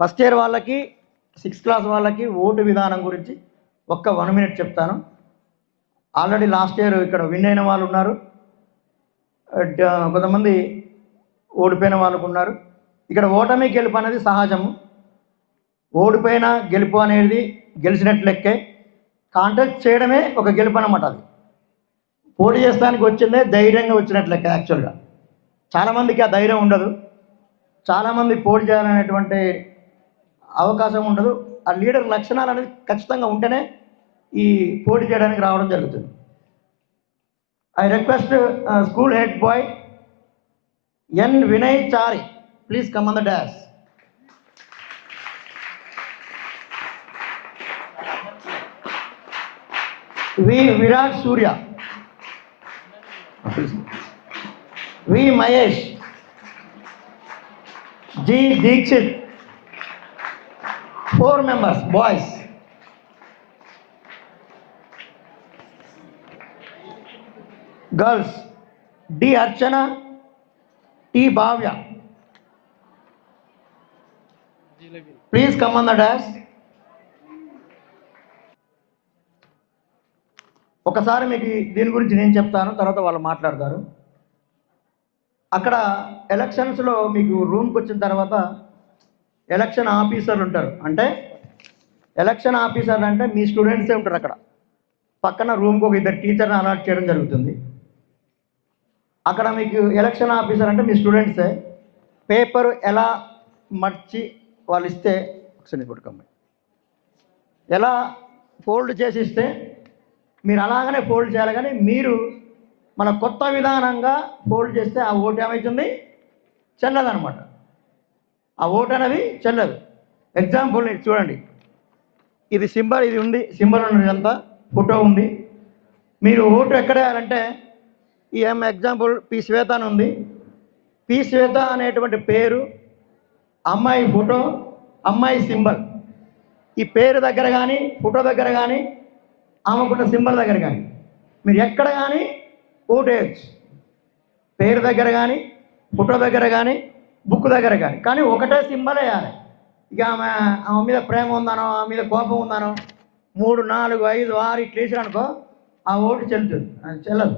First year వాళ్ళకి 6th class వాళ్ళకి vote విధానం గురించి ఒక్క 1 minute చెప్తాను. ఆల్రెడీ లాస్ట్ ఇయర్ ఇక్కడ విన్ అయిన వాళ్ళు ఉన్నారు, కొంతమంది ఓడిపోయిన వాళ్ళు ఉన్నారు. ఇక్కడ ఓటమి గెలుపు అనేది సహజము. ఓడిపోయిన గెలుపు అనేది గెలిచినట్లు లెక్కే. కాంటాక్ట్ చేయడమే ఒక గెలుపు అన్నమాట. అది పోటీ చేస్తానికి వచ్చిందే ధైర్యంగా వచ్చినట్లు లెక్క. యాక్చువల్గా చాలామందికి ఆ ధైర్యం ఉండదు, చాలామంది పోటీ చేయాలనేటువంటి అవకాశం ఉండదు. ఆ లీడర్ లక్షణాలు అనేది ఖచ్చితంగా ఉంటేనే ఈ పోటీ చేయడానికి రావడం జరుగుతుంది. I request school head boy N Vinay Chari, please come on the dais. V Virat Surya, V Mahesh, G Dikshit, 4 members boys. Girls, D Archana, T Bhavya, please come on the dash. ఒకసారి మీకు దీని గురించి నేను చెప్తాను, తర్వాత వాళ్ళు మాట్లాడతారు. అక్కడ ఎలక్షన్స్లో మీకు రూమ్కి వచ్చిన తర్వాత ఎలక్షన్ ఆఫీసర్లు ఉంటారు. అంటే ఎలక్షన్ ఆఫీసర్లు అంటే మీ స్టూడెంట్సే ఉంటారు. అక్కడ పక్కన రూమ్కి ఒక 2 టీచర్ని అలాట్ చేయడం జరుగుతుంది. అక్కడ మీకు ఎలక్షన్ ఆఫీసర్ అంటే మీ స్టూడెంట్సే. పేపర్ ఎలా మర్చి వాళ్ళు ఇస్తే ఒకసారి కొడుకమ్మ ఎలా ఫోల్డ్ చేసి ఇస్తే మీరు అలాగనే ఫోల్డ్ చేయాలి. కానీ మీరు మన కొత్త విధానంగా ఫోల్డ్ చేస్తే ఆ ఓటు ఏమవుతుంది, చెల్లదనమాట. ఆ ఓటు అనేది చెల్లదు. ఎగ్జాంపుల్ చూడండి, ఇది సింబల్, ఇది ఉంది, సింబల్ ఉన్నది, అంతా ఫోటో ఉంది. మీరు ఓటు ఎక్కడ వేయాలంటే ఈ ఎగ్జాంపుల్ పి శ్వేత అని ఉంది. పి శ్వేత అనేటువంటి పేరు, అమ్మాయి ఫోటో, అమ్మాయి సింబల్, ఈ పేరు దగ్గర కానీ ఫోటో దగ్గర కానీ ఆమెకున్న సింబల్ దగ్గర కానీ మీరు ఎక్కడ కానీ ఓటు వేయచ్చు. పేరు దగ్గర కానీ ఫోటో దగ్గర కానీ బుక్ దగ్గర కానీ, కానీ ఒకటే సింబల్ వేయాలి. ఇక ఆమె మీద ప్రేమ ఉందనో, ఆమె మీద కోపం ఉందనో 3, 4, 5, 6 ఇట్లా వేసారనుకో ఆ ఓటు చెల్లుతుంది, చెల్లదు.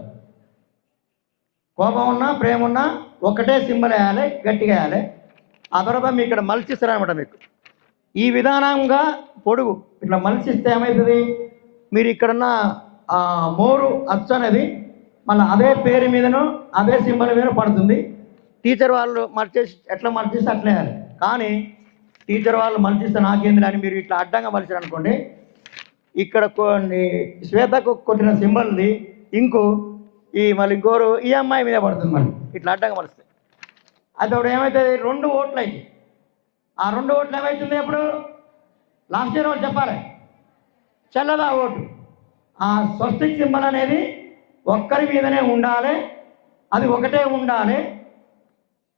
కోపం ఉన్నా ప్రేమ ఉన్నా ఒకటే సింబల్ వేయాలి, గట్టిగా వేయాలి. ఆ తర్వాత మీ ఇక్కడ మలిచిస్తారనమాట. మీకు ఈ విధానంగా పొడుగు ఇట్లా మలిచిస్తే ఏమవుతుంది, మీరు ఇక్కడున్న మోరు అచ్చు అనేది మళ్ళీ అదే పేరు మీదనో అదే సింబల్ మీద పడుతుంది. టీచర్ వాళ్ళు మర్చేసి ఎట్లా మర్చిస్తే అట్లే వేయాలి. కానీ టీచర్ వాళ్ళు మలిచిస్తే నాకేంది అని మీరు ఇట్లా అడ్డంగా మలిచారు అనుకోండి, ఇక్కడ కొన్ని శ్వేతకు కొట్టిన సింబల్ది ఇంకో మళ్ళీ ఇంకోరు ఈ అమ్మాయి మీద పడుతుంది. మళ్ళీ ఇట్లా అడ్డంగా మలిస్తే అది అప్పుడు ఏమవుతుంది, 2 ఓట్లు అయితే ఆ 2 ఓట్లు ఏమవుతుంది, అప్పుడు లాస్ట్ ఇయర్ వాళ్ళు చెప్పాలి చెల్లదా ఓటు. ఆ స్వస్తిక్ సింబల్ అనేది ఒక్కరి మీదనే ఉండాలి, అది ఒకటే ఉండాలి,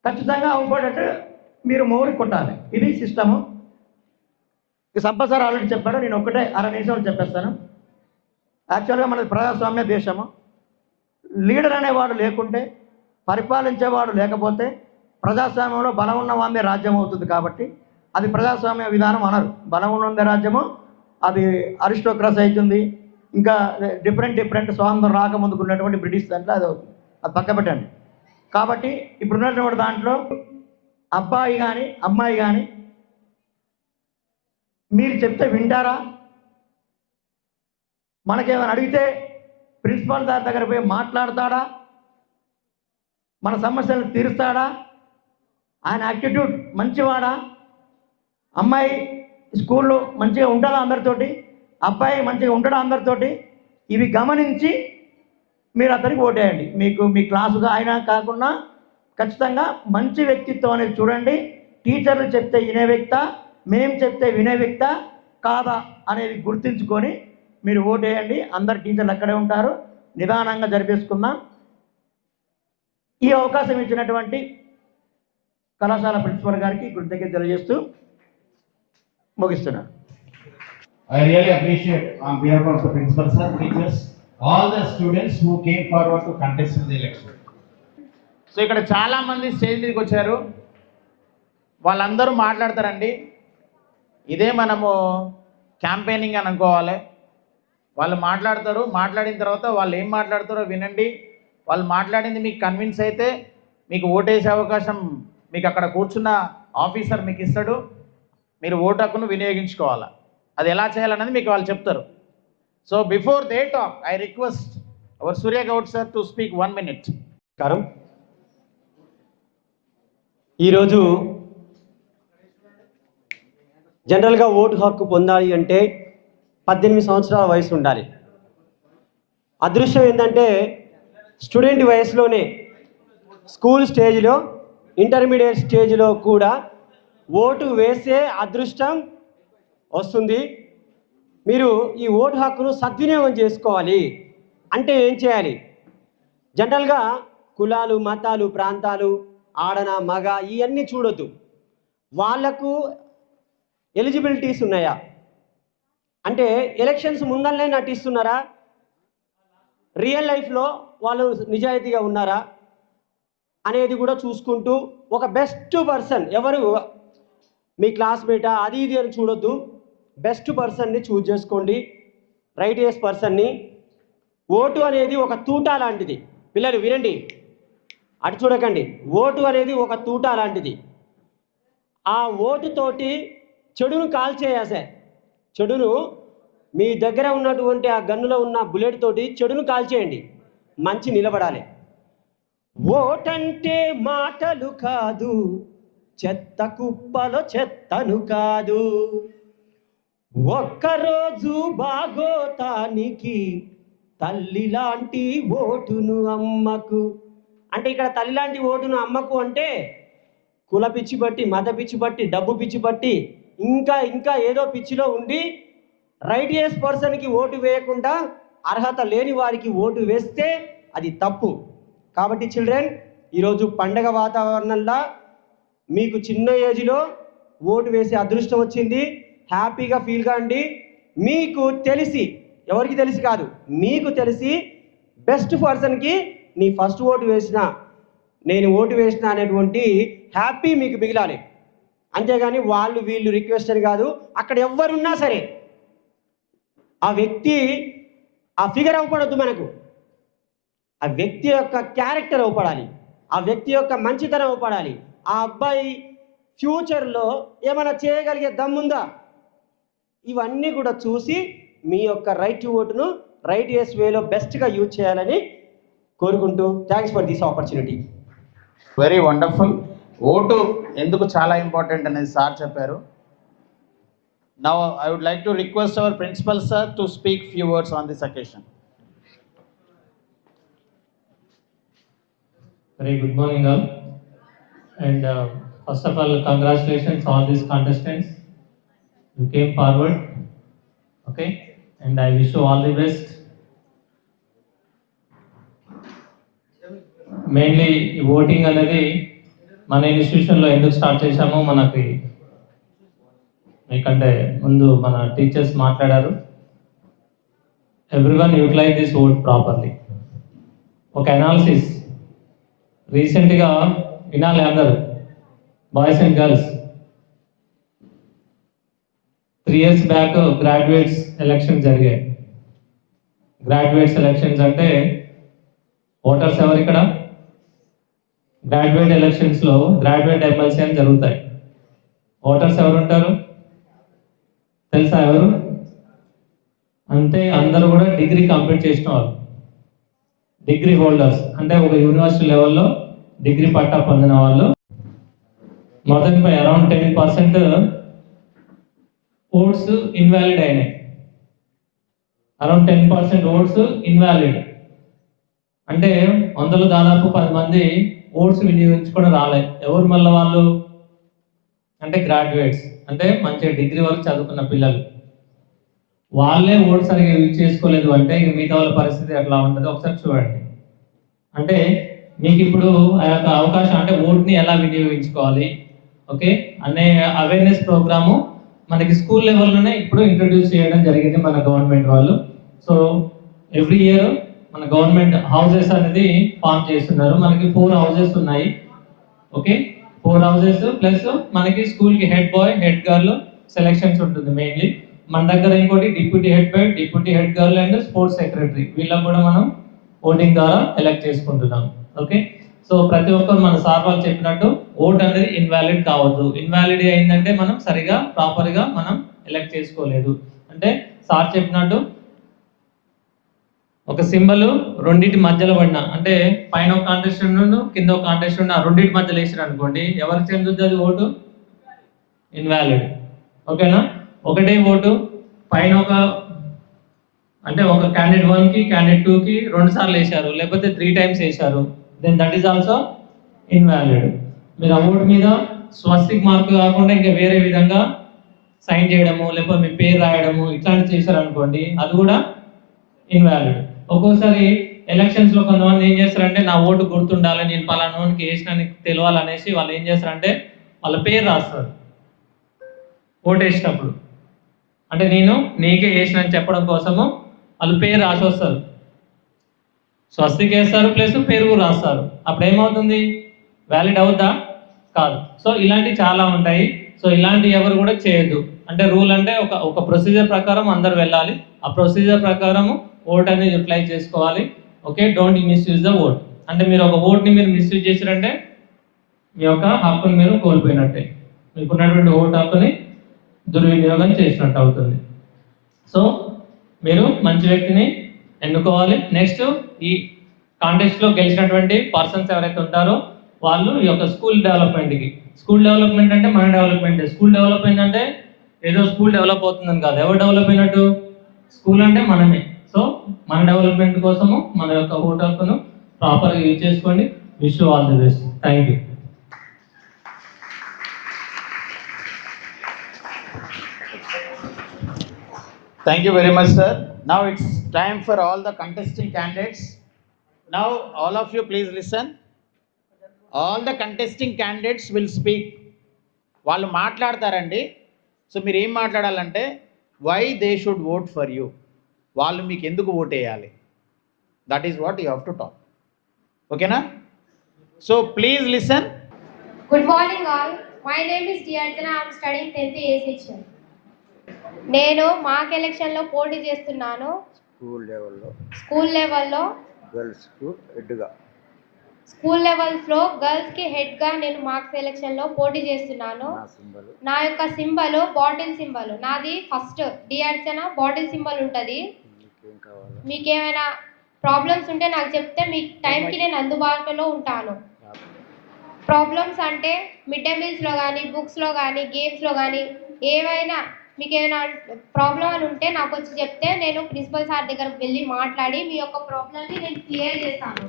ఖచ్చితంగా అవ్వబడేట్టు మీరు మౌరికి కొట్టాలి. ఇది సిస్టము. సంపత్ సార్ ఆల్రెడీ చెప్పాడు, నేను ఒకటే 6 నిమిషాలు చెప్పేస్తాను. యాక్చువల్గా మనది ప్రజాస్వామ్య దేశము. లీడర్ అనేవాడు లేకుంటే, పరిపాలించేవాడు లేకపోతే ప్రజాస్వామ్యంలో బలం ఉన్న వాందే రాజ్యం అవుతుంది. కాబట్టి అది ప్రజాస్వామ్య విధానం అనరు. బలం ఉన్నదే రాజ్యము, అది అరిస్టోక్రసీ అవుతుంది. ఇంకా డిఫరెంట్ స్వాతంత్రం రాకముందుకు ఉన్నటువంటి బ్రిటిష్ దాంట్లో అది అవుతుంది. అది పక్క పెట్టండి. కాబట్టి ఇప్పుడున్నటువంటి దాంట్లో అబ్బాయి కానీ అమ్మాయి కానీ మీరు చెప్తే వింటారా? మనకేమైనా అడిగితే ప్రిన్సిపాల్ సార్ దగ్గర పోయి మాట్లాడతాడా? మన సమస్యలను తీరుస్తాడా? ఆయన యాటిట్యూడ్ మంచివాడా? అమ్మాయి స్కూల్లో మంచిగా ఉంటుందా అందరితోటి? అబ్బాయి మంచిగా ఉంటాడా అందరితోటి? ఇవి గమనించి మీరు అతనికి ఓటేయండి. మీకు మీ క్లాసుగా ఆయన కాకుండా ఖచ్చితంగా మంచి వ్యక్తిత్వం అనేది చూడండి. టీచర్లు చెప్తే వినే వ్యక్తా, మేము చెప్తే వినే వ్యక్తా కాదా అనేది గుర్తించుకొని మీరు ఓటేయండి. అందరు టీచర్లు అక్కడే ఉంటారు. నిదానంగా జరిపేసుకుందాం. ఈ అవకాశం ఇచ్చినటువంటి కళాశాల ప్రిన్సిపల్ గారికి కృతజ్ఞతలు తెలియజేస్తూ ముగిస్తున్నాను. I really appreciate on behalf of the principal sir, teachers, all the students who came forward to contest in the election. So ఇక్కడ చాలా మంది స్టేజ్ మీదకి వచ్చారు, వాళ్ళందరూ మాట్లాడతారండి. ఇదే మనము క్యాంపెయినింగ్ అని అనుకోవాలి. వాళ్ళు మాట్లాడతారు, మాట్లాడిన తర్వాత వాళ్ళు ఏం మాట్లాడతారో వినండి. వాళ్ళు మాట్లాడింది మీకు కన్విన్స్ అయితే మీకు ఓటేసే అవకాశం మీకు అక్కడ కూర్చున్న ఆఫీసర్ మీకు ఇస్తాడు. మీరు ఓటు హక్కును వినియోగించుకోవాలి. అది ఎలా చేయాలన్నది మీకు వాళ్ళు చెప్తారు. So before they talk, I request our Surya Goud sir to speak 1 minute. నమస్కారం. ఈరోజు జనరల్గా ఓటు హక్కు పొందాలి అంటే 18 సంవత్సరాల వయసు ఉండాలి. అదృష్టం ఏంటంటే స్టూడెంట్ వయసులోనే స్కూల్ స్టేజ్లో, ఇంటర్మీడియట్ స్టేజ్లో కూడా ఓటు వేసే అదృష్టం వస్తుంది. మీరు ఈ ఓటు హక్కును సద్వినియోగం చేసుకోవాలి. అంటే ఏం చేయాలి? జనరల్గా కులాలు, మతాలు, ప్రాంతాలు, ఆడన మగ ఇవన్నీ చూడొద్దు. వాళ్లకు ఎలిజిబిలిటీస్ ఉన్నాయా? అంటే ఎలక్షన్స్ ముందరనే నటిస్తున్నారా? రియల్ లైఫ్లో వాళ్ళు నిజాయితీగా ఉన్నారా అనేది కూడా చూసుకుంటూ ఒక బెస్ట్ పర్సన్ ఎవరు, మీ క్లాస్మేటా అది ఇది అని చూడొద్దు. బెస్ట్ పర్సన్ని చూజ్ చేసుకోండి, రైటియస్ పర్సన్ని. ఓటు అనేది ఒక తూటా లాంటిది. పిల్లలు వినండి, అటు చూడకండి. ఓటు అనేది ఒక తూటా లాంటిది. ఆ ఓటుతోటి చెడును కాల్చేయాసే. చెడును మీ దగ్గర ఉన్నటువంటి ఆ గన్నులో ఉన్న బుల్లెట్ తోటి చెడును కాల్చేయండి, మంచి నిలబడాలి. ఓటంటే మాటలు కాదు, చెత్త కుప్పలో చెత్తను కాదు, ఒక్కరోజు బాగోతానికి తల్లి లాంటి ఓటును అమ్మకు. అంటే ఇక్కడ తల్లి లాంటి ఓటును అమ్మకు అంటే కుల పిచ్చి బట్టి, మత పిచ్చి బట్టి, డబ్బు పిచ్చి బట్టి, ఇంకా ఏదో పిచ్చిలో ఉండి రైటియస్ పర్సన్కి ఓటు వేయకుండా అర్హత లేని వారికి ఓటు వేస్తే అది తప్పు. కాబట్టి చిల్డ్రన్, ఈరోజు పండగ వాతావరణంలో మీకు చిన్న ఏజ్లో ఓటు వేసే అదృష్టం వచ్చింది. హ్యాపీగా ఫీల్ కాండి. మీకు తెలిసి, ఎవరికి తెలిసి కాదు, మీకు తెలిసి బెస్ట్ పర్సన్కి నీ ఫస్ట్ ఓటు వేసిన, నేను ఓటు వేసిన అనేటువంటి హ్యాపీ మీకు మిగిలాలి. అంతేగాని వాళ్ళు వీళ్ళు రిక్వెస్ట్ అని కాదు. అక్కడ ఎవరున్నా సరే ఆ వ్యక్తి, ఆ ఫిగర్ అవ్వపడద్దు మనకు. ఆ వ్యక్తి యొక్క క్యారెక్టర్ అవ్వపడాలి, ఆ వ్యక్తి యొక్క మంచితనం అవ్వపడాలి. ఆ అబ్బాయి ఫ్యూచర్లో ఏమైనా చేయగలిగే దమ్ముందా, ఇవన్నీ కూడా చూసి మీ యొక్క రైట్ టు ఓటును రైటియస్ వేలో బెస్ట్గా యూజ్ చేయాలని కోరుకుంటూ, thanks for this opportunity. Very wonderful. Vote ఎందుకు చాలా ఇంపార్టెంట్ అనేది సార్ చెప్పారు. Now I would like to request our principal sir to speak few words on this occasion. Very good morning all, and first of all congratulations all these contestants who came forward, okay, and I wish you all the best. Mainly voting అనేది మన ఇన్స్టిట్యూషన్లో ఎందుకు start చేశామో మనకి మీకంటే ముందు మన teachers మాట్లాడారు. Everyone utilize this vote properly. ఒక అనాలిసిస్ రీసెంట్గా వినాలి అందరూ, boys and girls. 3 years back graduates election జరిగాయి. గ్రాడ్యుయేట్స్ ఎలక్షన్స్ అంటే ఓటర్స్ ఎవరు ఇక్కడ? గ్రాడ్యుయేట్ ఎలక్షన్స్లో గ్రాడ్యుయేట్ ఎమ్మెల్సీ అని జరుగుతాయి. ఓటర్స్ ఎవరు ఉంటారు తెలుసా? ఎవరు అంటే అందరూ కూడా డిగ్రీ కంప్లీట్ చేసిన వాళ్ళు, డిగ్రీ హోల్డర్స్. అంటే ఒక యూనివర్సిటీ లెవెల్లో డిగ్రీ పట్టా పొందిన వాళ్ళు. మొదటిపై అరౌండ్ 10% ఓట్స్ ఇన్వాలిడ్ అయినాయి. అరౌండ్ 10% ఓట్స్ ఇన్వాలిడ్ అంటే 100లో దాదాపు 10 మంది ఓట్స్ వినియోగించుకొని రాలేదు. ఎవరు మళ్ళీ వాళ్ళు అంటే గ్రాడ్యుయేట్స్, అంటే మంచిగా డిగ్రీ వరకు చదువుకున్న పిల్లలు. వాళ్ళే ఓట్స్ సరిగ్గా యూజ్ చేసుకోలేదు అంటే ఇక మిగతా వాళ్ళ పరిస్థితి ఎట్లా ఉంటుంది ఒకసారి చూడండి. అంటే మీకు ఇప్పుడు ఆ యొక్క అవకాశం, అంటే ఓట్ని ఎలా వినియోగించుకోవాలి ఓకే అనే అవేర్నెస్ ప్రోగ్రాము మనకి స్కూల్ లెవెల్లోనే ఇప్పుడు ఇంట్రడ్యూస్ చేయడం జరిగింది మన గవర్నమెంట్ వాళ్ళు. సో ఎవ్రీ ఇయర్ మన గవర్నమెంట్ హౌసెస్ అనేది ఫామ్ చేస్తున్నారు. మనకి 4 houses ఉన్నాయి. ఓకే, 4 houses ప్లస్ మనకి స్కూల్కి head boy, head girl, selections ఉంటుంది మెయిన్లీ. మన దగ్గర ఇంకోటి deputy head boy, deputy head girl and sports secretary, వీళ్ళకి కూడా మనం ఓటింగ్ ద్వారా ఎలక్ట్ చేసుకుంటున్నాం. ఓకే, సో ప్రతి ఒక్కరు మన సార్ వాళ్ళు చెప్పినట్టు ఓట్ అనేది ఇన్వాలిడ్ కావద్దు. ఇన్వాలిడ్ అయిందంటే మనం సరిగా ప్రాపర్గా మనం ఎలక్ట్ చేసుకోలేదు. అంటే సార్ చెప్పినట్టు ఒక సింబల్ రెండింటి మధ్యలో పడినా, అంటే పైన ఒక కాంటెస్టెంట్ కింద ఒక కాంటెస్టెంట్, ఆ రెండింటి మధ్యలో వేసారు అనుకోండి, ఎవరికి చెందుతుంది అది ఓటు? ఇన్వాలిడ్. ఓకేనా? ఒకటే ఓటు పైన ఒక, అంటే ఒక క్యాండిడేట్ 1కి క్యాండిడేట్ 2కి 2 సార్లు వేశారు, లేకపోతే 3 times వేశారు, then that is also invalid. మీరు ఆ ఓటు మీద స్వస్తిక్ మార్క్ కాకుండా ఇంకా వేరే విధంగా సైన్ చేయడము, లేకపోతే మీ పేరు రాయడము ఇట్లాంటివి చేశారు అనుకోండి, అది కూడా ఇన్వాలిడ్. ఒక్కోసారి ఎలక్షన్స్ లో కొంతమంది ఏం చేస్తారంటే నా ఓటు గుర్తుండాలి, నేను పలానాకి వేసిన తెలియాలనేసి వాళ్ళు ఏం చేస్తారంటే వాళ్ళ పేరు రాస్తారు ఓటు వేసినప్పుడు. అంటే నేను నీకే వేసిన అని చెప్పడం కోసము వాళ్ళు పేరు రాసి వస్తారు, స్వస్తికి వేస్తారు ప్లస్ పేరు కూడా రాస్తారు. అప్పుడు ఏమవుతుంది? వ్యాలిడ్ అవుద్దా? కాదు. సో ఇలాంటివి చాలా ఉంటాయి. సో ఇలాంటివి ఎవరు కూడా చేయొద్దు. అంటే రూల్ అంటే ఒక ప్రొసీజర్ ప్రకారం అందరు వెళ్ళాలి, ఆ ప్రొసీజర్ ప్రకారము ఓట్ అనేది యూటిలైజ్ చేసుకోవాలి. Okay, don't misuse the vote. అంటే మీరు ఒక ఓట్ని మీరు మిస్యూజ్ చేశారంటే మీ యొక్క హక్కుని మీరు కోల్పోయినట్టే, మీకున్నటువంటి ఓటు హక్కుని దుర్వినియోగం చేసినట్టు అవుతుంది. సో మీరు మంచి వ్యక్తిని ఎన్నుకోవాలి. నెక్స్ట్, ఈ కాంటెస్ట్లో గెలిచినటువంటి పర్సన్స్ ఎవరైతే ఉంటారో వాళ్ళు ఈ యొక్క స్కూల్ డెవలప్మెంట్కి, స్కూల్ డెవలప్మెంట్ అంటే మన డెవలప్మెంట్. స్కూల్ డెవలప్ అయిందంటే ఏదో స్కూల్ డెవలప్ అవుతుందని కాదు. ఎవరు డెవలప్ అయినట్టు? స్కూల్ అంటే మనమే. సో మన డెవలప్మెంట్ కోసము మన యొక్క ఓటు హక్కును ప్రాపర్గా యూజ్ చేసుకోండి. Wish you all the best. Thank you. Thank you very much, sir. Now it's time for all the contesting candidates. Now, all of you, please listen. All the contesting candidates will speak. వాళ్ళు మాట్లాడతారండి. So మీరు ఏం మాట్లాడాలంటే why they should vote for you, వాళ్ళు మీకు ఎందుకు vote వేయాలి, that is what you have to talk. ఓకేనా? So please listen. Good morning all. My name is Diarjana. I am studying 10th A section. నేను మాక్ ఎలక్షన్లో పోటీ చేస్తున్నాను. స్కూల్ లెవెల్లో స్కూల్ లెవెల్స్లో గర్ల్స్కి హెడ్గా నేను మార్క్స్ ఎలక్షన్లో పోటీ చేస్తున్నాను. నా యొక్క సింబల్ బాటిల్ సింబల్. నాది ఫస్ట్ డిఆర్చన బాటిల్ సింబల్ ఉంటుంది. మీకేమైనా ప్రాబ్లమ్స్ ఉంటే నాకు చెప్తే మీ టైంకి నేను అందుబాటులో ఉంటాను. ప్రాబ్లమ్స్ అంటే మిడ్ డే మీల్స్లో కానీ, బుక్స్లో కానీ, గేమ్స్లో కానీ ఏవైనా మీకు ఏమైనా ప్రాబ్లం అని ఉంటే నాకు వచ్చి చెప్తే నేను ప్రిన్సిపల్ సార్ దగ్గరకు వెళ్ళి మాట్లాడి మీ యొక్క ప్రాబ్లమ్ని నేను క్లియర్ చేస్తాను.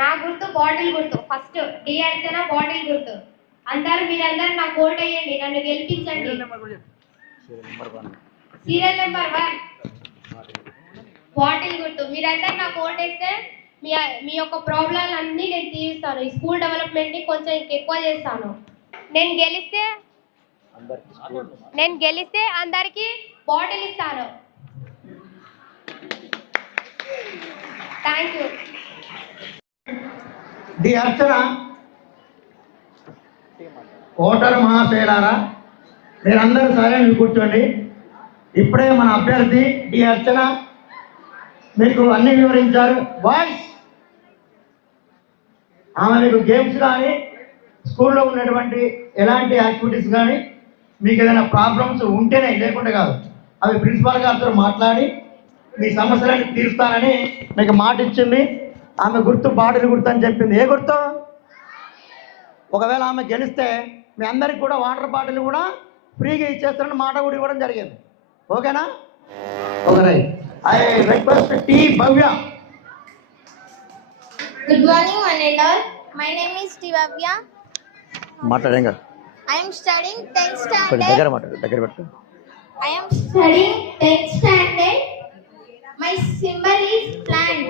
నా గుర్తు బాటిల్ గుర్తు. ఫస్ట్ డిఆర్చన బాటిల్ గుర్తు. మీరందరూ నాకు ఓట్ వేయండి, నన్ను గెలిపించండి. సీరియల్ నెంబర్ 1 బాటిల్ గుర్తు. మీరందరూ నాకు ఓట్ వేస్తే మీ యొక్క ప్రాబ్లం అన్నీ నేను తీరుస్తాను. ఈ స్కూల్ డెవలప్మెంట్ని కొంచెం ఎక్కువ చేస్తాను. నేను గెలిస్తే అందరికీ బాటిల్ ఇస్తాను. Thank you. D Archana, voter మహాశయులారా, మీరందరూ సరైన కూర్చోండి. ఇప్పుడే మన అభ్యర్థి డి అర్చన మీకు అన్ని వివరించారు. వాయిస్ ఆమె మీకు గేమ్స్ కానీ, స్కూల్లో ఉన్నటువంటి ఎలాంటి యాక్టివిటీస్ కానీ, మీకు ఏదైనా ప్రాబ్లమ్స్ ఉంటేనే, లేకుండా కాదు, అవి ప్రిన్సిపాల్ గారితో మాట్లాడి మీ సమస్యలను తీరుస్తానని మీకు మాట ఇచ్చింది. ఆమె గుర్తు బాటిల్ గుర్తు అని చెప్పింది. ఏ గుర్తు? ఒకవేళ ఆమె గెలిస్తే మీ అందరికి కూడా వాటర్ బాటిల్ కూడా ఫ్రీగా ఇచ్చేస్తారని మాట కూడా ఇవ్వడం జరిగింది. ఓకేనా? Okay. I request T Bhavya. Good morning, one and all. My name is Tivavya. మాట్లాడేంగా. I am studying 10th standard. కొంచెం దగ్గర పెట్టు. I am studying 10th standard. My symbol is plant.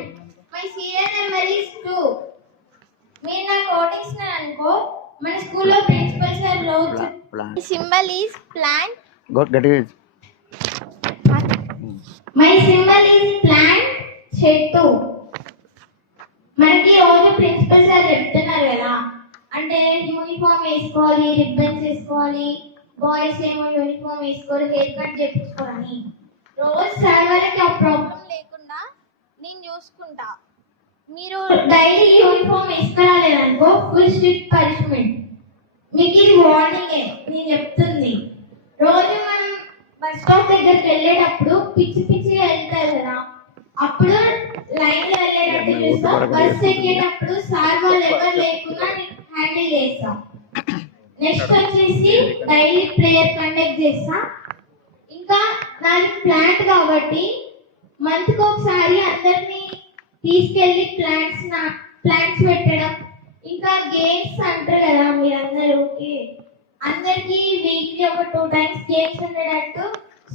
My serial number is 2. మీరు నాకు votings అనుకో మన స్కూల్లో principal sir రోజు My symbol is plant. My symbol is plant చెట్టు. మనకి రోజు ప్రిన్సిపల్ సార్ చెప్తున్నారు కదా, అంటే యూనిఫామ్ వేసుకోవాలి, రిబ్బన్స్ వేసుకోవాలి, బాయ్స్ ఏమో యూనిఫామ్ వేసుకోవాలి, హెయిర్ కట్ చేయించుకోవాలని. రోజు సార్ వాళ్ళకి ఆ ప్రాబ్లం లేకుండా నేను చూసుకుంటా. మీరు డైలీ యూనిఫామ్ వేసుకోలేదనుకో ఫుల్ స్ట్రిక్ట్ పనిష్మెంట్. మీకు ఇది వార్నింగే నేను చెప్తుంది. రోజు మనం బస్ స్టాప్ దగ్గరికి వెళ్ళేటప్పుడు పిచ్చి పిచ్చిగా వెళ్తారు కదా, అప్పుడు లైన్ లో వెళ్ళేటట్టు చూస్తాం. బస్ ఎక్కేటప్పుడు సార్ వాళ్ళు ఎవరు లేకుండా హ్యాండిల్ చేస్తాం. నెక్స్ట్ వచ్చేసి డైలీ ప్రేయర్ కండక్ట్ చేస్తాం. ఇంకా నాది ప్లాంట్ కాబట్టి మంత్ కి ఒకసారి అందరినీ తీసుకెళ్లి ప్లాంట్స్ పెట్టడం. ఇంకా గేమ్స్ అంటారు కదా మీరందరూ, అందరికి వీక్లీ ఒక 2 times గేమ్స్ ఉండేటట్టు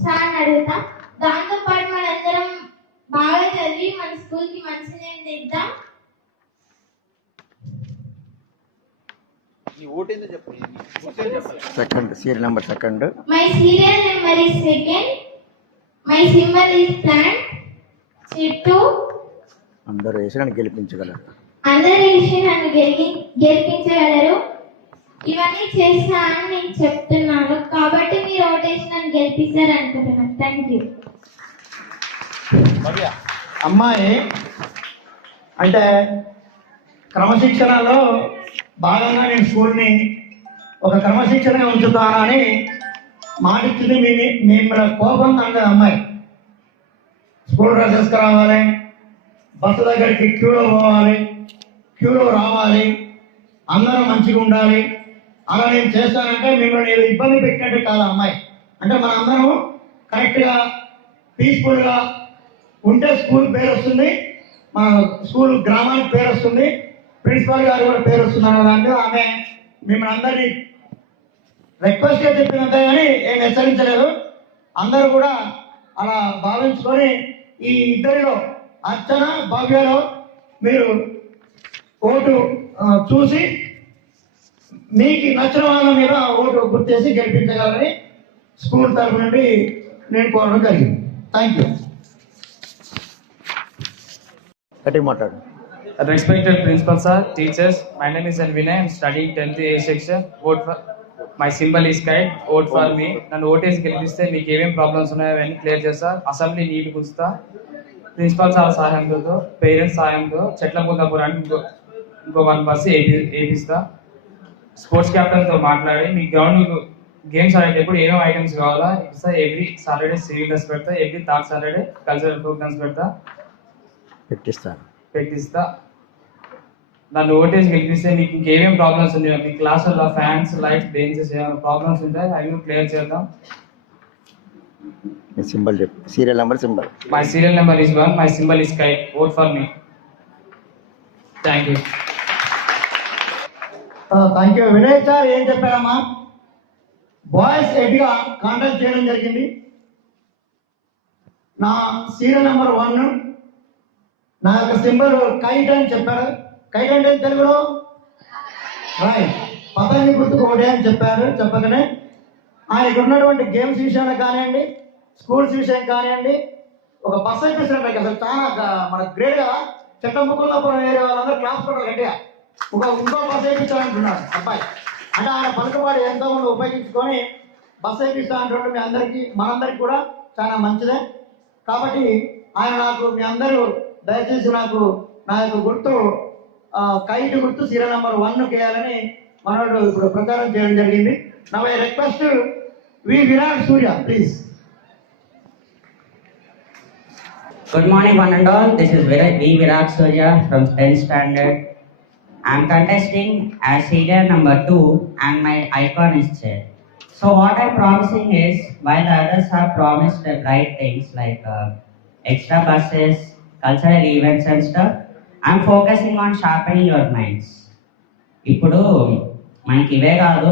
సార్ అడుగుతాం. దాంతో పాటు మనందరం బాగా చదివి మన స్కూల్ కి మంచి నేమ్ తెద్దాం. Second serial number second. My serial number is second. My symbol is plant. చెట్టు. అందరూ వేసి నన్ను గెలిపించగలరు. అందరూ వేసి నన్ను గెలిపించగలరు. ఇవన్నీ చేస్తానని నేను చెప్తున్నాను కాబట్టి మీరు ఓటేసి నన్ను గెలిపిస్తారు అనుకుంటున్నాను. Thank you. అమ్మాయి అంటే క్రమశిక్షణలో భాగంగా నేను స్కూల్ని ఒక క్రమశిక్షణగా ఉంచుతానని మాటిచ్చింది. మిమ్మల్ని కోపం అంటది అమ్మాయి. స్కూల్ డ్రెస్ వేసుకురావాలి, బస్సు దగ్గరికి క్యూలో పోవాలి, క్యూలో రావాలి, అందరూ మంచిగా ఉండాలి. అలా నేను చేస్తానంటే మిమ్మల్ని ఏదో ఇబ్బంది పెట్టినట్టు కాదు అమ్మాయి. అంటే మన అందరం కరెక్ట్గా పీస్ఫుల్గా ఉంటే స్కూల్ పేరు వస్తుంది, మన స్కూల్ గ్రామానికి పేరు వస్తుంది, ప్రిన్సిపాల్ గారు కూడా పేరు వస్తుంది అనే దాంట్లో ఆమె మిమ్మల్ని అందరినీ రిక్వెస్ట్గా చెప్పినంత కానీ ఏం హెచ్చరించలేదు. అందరూ కూడా అలా భావించుకొని ఈ ఇద్దరిలో అర్చన భవ్యలో మీరు ఓటు చూసి మీకు నచ్చిన వాళ్ళ మీద ఓటు గుర్తేసి గెలిపించగలని స్కూల్ తరఫు నుండి నేను కోరడం జరిగింది. Thank you. గట్టిగా మాట్లాడు. Respected principal sir, teachers, my name is Vinay. I'm studying 10th A section. Vote for my symbol is kite. Vote for me. నన్ను ఓటేసి గెలిపిస్తే మీకు ఏమేమి ప్రాబ్లమ్స్ ఉన్నాయో అవన్నీ క్లియర్ చేస్తా. అసెంబ్లీ నీట్గా ఉంచుతా. ప్రిన్సిపల్ సార్ సహాయంతో, పేరెంట్స్ సహాయంతో చెట్ల బుద్ధాపురానికి ఇంకో 1 బస్సు వేపిస్తా. స్పోర్ట్స్ క్యాప్టెన్తో మాట్లాడి మీ గ్రౌండ్ గేమ్స్ ఆడేటప్పుడు ఏమేమి ఐటమ్స్ కావాలా ఇస్తా. ఎవ్రీ సాటర్డే సివిల్ డ్రెస్ పెడతా. Every third Saturday cultural programmes పెట్టిస్తా. నన్ను ఓటేజ్ గెలిపిస్తే మీకు ఇంకేమేమి ప్రాబ్లమ్స్ ఉన్నాయో మీ క్లాసుల్లో ఫ్యాన్స్, లైట్స్, బెంచెస్ ఏమైనా ప్రాబ్లమ్స్ ఉంటాయి అవి క్లియర్ చేద్దాం. సింబల్ చెప్పు. Serial number symbol. My serial number is 1. My symbol is kite. Vote for me. Thank you. Thank you. Vinay sir ఏం చెప్పారమ్మా? బాయ్స్ హెడ్గా కాంటాక్ట్ చేయడం జరిగింది. నా సీరియల్ నెంబర్ 1, నా యొక్క సింబల్ కైట్ అని చెప్పారు. కైట్ అంటే తెలుగులో రైట్, పతంగి గుర్తుకు ఒకటే అని చెప్పారు. చెప్పగానే ఆయనకు ఉన్నటువంటి గేమ్స్ విషయంలో కానివ్వండి, స్కూల్స్ విషయం కానివ్వండి, ఒక బస్ అయిపోయినట్టు అసలు చాలా మన గ్రేడ్ కదా. చెట్టముకున్నప్పుడు వేరే వాళ్ళందరూ క్లాస్ కూడా గట్టిగా ఇంకో బస్ వేయించాలంటున్నాడు అబ్బాయి. అంటే ఆయన పలుకుబడి ఎంతో మంది ఉపయోగించుకొని బస్ వేయిస్తా అంటున్నాడు. మీ అందరికీ మనందరికీ కూడా చాలా మంచిదే. కాబట్టి ఆయన నాకు మీ అందరూ దయచేసి నాకు నా యొక్క గుర్తు కైట్ గుర్తు సీరియల్ నెంబర్ 1 వేయాలని మనోడు ఇప్పుడు ప్రచారం చేయడం జరిగింది. నా request V Virat Surya please. Good morning one and all. This is Virat Surya from 10th standard. I am contesting as serial number 2 and my icon is chair. So what I am promising is, while the others have promised the bright things like extra buses, cultural events and stuff, I am focusing on sharpening your minds. ఇప్పుడు మనకి ఇవే కాదు,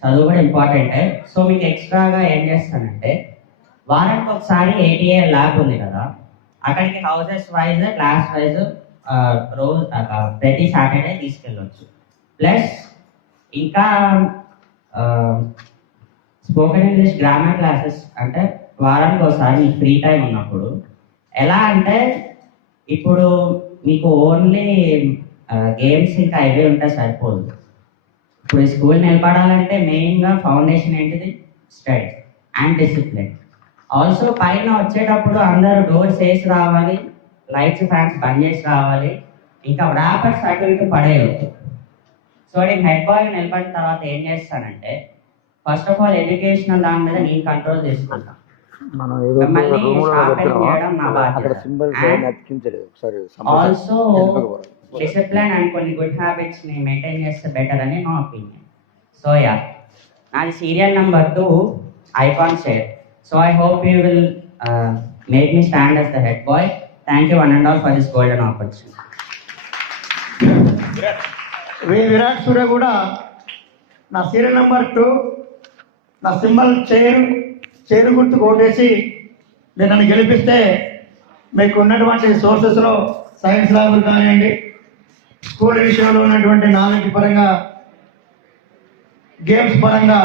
చదువు కూడా ఇంపార్టెంటే. So మీకు ఎక్స్ట్రాగా ఏం చేస్తానంటే, వారానికి ఒకసారి ATA ల్యాబ్ ఉంది కదా, అక్కడికి హౌసెస్ వైజ్, క్లాస్ వైజ్ రోజు ప్రతి సాటర్డే తీసుకెళ్ళవచ్చు. ప్లస్ ఇంకా స్పోకెన్ ఇంగ్లీష్ గ్రామర్ క్లాసెస్ అంటే వారానికి ఒకసారి మీకు ఫ్రీ టైం ఉన్నప్పుడు. ఎలా అంటే ఇప్పుడు మీకు ఓన్లీ గేమ్స్ ఇంకా ఇవే ఉంటే సరిపోదు. ఇప్పుడు ఈ స్కూల్ నిలబడాలంటే మెయిన్గా ఫౌండేషన్ ఏంటిది? Study and discipline. ఆల్సో పైన వచ్చేటప్పుడు అందరూ డోర్స్ వేసి రావాలి, లైట్స్ ఫ్యాన్స్ బంద్ చేసి రావాలి, ఇంకా ర్యాపర్స్ అటు ఇటు పడేయవద్దు. సో నేను హెడ్ బాయ్ నిలబడిన తర్వాత ఏం చేస్తానంటే, ఫస్ట్ ఆఫ్ ఆల్ ఎడ్యుకేషనల్ దాని మీద నేను కంట్రోల్ చేసుకుంటాను. ఆల్సో డిసిప్లిన్ అండ్ కొన్ని గుడ్ హ్యాబిట్స్ ని మెయింటైన్ చేస్తే బెటర్ అని నా ఒపీనియన్. సో యా, నాది serial number 2 icon share. So I hope you will make me stand as the head boy. Thank you one and all for this golden opportunity. Virat Surya కూడా నా serial number 2 నా symbol చేరు గుర్తుకు ఓటేసి నేను నన్ను గెలిపిస్తే మీకు ఉన్నటువంటి సోర్సెస్లో సైన్స్ ల్యాబ్లు కానివ్వండి, స్కూల్ విషయంలో ఉన్నటువంటి నాలెడ్జ్ పరంగా, గేమ్స్ పరంగా,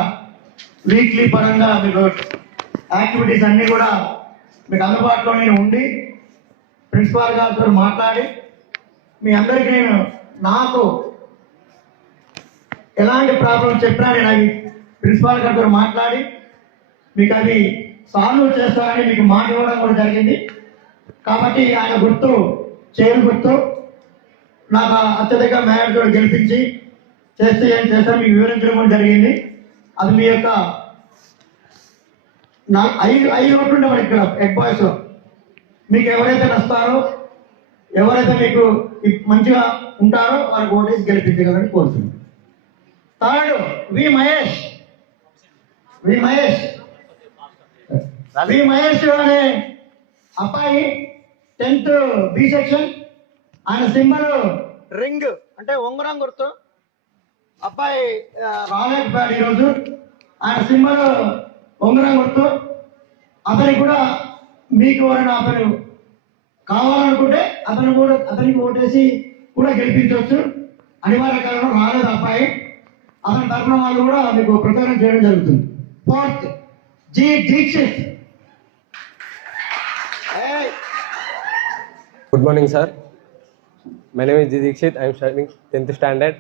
వీక్లీ పరంగా మీకు యాక్టివిటీస్ అన్నీ కూడా మీకు అందుబాటులో నేను ఉండి ప్రిన్సిపాల్ గారితో మాట్లాడి మీ అందరికీ నాకు ఎలాంటి ప్రాబ్లమ్స్ చెప్పినా నేను అవి ప్రిన్సిపాల్ గారితో మాట్లాడి మీకు అవి సాల్వ్ చేస్తానని మీకు మాట ఇవ్వడం కూడా జరిగింది. కాబట్టి ఆయన గుర్తు చేరు గుర్తు నాకు అత్యధిక మేయర్తో గెలిపించి చేస్తే ఏం చేస్తాను మీకు వివరించడం కూడా జరిగింది. అది మీ యొక్క 5 ఓట్లు ఉంటే మరి ఇక్కడ హెడ్ బాయ్స్ మీకు ఎవరైతే వస్తారో, ఎవరైతే మీకు మంచిగా ఉంటారో వారికి ఓటేసి గెలిపించగలని కోరుతున్నాను. థర్డ్ వి మహేష్ అనే అబ్బాయి 10th B సెక్షన్. ఆయన సింబల్ రింగ్ అంటే ఉంగరం గుర్తు. అబ్బాయి రాలేకపోయాడు ఈరోజు. ఆయన సింబల్ ఉంగరం గుర్తు. అతనికి కూడా మీకు ఎవరైనా అతను కావాలనుకుంటే అతనికి ఓటేసి కూడా గెలిపించవచ్చు. అనివార్య కారణం రాలేదు అబ్బాయి. అతని తరఫున వాళ్ళు కూడా మీకు ప్రచారం చేయడం జరుగుతుంది. 4th G Dikshit. Good morning, sir. My name is G. Dikshit. I am studying 10th standard.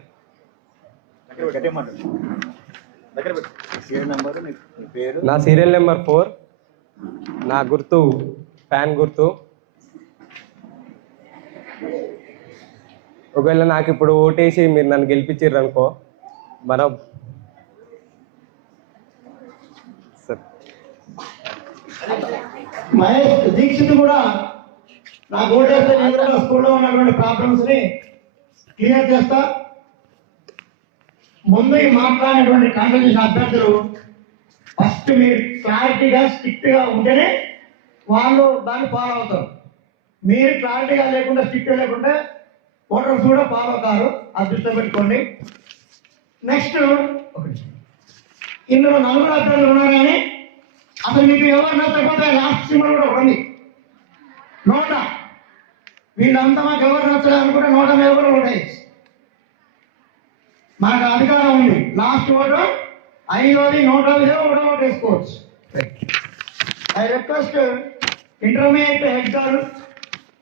నా సీరియల్ నెంబర్ 4. నా గుర్తు ఫ్యాన్ గుర్తు. ఒకవేళ నాకు ఇప్పుడు ఓటేసి మీరు నన్ను గెలిపించారు అనుకో, మనం సార్ మహేష్ దీక్షిత్ కూడా నాకు ఓటేస్తే నేను కూడా స్కూల్లో ఉన్నటువంటి ప్రాబ్లమ్స్ని క్లియర్ చేస్తా. ముందు ఈ మాట్లాడినటువంటి కాన్వర్సేషన్ అభ్యర్థులు ఫస్ట్ మీరు క్లారిటీగా స్ట్రిక్ట్గా ఉంటేనే వాళ్ళు దాన్ని ఫాలో అవుతారు. మీరు క్లారిటీగా లేకుండా స్ట్రిక్ట్గా లేకుండా ఓటర్స్ కూడా ఫాలో అవుతారు. అది దృష్టిలో పెట్టుకోండి. నెక్స్ట్ ఇందులో 4 అభ్యర్థులు ఉన్నారు కానీ అసలు మీకు ఎవరు నచ్చకపోతే లాస్ట్ సింబల్ కూడా ఉంది, నోట. వీళ్ళంతా మాకు ఎవరు నచ్చలేదు అనుకుంటే నోట మీద కూడా ఉంటాయి. మనకు అధికారం ఉంది. లాస్ట్ ఓటు 5వది నోట మీద కూడా ఓటు వేసుకోవచ్చు. I request intermediate head girl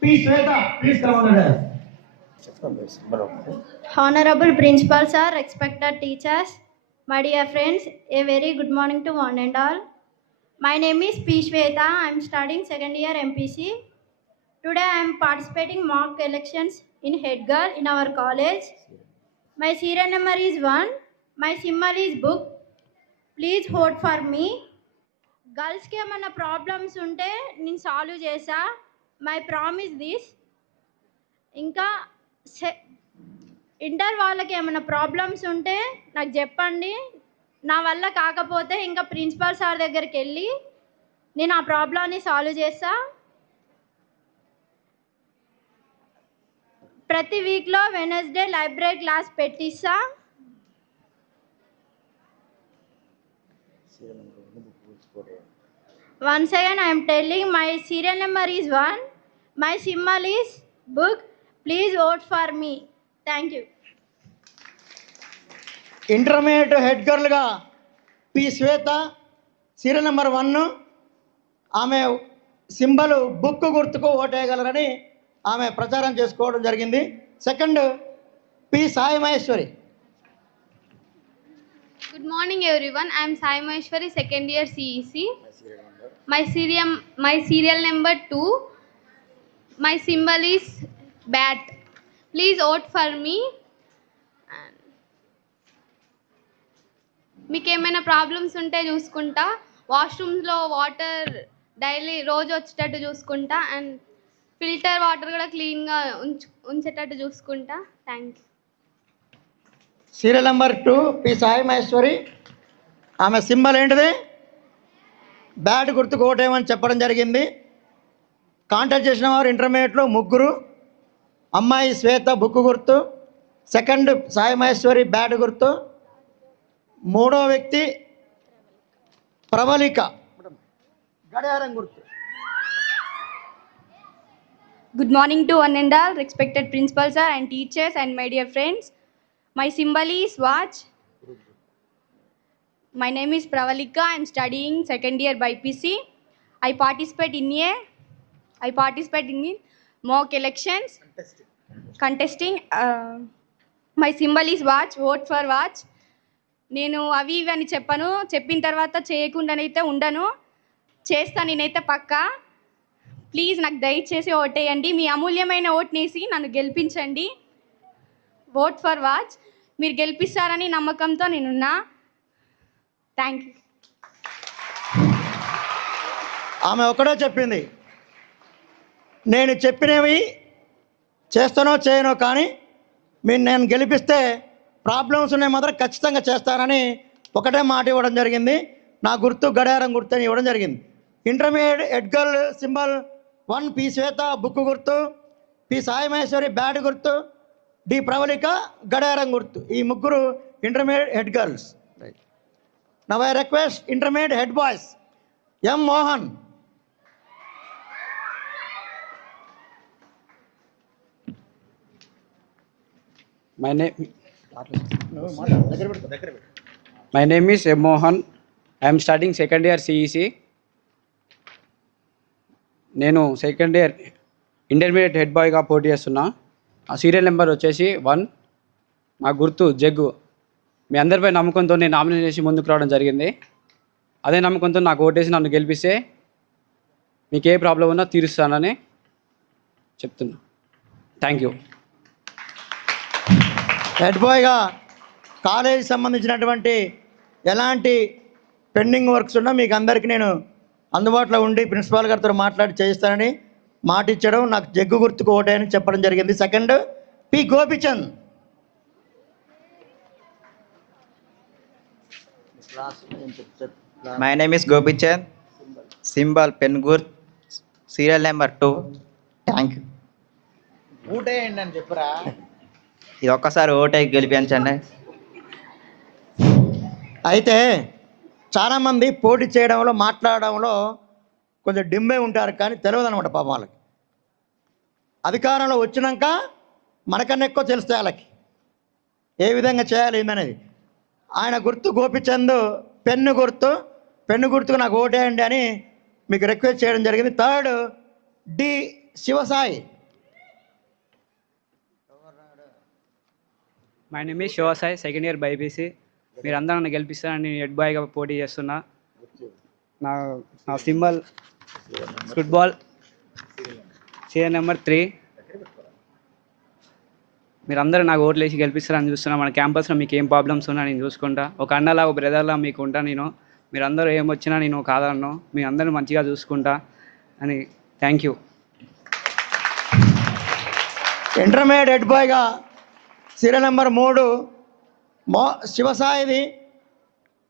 P Shweta, please come on. Honorable Principal Sir, respected teachers, my dear friends, a very good morning to one and all. My name is P. Shweta. I am studying 2nd year MPC. Today I am participating mock elections in head girl in our college. My serial number is 1. My symbol is book. Please vote for me. Girls ki ఏమన్నా problems ఉంటే నేను solve చేసా. My promise this. ఇంకా inter వాళ్ళకి ఏమైనా problems ఉంటే నాకు చెప్పండి. నా వల్ల కాకపోతే ఇంకా ప్రిన్సిపాల్ సార్ దగ్గరికి వెళ్ళి నేను ఆ ప్రాబ్లమ్ని సాల్వ్ చేస్తా. ప్రతి వీక్లో వెనస్డే లైబ్రరీ క్లాస్ పెట్టిస్తా. Once again I am telling, my serial number is 1. My symbol is book. Please vote for me. Thank you. Intermediate head గర్ల్గా పి శ్వేత, సీరియల్ నెంబర్ 1. ఆమె సింబల్ బుక్ గుర్తుకు ఓటేయగలరని ఆమె ప్రచారం చేసుకోవడం జరిగింది. 2nd P Sai Maheshwari. Good morning, everyone. I am Sai Maheshwari, second year CEC. My serial number 2. My symbol is bat. Please vote for me. మీకు ఏమైనా problems ఉంటే చూసుకుంటా. వాష్రూమ్స్లో వాటర్ డైలీ రోజు వచ్చేటట్టు చూసుకుంటా. అండ్ ఫిల్టర్ వాటర్ కూడా క్లీన్గా ఉంచేటట్టు చూసుకుంటా. Thank you. Serial number 2 P Sai Maheshwari. ఆమె సింబల్ ఏంటిది? బ్యాట్ గుర్తుకు ఓటేయమని చెప్పడం జరిగింది. కాంటాక్ట్ చేసిన వారు ఇంటర్మీడియట్లో 3. అమ్మాయి శ్వేత బుక్ గుర్తు, సెకండ్ సాయి మహేశ్వరి బ్యాట్ గుర్తు, 3వ వ్యక్తి ప్రబలిక గడియారం గుర్తు. Good morning to one and all, respected principal sir and teachers and my dear friends. My symbol is watch. My name is Pravalika. I am studying second year BPC. I participate in mock elections, contesting. My symbol is watch. Vote for watch. నేను అవి ఇవి అని చెప్పాను. చెప్పిన తర్వాత చేయకుండానైతే ఉండను. చేస్తా నేనైతే పక్కా. ప్లీజ్ నాకు దయచేసి ఓటేయండి. మీ అమూల్యమైన ఓట్నేసి నన్ను గెలిపించండి. Vote for watch. మీరు గెలిపిస్తారని నమ్మకంతో నేనున్నా. Thank you. ఆమె ఒకటే చెప్పింది, నేను చెప్పినవి చేస్తానో చేయనో, కానీ నేను గెలిపిస్తే ప్రాబ్లమ్స్ ఉన్నాయి మాత్రం ఖచ్చితంగా చేస్తానని ఒకటే మాట ఇవ్వడం జరిగింది. నా గుర్తు గడియారం గుర్తు అని ఇవ్వడం జరిగింది. ఇంటర్మీడియట్ ఎడ్గల్ సింబల్ 1 పి శ్వేత బుక్ గుర్తు, పి సాయి మహేశ్వరి బ్యాట్ గుర్తు, డి ప్రవళిక గడియారం గుర్తు. ఈ 3 intermediate head girls. Now I request intermediate head boys M Mohan. My name is M. Mohan. I am studying second year CEC. నేను సెకండ్ ఇయర్ ఇంటర్మీడియట్ హెడ్ బాయ్గా పోటీ చేస్తున్నా. ఆ serial number వచ్చేసి 1. నా గుర్తు జగ్గు. మీ అందరిపై నమ్మకంతో నేను నామినేట్ చేసి ముందుకు రావడం జరిగింది. అదే నమ్మకంతో నాకు ఓటేసి నన్ను గెలిపిస్తే మీకు ఏ ప్రాబ్లం ఉన్నా తీరుస్తానని చెప్తున్నా. Thank you. హెడ్ బాయ్గా కాలేజీ సంబంధించినటువంటి ఎలాంటి పెండింగ్ వర్క్స్ ఉన్నా మీకు అందరికీ నేను అందుబాటులో ఉండి ప్రిన్సిపాల్ గారితో మాట్లాడి చేయిస్తానని మాట ఇచ్చడం, నాకు జగ్గు గుర్తుకు ఓటేయని చెప్పడం జరిగింది. Second P Gopichand. My name is Gopichand. Symbol pen gurt. Serial number 2. Thank you. ఓటేయండి అని చెప్పురా. ఇది ఒక్కసారి ఓటే గెలిపించండి. అయితే చాలామంది పోటీ చేయడంలో మాట్లాడడంలో కొంచెం డిమ్మే ఉంటారు, కానీ తెలియదు అనమాట పాపం వాళ్ళకి. అధికారంలో వచ్చినాక మనకన్నా ఎక్కువ తెలుస్తాయి వాళ్ళకి ఏ విధంగా చేయాలి ఏందనేది. ఆయన గుర్తు గోపిచంద్ పెన్ను గుర్తుకు నాకు ఓటేయండి అని మీకు రిక్వెస్ట్ చేయడం జరిగింది. Third D Shivasai. My name is Shivasai, second year BiPC. మీరందరూ నన్ను గెలిపిస్తారని నేను హెడ్ బాయ్గా పోటీ చేస్తున్నా. నా సింబల్ ఫుట్బాల్, సీరియల్ నెంబర్ 3. మీరందరూ నాకు ఓట్లు వేసి గెలిపిస్తారని చూస్తున్నా. మన క్యాంపస్లో మీకు ఏం ప్రాబ్లమ్స్ ఉన్నా నేను చూసుకుంటా. ఒక అన్నలా ఒక బ్రదర్లా మీకు ఉంటా నేను. మీరందరూ ఏమొచ్చినా నేను కాదన్ను. మీ అందరూ మంచిగా చూసుకుంటా అని. Thank you. ఇంటర్మీడియట్ హెడ్ బాయ్గా సీరియల్ నెంబర్ 3 శివసాయిది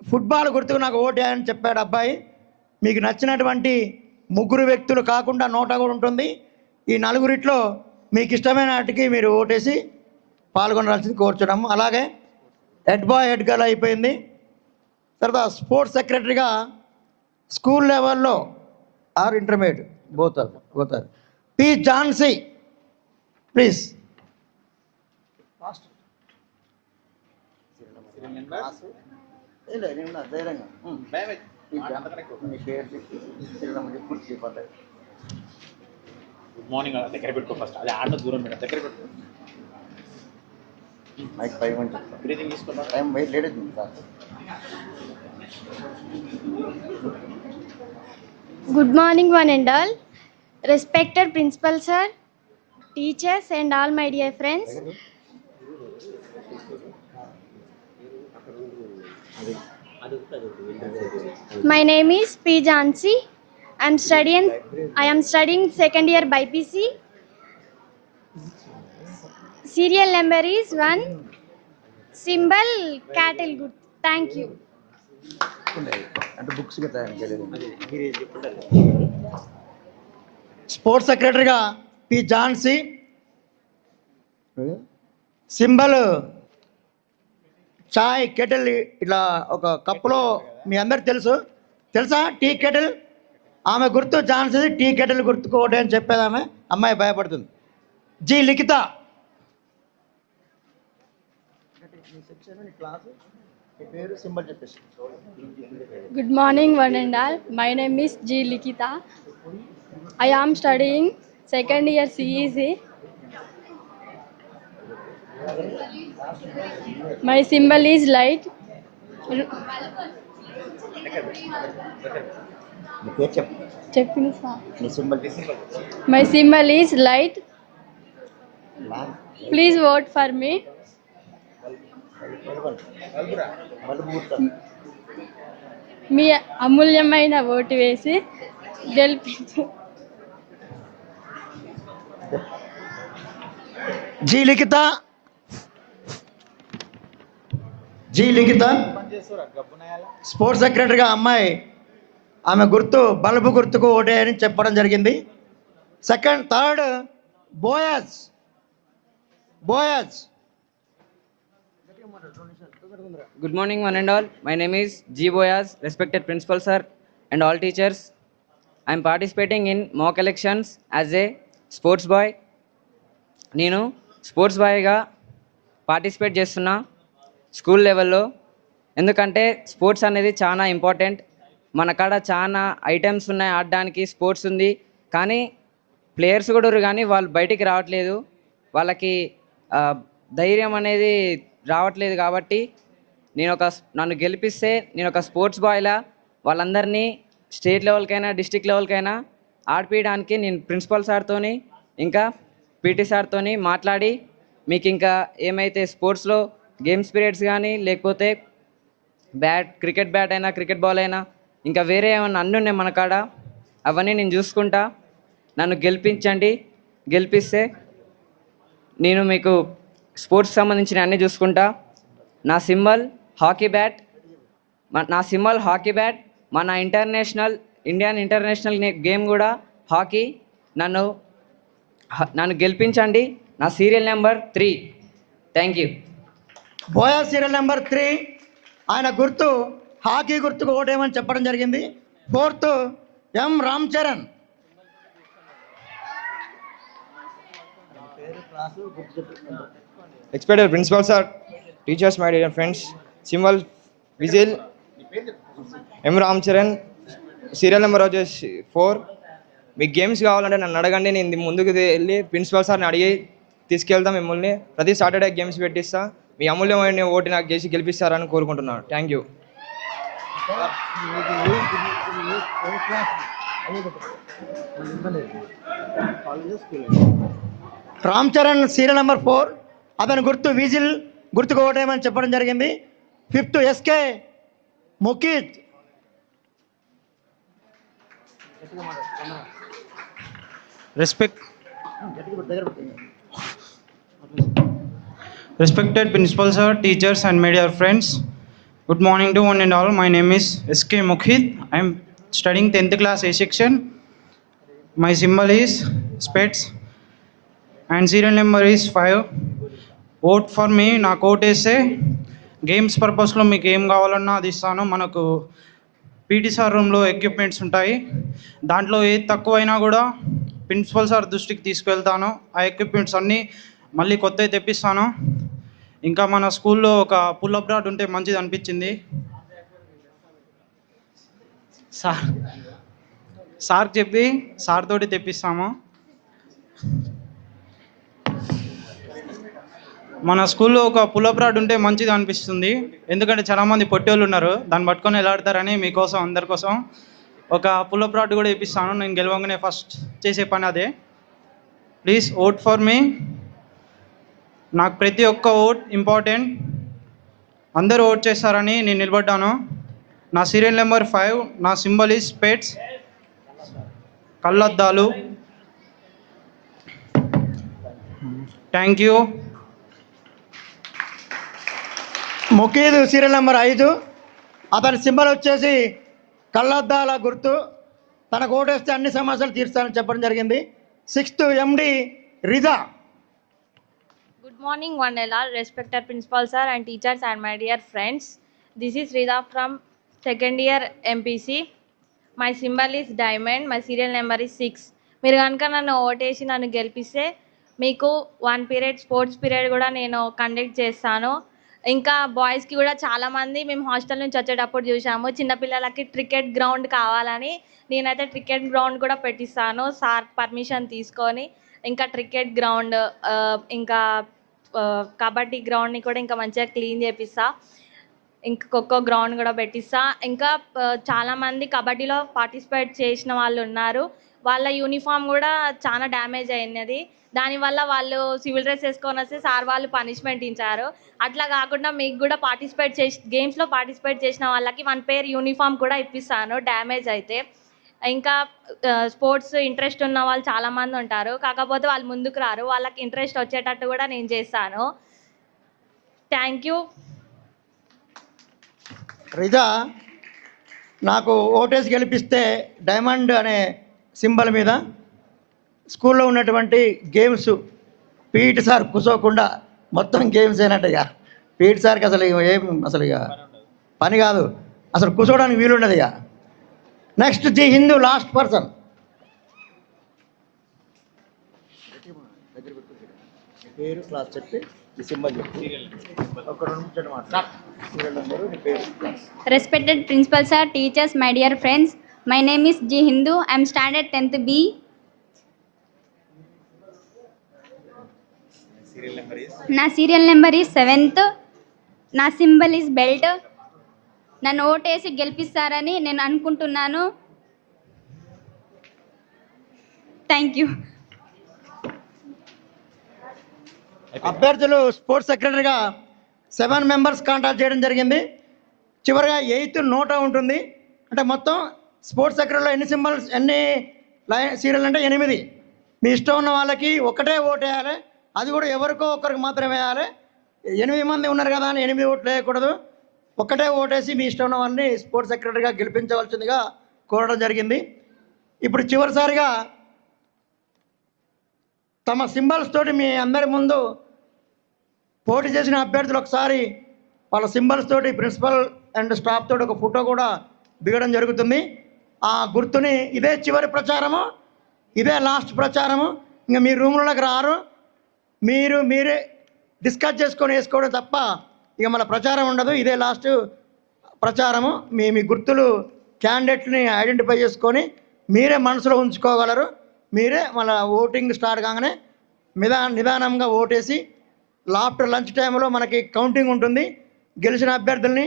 ఫుట్బాల్ గుర్తుకు నాకు ఓటేయని చెప్పాడు అబ్బాయి. మీకు నచ్చినటువంటి 3 వ్యక్తులు కాకుండా నోటా కూడా ఉంటుంది. ఈ 4 మీకు ఇష్టమైన వాటికి మీరు ఓటేసి పాల్గొనాల్సింది కోరుచున్నాము. అలాగే హెడ్ బాయ్ హెడ్ గర్ల్ అయిపోయింది. తర్వాత స్పోర్ట్స్ సెక్రటరీగా స్కూల్ లెవెల్లో ఆర్ ఇంటర్మీడియట్ పోతారు P Jhansi. Please. Good morning. దగ్గర పెట్టుకో ఫస్ట్. అది ఆడ దూరం పెట్ట దగ్గర పెట్టుకో. మైక్ 5 బ్రీతింగ్ తీసుకున్నా. టైం వెయిట్ లేట్ అవుతుంది sir. Good morning, one and all. Respected principal sir, teachers, and all my dear friends. My name is P. Jansi. I am studying second year BPC. Serial number is 1. Symbol cattle good. Thank you. Sports సెక్రటరీగా P Jhansi, symbol చాయ్ kettle, ఇట్లా ఒక కప్పులో మీ అందరికి తెలుసా tea kettle. ఆమె గుర్తు Jhansi, tea kettle గుర్తుకోవడం అని చెప్పేది ఆమె. అమ్మాయి భయపడుతుంది. G Likhita. Good morning, one and all. My name is G. Likita. I am studying second year CEC. My symbol is light. My symbol is light. Please vote for me. మీ అమూల్యమైన vote వేసి గెలిపించు. G లిఖిత. Sports సెక్రటరీగా అమ్మాయి, ఆమె గుర్తు bulb గుర్తుకు ఓటే అని చెప్పడం జరిగింది. Third బోయస్. Good morning, one and all. My name is G. Boyaz, respected principal sir and all teachers. I am participating in mock elections as a sports boy. నేను స్పోర్ట్స్ బాయ్గా పార్టిసిపేట్ చేస్తున్నా స్కూల్ లెవెల్లో. ఎందుకంటే sports అనేది చాలా important. మన కాడ చాలా items ఉన్నాయి ఆడడానికి, స్పోర్ట్స్ ఉంది, కానీ ప్లేయర్స్ కూడా ఉన్నారు కానీ వాళ్ళు బయటికి రావట్లేదు. వాళ్ళకి ధైర్యం అనేది రావట్లేదు. కాబట్టి నన్ను గెలిపిస్తే నేను ఒక స్పోర్ట్స్ బాయ్లా వాళ్ళందరినీ స్టేట్ లెవెల్కైనా డిస్ట్రిక్ట్ లెవెల్కైనా ఆడిపించడానికి నేను ప్రిన్సిపల్ సార్తో ఇంకా పీటీ సార్తో మాట్లాడి మీకు ఇంకా ఏమైతే స్పోర్ట్స్లో గేమ్స్ పీరియడ్స్ కానీ లేకపోతే క్రికెట్ బ్యాట్ అయినా క్రికెట్ బాల్ అయినా ఇంకా వేరే ఏమైనా అన్నీ ఉన్నాయి మన కాడ, అవన్నీ నేను చూసుకుంటా. నన్ను గెలిపించండి. గెలిపిస్తే నేను మీకు స్పోర్ట్స్ సంబంధించిన అన్నీ చూసుకుంటా. నా సింబల్ హాకీ బ్యాట్. మన ఇండియన్ ఇంటర్నేషనల్ గేమ్ కూడా హాకీ. నన్ను గెలిపించండి. నా serial number 3. Thank you. Buoy serial number 3. ఆయన గుర్తు హాకీ గుర్తుకు ఓటేమని చెప్పడం జరిగింది. 4th M Ram Charan. Respected principal sir, teachers, my dear friends, symbol whistle, M. Ram Charan, serial number వచ్చేసి 4. మీకు గేమ్స్ కావాలంటే నన్ను అడగండి, నేను ముందుకు వెళ్ళి ప్రిన్సిపల్ సార్ని అడిగి తీసుకెళ్తాం. మిమ్మల్ని ప్రతి సాటర్డే గేమ్స్ పెట్టిస్తా. మీ అమూల్యమైన ఓటు నాకు చేసి గెలిపిస్తారని కోరుకుంటున్నాను. Thank you. Ram Charan serial number 4. అతని గుర్తు విజిల్ గుర్తుకు ఓటేయమని చెప్పడం జరిగింది. 5th SK Mukhit. Respected principal sir, teachers and my dear friends, good morning to one and all. My name is SK Mukhit. I am studying 10th class A section. My symbol is spets and serial number is 5. Vote for me. నా coat వేస్తే games పర్పస్లో మీకు ఏం కావాలన్నా అది ఇస్తాను. మనకు PT sir రూమ్లో ఎక్విప్మెంట్స్ ఉంటాయి. దాంట్లో ఏది తక్కువైనా కూడా ప్రిన్సిపల్ సార్ దృష్టికి తీసుకువెళ్తాను. ఆ ఎక్విప్మెంట్స్ అన్నీ మళ్ళీ కొత్తవి తెప్పిస్తాను. ఇంకా మన స్కూల్లో ఒక పుల్అప్ రాడ్ ఉంటే మంచిది అనిపించింది. సార్ చెప్పి సార్ తోటి తెప్పిస్తాము. మన స్కూల్లో ఒక పులప్ రాడ్ ఉంటే మంచిది అనిపిస్తుంది. ఎందుకంటే చాలామంది పొట్టేళ్ళు ఉన్నారు, దాన్ని పట్టుకొని ఎలా ఆడతారని మీకోసం అందరి కోసం ఒక పులప్ రాడ్ కూడా ఇప్పిస్తాను. నేను గెలవగానే ఫస్ట్ చేసే పని అదే. ప్లీజ్ ఓట్ ఫర్ మీ. నాకు ప్రతి ఒక్క ఓట్ ఇంపార్టెంట్. అందరూ ఓట్ చేస్తారని నేను నిలబడ్డాను. నా సీరియల్ నెంబర్ 5, నా సింబల్ ఈజ్ స్పెట్స్, కళ్ళద్దాలు. Thank you. Mukheed serial number 5, అతని సింబల్ వచ్చేసి కళ్ళద్దాల గుర్తు. తనకు ఓటేస్తే అన్ని సమస్యలు తీర్చాలని చెప్పడం జరిగింది. 6th MD రిజా. Good morning, one and all, respected principal sir and teachers and my dear friends. This is Rida from second year MPC. My symbol is diamond. My serial number is 6. మీరు కనుక నన్ను ఓటేసి నన్ను గెలిపిస్తే మీకు 1 period sports period కూడా నేను conduct చేస్తాను. ఇంకా బాయ్స్కి కూడా చాలామంది మేము హాస్టల్ నుంచి వచ్చేటప్పుడు చూసాము, చిన్నపిల్లలకి క్రికెట్ గ్రౌండ్ కావాలని. నేనైతే క్రికెట్ గ్రౌండ్ కూడా పెట్టిస్తాను సార్ పర్మిషన్ తీసుకొని. ఇంకా క్రికెట్ గ్రౌండ్, ఇంకా కబడ్డీ గ్రౌండ్ని కూడా ఇంకా మంచిగా క్లీన్ చేపిస్తా. ఇంకా ఖోఖో గ్రౌండ్ కూడా పెట్టిస్తా. ఇంకా చాలామంది కబడ్డీలో పార్టిసిపేట్ చేసిన వాళ్ళు ఉన్నారు, వాళ్ళ యూనిఫామ్ కూడా చాలా డ్యామేజ్ అయినది. దానివల్ల వాళ్ళు సివిల్ డ్రెస్ వేసుకొని వస్తే సార్ వాళ్ళు పనిష్మెంట్ ఇచ్చారు. అట్లా కాకుండా మీకు కూడా గేమ్స్లో పార్టిసిపేట్ చేసిన వాళ్ళకి 1 పేర్ యూనిఫామ్ కూడా ఇప్పిస్తాను డ్యామేజ్ అయితే. ఇంకా స్పోర్ట్స్ ఇంట్రెస్ట్ ఉన్న వాళ్ళు చాలామంది ఉంటారు, కాకపోతే వాళ్ళు ముందుకు రారు. వాళ్ళకి ఇంట్రెస్ట్ వచ్చేటట్టు కూడా నేను చేస్తాను. Thank you. రిజా, నాకు ఓటేసి గెలిపిస్తే డైమండ్ అనే సింబల్ మీద స్కూల్లో ఉన్నటువంటి గేమ్స్ పీఈటీ సార్ కూర్చోకుండా మొత్తం గేమ్స్ అయినట్టు. ఇక పీఈటీ సార్కి అసలు ఇక పని కాదు, అసలు కూర్చోవడానికి వీలుండదు. ఇక next G Hindu last person. పేరు క్లాస్ చెప్పి సింబల్ చెప్పి ఒక 2 నిమిషాలు మాట్లాడు. Respected principal sir, teachers, my dear friends, my name is G Hindu. I am standard 10th B. నా సీరియల్ నెంబర్ ఈజ్ 7th. నా సింబల్ ఈజ్ బెల్ట్. నన్ను ఓటేసి గెలిపిస్తారని నేను అనుకుంటున్నాను. Thank you. అభ్యర్థులు స్పోర్ట్స్ సెక్రటరీగా 7 మెంబర్స్ కాంటాక్ట్ చేయడం జరిగింది. చివరిగా 8th నోటా ఉంటుంది. అంటే మొత్తం స్పోర్ట్స్ సెక్రటరీలో ఎన్ని సీరియల్ అంటే 8. మీ ఇష్టం ఉన్న వాళ్ళకి ఒకటే ఓటు వేయాలి, అది కూడా ఎవరికో ఒకరికి మాత్రమే వేయాలి. 8 మంది ఉన్నారు కదా అని 8 ఓట్లు వేయకూడదు. ఒకటే ఓటేసి మీ ఇష్టం ఉన్న వాళ్ళని స్పోర్ట్స్ సెక్రటరీగా గెలిపించవలసిందిగా కోరడం జరిగింది. ఇప్పుడు చివరిసారిగా తమ సింబల్స్ తోటి మీ అందరి ముందు పోటీ చేసిన అభ్యర్థులు ఒకసారి వాళ్ళ సింబల్స్ తోటి ప్రిన్సిపల్ అండ్ స్టాఫ్ తోటి ఒక ఫోటో కూడా దిగడం జరుగుతుంది. ఆ గుర్తుని ఇదే చివరి ప్రచారము, ఇదే లాస్ట్ ప్రచారము. ఇంకా మీ రూమ్లోకి రారు, మీరే డిస్కస్ చేసుకొని వేసుకోవడం తప్ప ఇక మళ్ళీ ప్రచారం ఉండదు. ఇదే లాస్ట్ ప్రచారము. మీ గుర్తులు క్యాండిడేట్ని ఐడెంటిఫై చేసుకొని మీరే మనసులో ఉంచుకోగలరు. మీరే మళ్ళీ ఓటింగ్ స్టార్ట్ కాగానే నిదానంగా ఓటేసి ఆఫ్టర్ లంచ్ టైంలో మనకి కౌంటింగ్ ఉంటుంది. గెలిచిన అభ్యర్థుల్ని,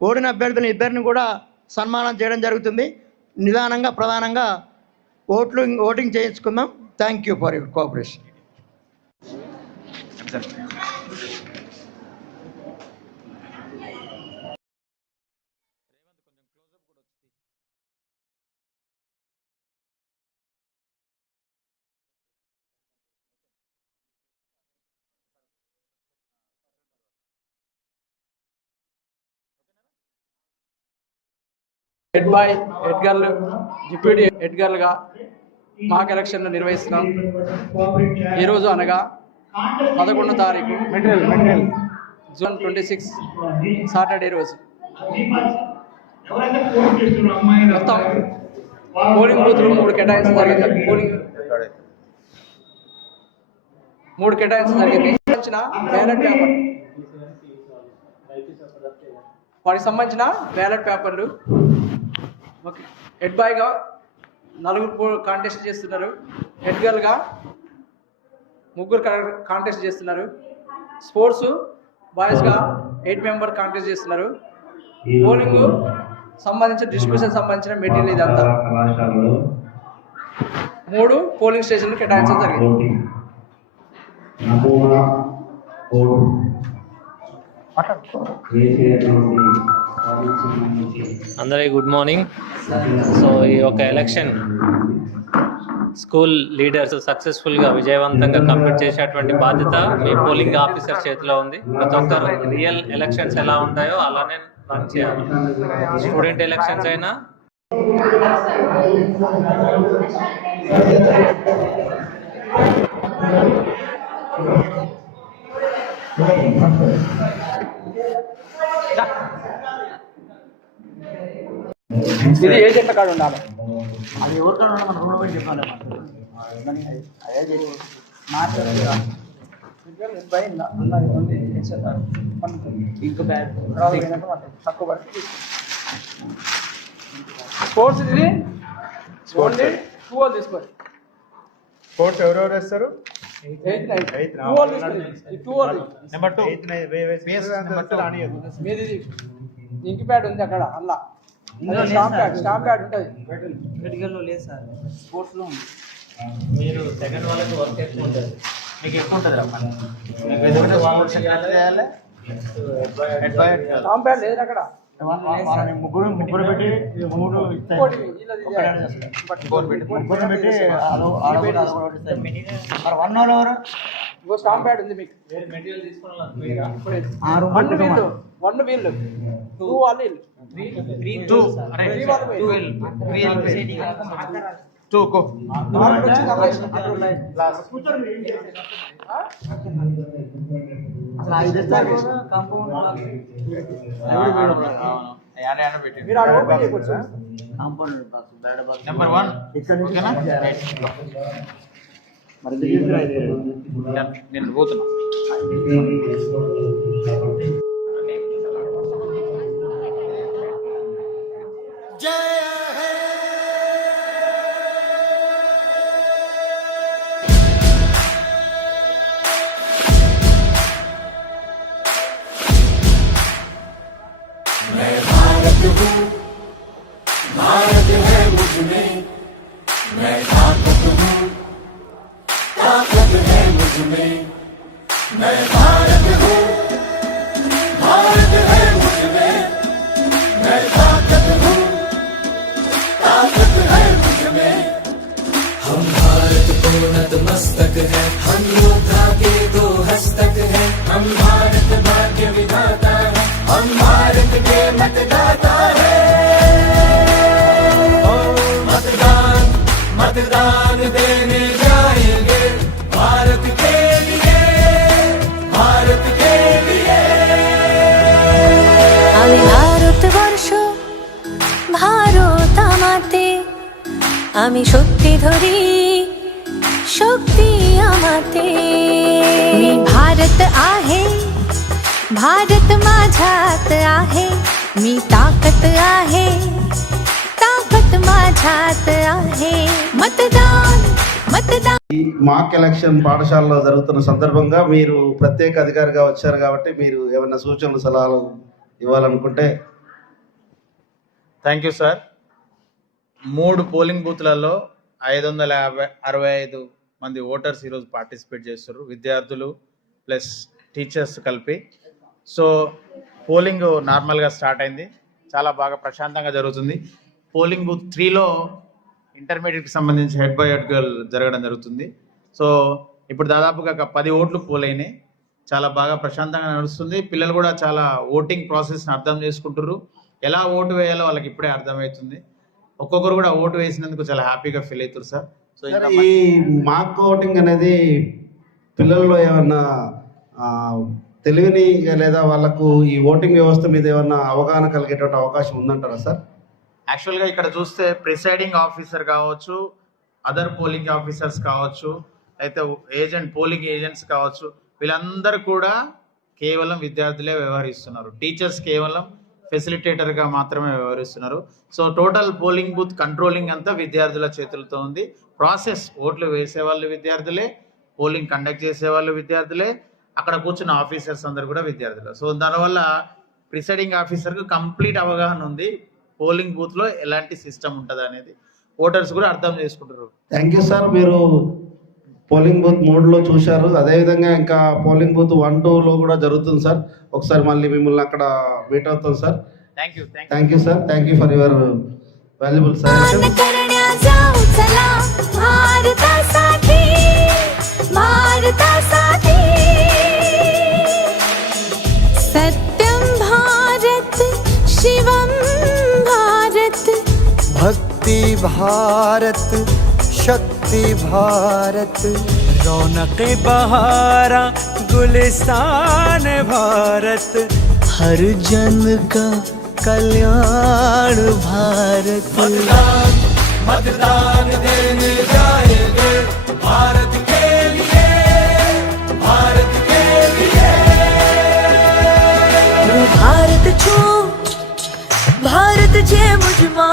ఓడిన అభ్యర్థుల్ని ఇద్దరిని కూడా సన్మానం చేయడం జరుగుతుంది. నిదానంగా ప్రధానంగా ఓటింగ్ చేయించుకుందాం. Thank you for your cooperation. Head boy, head girl, deputy head గర్ల్గా మాక్ ఎలక్షన్లు నిర్వహిస్తున్నాం. ఈరోజు అనగా 11వ తారీఖు జూన్ 26 సాటర్డే రోజు మొత్తం పోలింగ్ బూత్లు 3 కేటాయించడం జరిగింది. బ్యాలెట్ పేపర్, వాటికి సంబంధించిన బ్యాలెట్ పేపర్లు. ఓకే, హెడ్ బాయ్గా 4 కాంటెస్ట్ చేస్తున్నారు, హెడ్ గర్ల్గా 3 కాంటెస్ట్ చేస్తున్నారు, స్పోర్ట్స్ బాయ్స్గా 8 మెంబర్ కాంటెస్ట్ చేస్తున్నారు. పోలింగ్ సంబంధించిన డిస్ట్రిబ్యూషన్ సంబంధించిన మెటీరియల్ ఇదంతా 3 పోలింగ్ స్టేషన్లు కేటాయించడం జరిగింది. అందరికీ గుడ్ మార్నింగ్. సో ఈ యొక్క ఎలక్షన్ స్కూల్ లీడర్స్ సక్సెస్ఫుల్గా విజయవంతంగా కంప్లీట్ చేసేటువంటి బాధ్యత మీ పోలింగ్ ఆఫీసర్ చేతిలో ఉంది. ప్రతి ఒక్కరు రియల్ ఎలక్షన్స్ ఎలా ఉంటాయో అలానే రన్ చేయాలి. స్టూడెంట్ ఎలక్షన్స్ అయినా ఇది ఏజెంట్ల కార్డు ఉండాలి. అది ఎవరికైనా మన రూమ్లో పోయి చెప్పాలి. స్పోర్ట్స్ ఇది ఓన్లీ 2 వాళ్ళు తీసుకోండి. స్పోర్ట్స్ ఎవరెవరు వేస్తారు? ఇంకి ప్యాడ్ ఉంది అక్కడ అలా స్టాంప్ ప్యాడ్ ఉంటుంది. మెడికల్లో లేదు సార్, స్పోర్ట్స్లో ఉంది. మీరు సెకండ్ వాళ్ళకి వర్క్ ఎక్కువ ఉంటుంది, మీకు ఎక్కువ ఉంటుంది రమ్మని. చేయాలి. స్టాంప్ ప్యాడ్ లేదు అక్కడ. ముగ్గురు పెట్టి 3 ఇస్తాయి. ముగ్గురు పెట్టి మరి 1 అవర్ ఎవరు? స్టాంప్ ప్యాడ్ ఉంది మీకు. మెటీరియల్ తీసుకున్న 1 వీళ్ళు 2 వాళ్ళు 2 నెంబర్ 1 నేను పోతున్నా. भारत है मुझमें, मैं ताकत हूँ, ताकत है मुझमें, मैं भारत हूँ, भारत है मुझमें, मैं ताकत हूँ, ताकत है मुझमें। हम भारत को नतमस्तक है, हम योद्धा के 2 हस्तक है, हम भारत भाग्य विधाता है, हम भारत के मतदाता है। मतदान देने जाएंगे भारत के लिए, भारत के लिए। আমি ভারতবর্ষ ভারত আমাতে, আমি শক্তি ধরি शक्ती आमाते। मी भारत आहे, भारत माझ्यात आहे, मी ताकत आहे, ताकत माझ्यात आहे। मतदान मतदान। ఈ మాక్ ఎలక్షన్ పాఠశాలలో జరుగుతున్న సందర్భంగా మీరు ప్రత్యేక అధికారిగా వచ్చారు కాబట్టి మీరు ఏమైనా సూచనలు సలహాలు ఇవ్వాలనుకుంటే. Thank you sir. 3 పోలింగ్ బూత్లలో 565 మంది ఓటర్స్ ఈరోజు పార్టిసిపేట్ చేస్తారు, విద్యార్థులు ప్లస్ టీచర్స్ కలిపి. సో పోలింగ్ నార్మల్గా స్టార్ట్ అయింది, చాలా బాగా ప్రశాంతంగా జరుగుతుంది. పోలింగ్ బూత్ 3లో ఇంటర్మీడియట్కి సంబంధించి హెడ్ బాయ్ హెడ్ గర్ల్ జరగడం జరుగుతుంది. సో ఇప్పుడు దాదాపుగా 10 ఓట్లు పోలైనాయి, చాలా బాగా ప్రశాంతంగా నడుస్తుంది. పిల్లలు కూడా చాలా ఓటింగ్ ప్రాసెస్ని అర్థం చేసుకుంటారు, ఎలా ఓటు వేయాలో వాళ్ళకి ఇప్పుడే అర్థమవుతుంది. ఒక్కొక్కరు కూడా ఓటు వేసినందుకు చాలా హ్యాపీగా ఫీల్ అవుతారు సార్. సో ఈ మాక్ ఓటింగ్ అనేది పిల్లల్లో ఏమన్నా తెలివిని లేదా వాళ్ళకు ఈ ఓటింగ్ వ్యవస్థ మీద ఏమన్నా అవగాహన కలిగేటువంటి అవకాశం ఉందంటారా సార్? యాక్చువల్గా ఇక్కడ చూస్తే ప్రిసైడింగ్ ఆఫీసర్ కావచ్చు, అదర్ పోలింగ్ ఆఫీసర్స్ కావచ్చు, అయితే పోలింగ్ ఏజెంట్స్ కావచ్చు, వీళ్ళందరూ కూడా కేవలం విద్యార్థులే వ్యవహరిస్తున్నారు. టీచర్స్ కేవలం ఫెసిలిటేటర్గా మాత్రమే వ్యవహరిస్తున్నారు. So total polling booth controlling అంతా విద్యార్థుల చేతులతో ఉంది. ప్రాసెస్ ఓట్లు వేసేవాళ్ళు విద్యార్థులే, పోలింగ్ కండక్ట్ చేసేవాళ్ళు విద్యార్థులే, అక్కడ కూర్చున్న ఆఫీసర్స్ అందరు కూడా విద్యార్థులు. సో దానివల్ల ప్రిసైడింగ్ ఆఫీసర్కి కంప్లీట్ అవగాహన ఉంది పోలింగ్ బూత్లో ఎలాంటి సిస్టమ్ ఉంటుంది అనేది ఓటర్స్ కూడా అర్థం చేసుకుంటారు. Thank you sir. మీరు పోలింగ్ బూత్ 3లో చూశారు, అదేవిధంగా ఇంకా పోలింగ్ బూత్ 1, 2లో కూడా జరుగుతుంది సార్. ఒకసారి మళ్ళీ మిమ్మల్ని అక్కడ మీట్ అవుతాం sir. Thank you sir. Thank you for your valuable suggestion. सत्यम भारत शिवम भारत भक्ति भारत शक्ति भारत रौनक बहारा गुलिस्तान भारत हर जन का कल्याण भारत मतदान देने जाएंगे भारत के लिए, भारत के लिए। भारत छो भारत जे मुझमा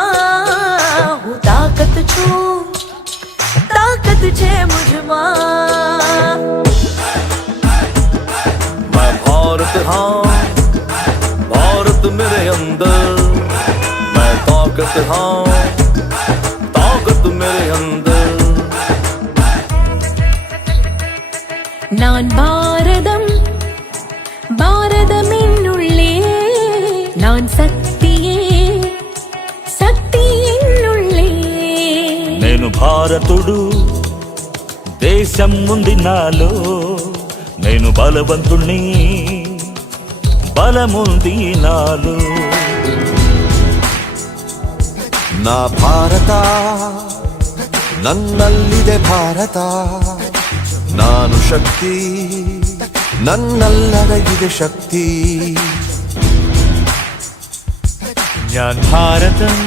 हूँ ताकत छो ताकत जे मुझमा मैं भारत हाँ भारत मेरे अंदर, मैं ताकत हाँ ताकत मेरे अंदर। நான் பாரதம் பாரதமின்னுள்ளே நான் சக்தியே சக்தி என்னுள்ளே నేను భారతుడు దేశం ఉంది నాలో, నేను బలవంతుణ్ణి బలముంది నాలో. ನಾ ಭಾರತ ನನ್ನಲ್ಲಿದೆ ಭಾರತ ನಾನು ಶಕ್ತಿ ನನ್ನಲ್ಲಡಗಿದೆ ಶಕ್ತಿ ഞാൻ ഭാരതം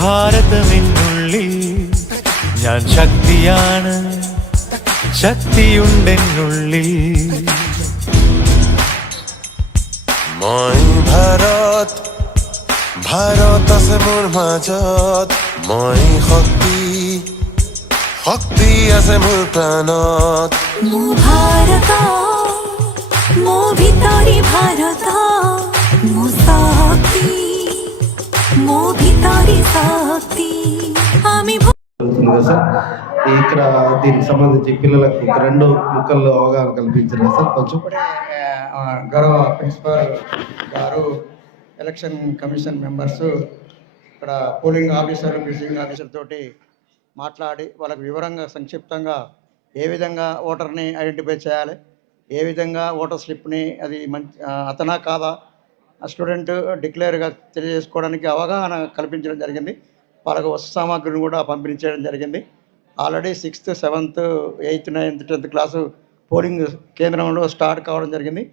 ഭാരതമെന്നുള്ളിൽ ഞാൻ ശക്തിയാണ് ശക്തിയുണ്ടെന്നുള്ളിൽ. মই ভাৰত ভাৰত আছে মোৰ মাজত, মই শক্তি শক্তি আছে মোৰ প্ৰাণত। মো ভারত মো ভিতরি ভারত মো শক্তি মো ভিতরি শক্তি আমি జరుగుతుంది కదా సార్. ఇక్కడ దీనికి సంబంధించి పిల్లలకు 2 ముక్కల్లో అవగాహన కల్పించారు సార్. కొంచెం గౌరవ ప్రిన్సిపల్ గారు, ఎలక్షన్ కమిషన్ మెంబర్స్, ఇక్కడ పోలింగ్ ఆఫీసర్, ప్రిసైడింగ్ ఆఫీసర్ తోటి మాట్లాడి వాళ్ళకు వివరంగా సంక్షిప్తంగా ఏ విధంగా ఓటర్ని ఐడెంటిఫై చేయాలి, ఏ విధంగా ఓటర్ స్లిప్ని అది అతనా కాదా స్టూడెంట్ డిక్లేర్గా తెలియజేసుకోవడానికి అవగాహన కల్పించడం జరిగింది. వాళ్ళకు వస్తు సామాగ్రిని కూడా పంపిణీ చేయడం జరిగింది. Already 6th, 7th, 8th, 9th, 10th class polling కేంద్రంలో స్టార్ట్ కావడం జరిగింది.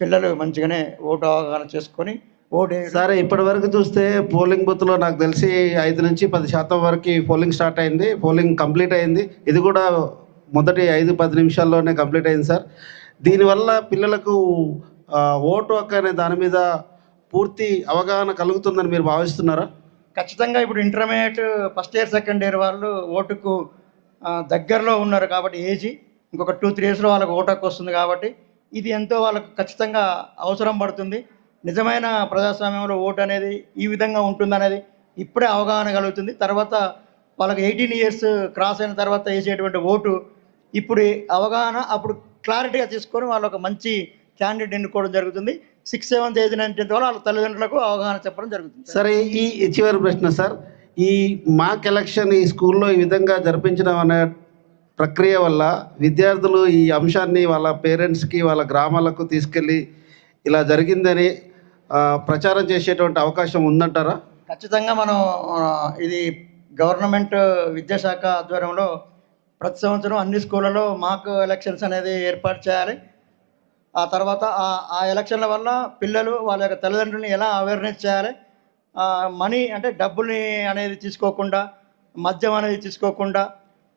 పిల్లలు మంచిగానే ఓటు అవగాహన చేసుకొని ఓటు సరే. ఇప్పటి వరకు చూస్తే పోలింగ్ బూత్లో నాకు తెలిసి 5 నుంచి 10% వరకు పోలింగ్ స్టార్ట్ అయింది, పోలింగ్ కంప్లీట్ అయింది. ఇది కూడా మొదటి 5-10 నిమిషాల్లోనే కంప్లీట్ అయింది సార్. దీనివల్ల పిల్లలకు ఓటు హక్కు అనే దాని మీద పూర్తి అవగాహన కలుగుతుందని మీరు భావిస్తున్నారా? ఖచ్చితంగా ఇప్పుడు intermediate first year, second year వాళ్ళు ఓటుకు దగ్గరలో ఉన్నారు కాబట్టి ఏజీ ఇంకొక 2-3 ఇయర్స్లో వాళ్ళకు ఓటు హక్కు వస్తుంది కాబట్టి ఇది ఎంతో వాళ్ళకు ఖచ్చితంగా అవసరం పడుతుంది. నిజమైన ప్రజాస్వామ్యంలో ఓటు అనేది ఈ విధంగా ఉంటుందనేది ఇప్పుడే అవగాహన కలుగుతుంది. తర్వాత వాళ్ళకి 18 ఇయర్స్ క్రాస్ అయిన తర్వాత వేసేటువంటి ఓటు ఇప్పుడు అవగాహన అప్పుడు క్లారిటీగా తీసుకొని వాళ్ళు ఒక మంచి క్యాండిడేట్ ఎన్నుకోవడం జరుగుతుంది. 6th, 7th, 8th, 9th, 10th వాళ్ళ తల్లిదండ్రులకు అవగాహన చెప్పడం జరుగుతుంది. సరే, ఈ చివరి ప్రశ్న సార్. ఈ మాక్ ఎలక్షన్ ఈ స్కూల్లో ఈ విధంగా జరిపించడం అనే ప్రక్రియ వల్ల విద్యార్థులు ఈ అంశాన్ని వాళ్ళ పేరెంట్స్కి, వాళ్ళ గ్రామాలకు తీసుకెళ్ళి ఇలా జరిగిందని ప్రచారం చేసేటువంటి అవకాశం ఉందంటారా? ఖచ్చితంగా మనం ఇది గవర్నమెంట్ విద్యాశాఖ ఆధ్వర్యంలో ప్రతి సంవత్సరం అన్ని స్కూళ్ళలో మాక్ ఎలక్షన్స్ అనేది ఏర్పాటు చేయాలి. ఆ తర్వాత ఆ ఎలక్షన్ల వల్ల పిల్లలు వాళ్ళ యొక్క తల్లిదండ్రులని ఎలా అవేర్నెస్ చేయాలి, మనీ అంటే డబ్బుల్ని అనేది తీసుకోకుండా, మద్యం అనేది తీసుకోకుండా,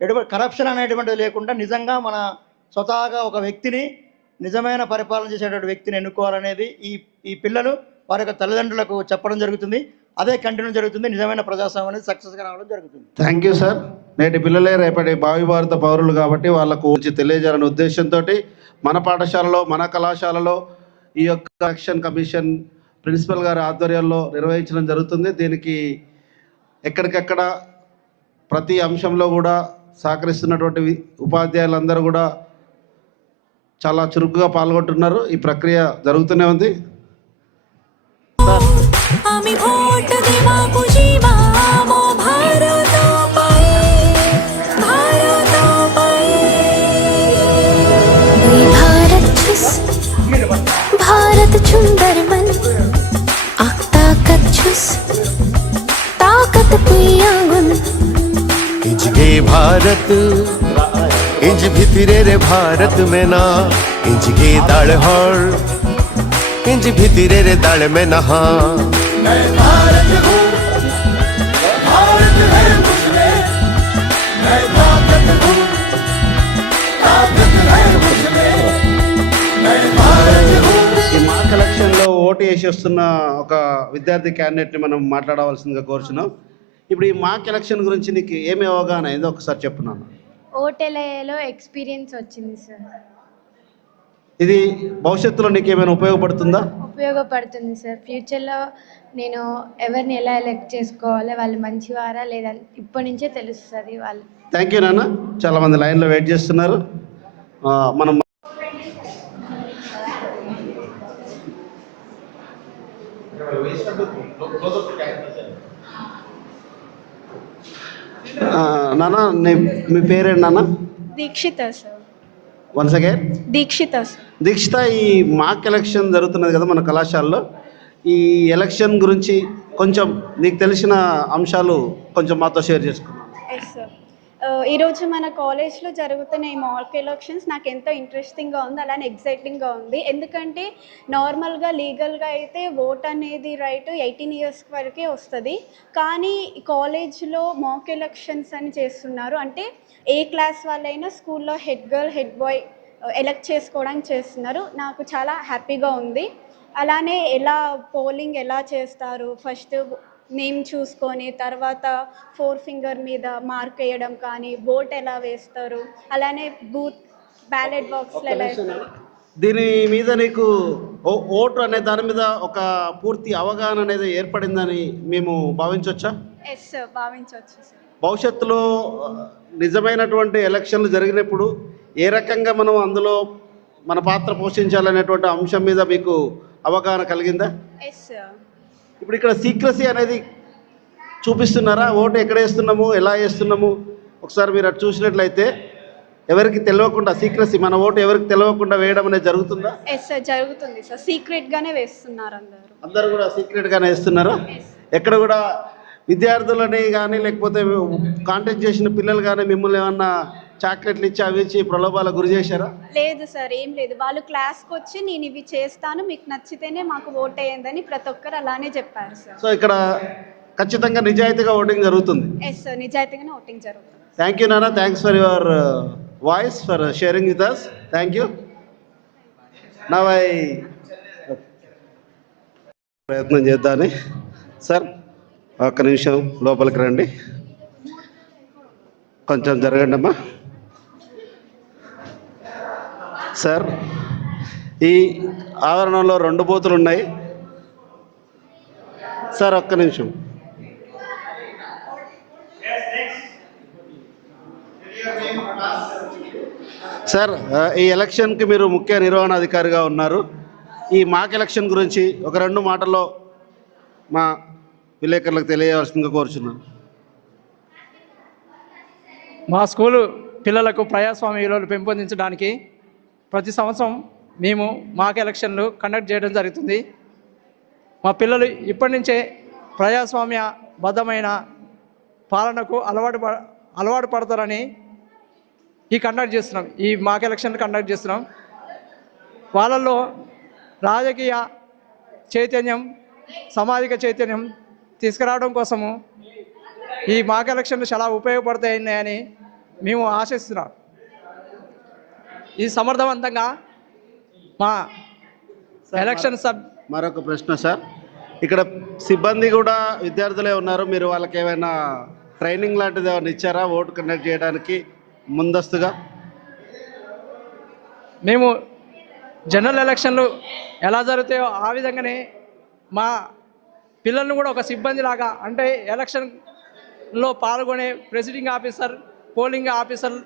ఎటువంటి కరప్షన్ అనేటువంటిది లేకుండా నిజంగా మన స్వతహాగా ఒక వ్యక్తిని, నిజమైన పరిపాలన చేసేటువంటి వ్యక్తిని ఎన్నుకోవాలనేది ఈ పిల్లలు వారి యొక్క తల్లిదండ్రులకు చెప్పడం జరుగుతుంది. అదే కంటిన్యూ జరుగుతుంది. నిజమైన ప్రజాస్వామ్యం అనేది సక్సెస్గా రావడం జరుగుతుంది. Thank you sir. నేటి పిల్లలే రేపటి భావి భారత పౌరులు కాబట్టి వాళ్ళకు తెలియజేయాలనే ఉద్దేశంతో మన పాఠశాలలో మన కళాశాలలో ఈ యొక్క ఎలక్షన్ కమిషన్ ప్రిన్సిపల్ గారి ఆధ్వర్యంలో నిర్వహించడం జరుగుతుంది. దీనికి ఎక్కడికెక్కడ ప్రతి అంశంలో కూడా సహకరిస్తున్నటువంటి ఉపాధ్యాయులందరూ కూడా చాలా చురుకుగా పాల్గొంటున్నారు. ఈ ప్రక్రియ జరుగుతూనే ఉంది. আমি ভোট দেবাকু জীবামো ভারত পায়ে ভারত পায়ে দুই ভারত ছুস भारत सुंदर मन ताकत छुस ताकत पियागुन इंज गे भारत इंज भितरे रे भारत में ना इंज गे दाल हर इंज भितरे रे दाल में नहा मैं भारत हूँ भारत है मुझमें मैं ताकत हूँ ताकत है मुझमें मैं भारत हूँ. ఈ మార్క్ ఎలక్షన్లో ఓటు వేసి వస్తున్న ఒక విద్యార్థి క్యాండిడేట్ని మనం మాట్లాడవలసిందిగా కోరుచున్నాం. ఇప్పుడు ఈ మార్క్ ఎలక్షన్ గురించి నీకు ఏమి అవగాహన అయిందో ఒకసారి చెప్పున్నాను. ఓటెలలో ఎక్స్పీరియన్స్ వచ్చింది సార్. ఇది భవిష్యత్తులో నీకు ఏమైనా ఉపయోగపడుతుందా? ఉపయోగపడుతుంది సార్. ఫ్యూచర్లో నేను ఎవరిని ఎలా ఎలక్ట్ చేసుకోవాలో వాళ్ళు మంచివారా లేదా ఇప్పటి నుంచే తెలుస్తుంది వాళ్ళు. థ్యాంక్ యూ నాన్న. చాలామంది లైన్లో వెయిట్ చేస్తున్నారు. మనం నాన్న మీ పేరేంటి నాన్న? Dikshita sir. Once again Dikshita sir. Dikshita, ఈ మార్క్ ఎలక్షన్ జరుగుతున్నది కదా మన కళాశాలలో, ఈ ఎలక్షన్ గురించి కొంచెం నీకు తెలిసిన అంశాలు కొంచెం మాతో షేర్ చేసుకున్నాను. Yes sir. ఈరోజు మన కాలేజ్లో జరుగుతున్న ఈ మార్క్ ఎలక్షన్స్ నాకు ఎంతో ఇంట్రెస్టింగ్గా ఉంది, అలానే ఎగ్జైటింగ్గా ఉంది. ఎందుకంటే నార్మల్గా లీగల్గా అయితే ఓట్ అనేది రైట్ 18 ఇయర్స్ వరకే వస్తుంది. కానీ కాలేజ్లో మార్క్ ఎలక్షన్స్ అని చేస్తున్నారు. అంటే ఏ క్లాస్ వాళ్ళైనా స్కూల్లో head girl head bye elect చేసుకోవడానికి చేస్తున్నారు. నాకు చాలా హ్యాపీగా ఉంది. అలానే ఎలా పోలింగ్ ఎలా చేస్తారు, ఫస్ట్ నేమ్ చూసుకొని తర్వాత 4 ఫింగర్ మీద మార్క్ వేయడం కానీ, ఓట్ ఎలా వేస్తారు, అలానే బూత్ బ్యాలెట్ బాక్స్లో ఎలా వేస్తారు. దీని మీద నీకు ఓటు అనే దాని మీద ఒక పూర్తి అవగాహన అనేది ఏర్పడిందని మేము భావించవచ్చా? ఎస్ సార్, భావించవచ్చు సార్. భవిష్యత్తులో నిజమైనటువంటి ఎలక్షన్లు జరిగినప్పుడు ఏ రకంగా మనం అందులో మన పాత్ర పోషించాలనేటువంటి అంశం మీద మీకు అవగాహన కలిగిందా? Yes sir. ఇప్పుడు ఇక్కడ సీక్రసీ అనేది చూపిస్తున్నారా? ఓటు ఎక్కడ వేస్తున్నాము, ఎలా వేస్తున్నాము, ఒకసారి మీరు అటు చూసినట్లయితే ఎవరికి తెలియకుండా సీక్రసీ, మన ఓటు ఎవరికి తెలియకుండా వేయడం అనేది జరుగుతుందా? ఎస్ సార్, జరుగుతుంది సార్. సీక్రెట్గానే వేస్తున్నారు అందరూ కూడా సీక్రెట్గానే వేస్తున్నారా? ఎక్కడ కూడా విద్యార్థులని కానీ లేకపోతే కాంటాక్ట్ చేసిన పిల్లలు కానీ మిమ్మల్ని ఏమన్నా చాక్లెట్లు ఇచ్చి అవి ఇచ్చి ప్రలోభాలకు గురి చేశారా? లేదు సార్, ఏం లేదు. వాళ్ళు క్లాస్కి వచ్చి నేను ఇవి చేస్తాను, మీకు నచ్చితేనే మాకు ఓట్ వేయండి ప్రతి ఒక్కరు అలానే చెప్పారు సార్. సో ఇక్కడ ఖచ్చితంగా నిజాయితీగా ఓటింగ్ జరుగుతుంది. ఎస్ సార్, నిజాయితీగానే ఓటింగ్ జరుగుతుంది. థ్యాంక్ యూ నాన్న. Thanks for your voice, for sharing with us. Thank you. Now I ప్రయత్నం చేద్దామని. సార్ ఒక్క నిమిషం లోపలికి రండి, కొంచెం జరగండి అమ్మా. సార్, ఈ ఆవరణంలో 2 బూతులు ఉన్నాయి. సార్ ఒక్క నిమిషం. సార్, ఈ ఎలక్షన్కి మీరు ముఖ్య నిర్వహణ అధికారిగా ఉన్నారు. ఈ మాక్ ఎలక్షన్ గురించి ఒక 2 మాటల్లో మా విలేకరులకు తెలియవలసిందిగా కోరుచున్నాను. మా స్కూలు పిల్లలకు ప్రజాస్వామ్య విలువలు పెంపొందించడానికి ప్రతి సంవత్సరం మేము మాక్ ఎలక్షన్లు కండక్ట్ చేయడం జరుగుతుంది. మా పిల్లలు ఇప్పటి నుంచే ప్రజాస్వామ్యబద్ధమైన పాలనకు అలవాటు పడతారని ఈ మాక్ ఎలక్షన్ కండక్ట్ చేస్తున్నాం. వాళ్ళల్లో రాజకీయ చైతన్యం, సామాజిక చైతన్యం తీసుకురావడం కోసము ఈ మాక్ ఎలక్షన్లు చాలా ఉపయోగపడతాయని మేము ఆశిస్తున్నాం. ఈ సమర్థవంతంగా మా ఎలక్షన్ మరొక ప్రశ్న సార్, ఇక్కడ సిబ్బంది కూడా విద్యార్థులే ఉన్నారు. మీరు వాళ్ళకి ఏమైనా ట్రైనింగ్ లాంటిది ఏమైనా ఇచ్చారా ఓటు కండక్ట్ చేయడానికి ముందస్తుగా? మేము జనరల్ ఎలక్షన్లు ఎలా జరుగుతాయో ఆ విధంగానే మా పిల్లలను కూడా ఒక సిబ్బంది లాగా, అంటే ఎలక్షన్లో పాల్గొనే ప్రెసిడింగ్ ఆఫీసర్, పోలింగ్ ఆఫీసర్